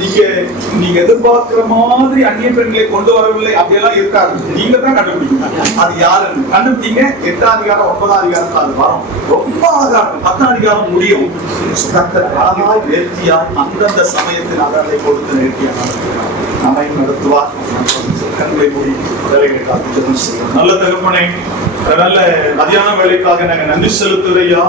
நீங்க எதிர்பார்க்கிற மாதிரி அந்நிய பெண்களை கொண்டு வரவில்லை அப்படியெல்லாம் இருக்காது. நீங்க தான் கண்டுபிடிக்கணும் அது யாருன்னு. கண்டுபிடிங்க. 8ஆம் அதிகாரம் 9ஆம் அதிகாரத்துல அது வரும். ரொம்ப அழகா இருக்கும். 10ஆம் அதிகாரம் முடியும். அழகாய் நேர்த்தியாய் அந்தந்த சமயத்தில் அதை கொடுத்து நேர்த்தியாக நம்மை நடத்துவார். கண்களை மூடி வேலைகளை காத்து நல்ல தகப்பனை நல்ல மதியான வேலைக்காக நாங்க நன்றி செலுத்துறையா.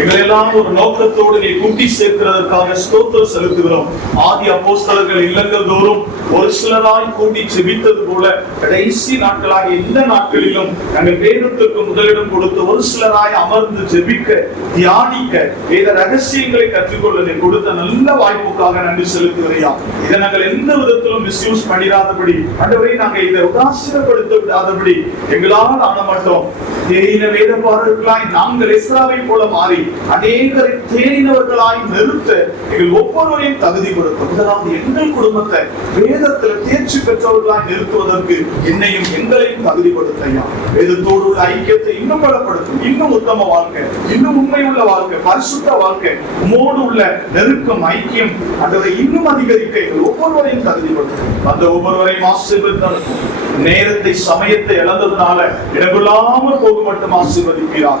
எங்களெல்லாம் ஒரு நோக்கத்தோடு நீ கூட்டி சேர்க்கிறதற்காக ஸ்தோத்திரம் செலுத்துகிறோம். ஆதி அப்போஸ்தலர்கள் இல்லங்கள் தோறும் ஒரு சிலராய் கூட்டி ஜெபித்தது போல கடைசி நாட்களாக இந்த நாட்களிலும் நாங்கள் வேதத்திற்கு முதலிடம் கொடுத்து ஒரு சிலராய் அமர்ந்து ஜெபிக்க தியானிக்க வேத ரகசியங்களை கற்றுக்கொள்ள நீ கொடுத்த நல்ல வாய்ப்புக்காக நன்றி செலுத்துகிறையா. இதை நாங்கள் எந்த விதத்திலும் மிஸ்யூஸ் பண்ணிடாதபடி ஆண்டவரே நாங்கள் இதை உதாசீனப்படுத்த விடாதபடி எங்களால் ஆன மாட்டோம். தேறின வேத பாரகர்களாய் நாங்கள் எஸ்ராவை போல மாறி அநேகரை தேறினவர்களாய் நிறுத்த எங்கள் ஒவ்வொருவரையும் தகுதி கொடுத்த முதலாவது எங்கள் குடும்பத்தை வேதத்தில் தேர்ச்சி பெற்றவர்களாய் நிறுத்துவதற்கு என்னையும் எங்களையும் தகுதி கொடுத்தையா. வேதத்தோடு உள்ள ஐக்கியத்தை இன்னும் பலப்படுத்தும். இன்னும் உத்தம வாழ்க்கை, இன்னும் உண்மை உள்ள வாழ்க்கை, பரிசுத்த வாழ்க்கை, உமோடு உள்ள நெருக்கம் ஐக்கியம் அதோட இன்னும் அதிகரிக்க எங்கள் ஒவ்வொருவரையும் தகுதி கொடுக்கும். அந்த ஒவ்வொருவரையும் ஆசீர்வதித்து நேரத்தை சமயத்தை இழந்ததுனால இடமில்லாமல் போக மட்டும் ஆசீர்வதிப்பீராக.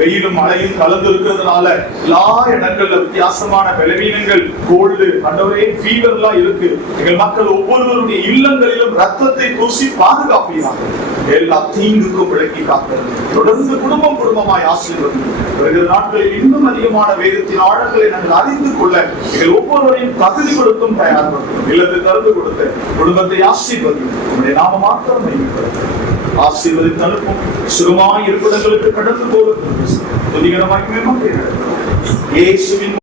வெயிலும் மழையும் கலந்து இருக்கிறதுனால எல்லா இடங்கள்ல வித்தியாசமான பலவீனங்கள், கோல்டு, ஆண்டவரே ஃபீவர்லாம் இருக்கு. எங்கள் மக்கள் ஒவ்வொருவருடைய இல்லங்களிலும் ரத்தத்தை பூசி பாதுகாப்பீராக. எல்லா தீங்குக்கும் விலக்கி காக்கிறது. தொடர்ந்து குடும்பமாய் ஆசீர்வதி. வருகிற நாட்களில் இன்னும் அதிகமான வேதத்தின் ஆழங்களை நாங்கள் அறிந்து கொள்ள எங்கள் ஒவ்வொருவரையும் தகுதி கொடுத்தும் தயார்படுத்தும். இல்லத்தை திறந்து கொடுத்து குடும்பத்தை ஆசீர்வதி. உங்களுடைய நாம மாத்திரம் ஆசீர்வதித்து அனுப்பும். சுகமாய் இருப்பிடங்களுக்கு கடந்து போகிறது. துதிகரமாய் இயேசுவின்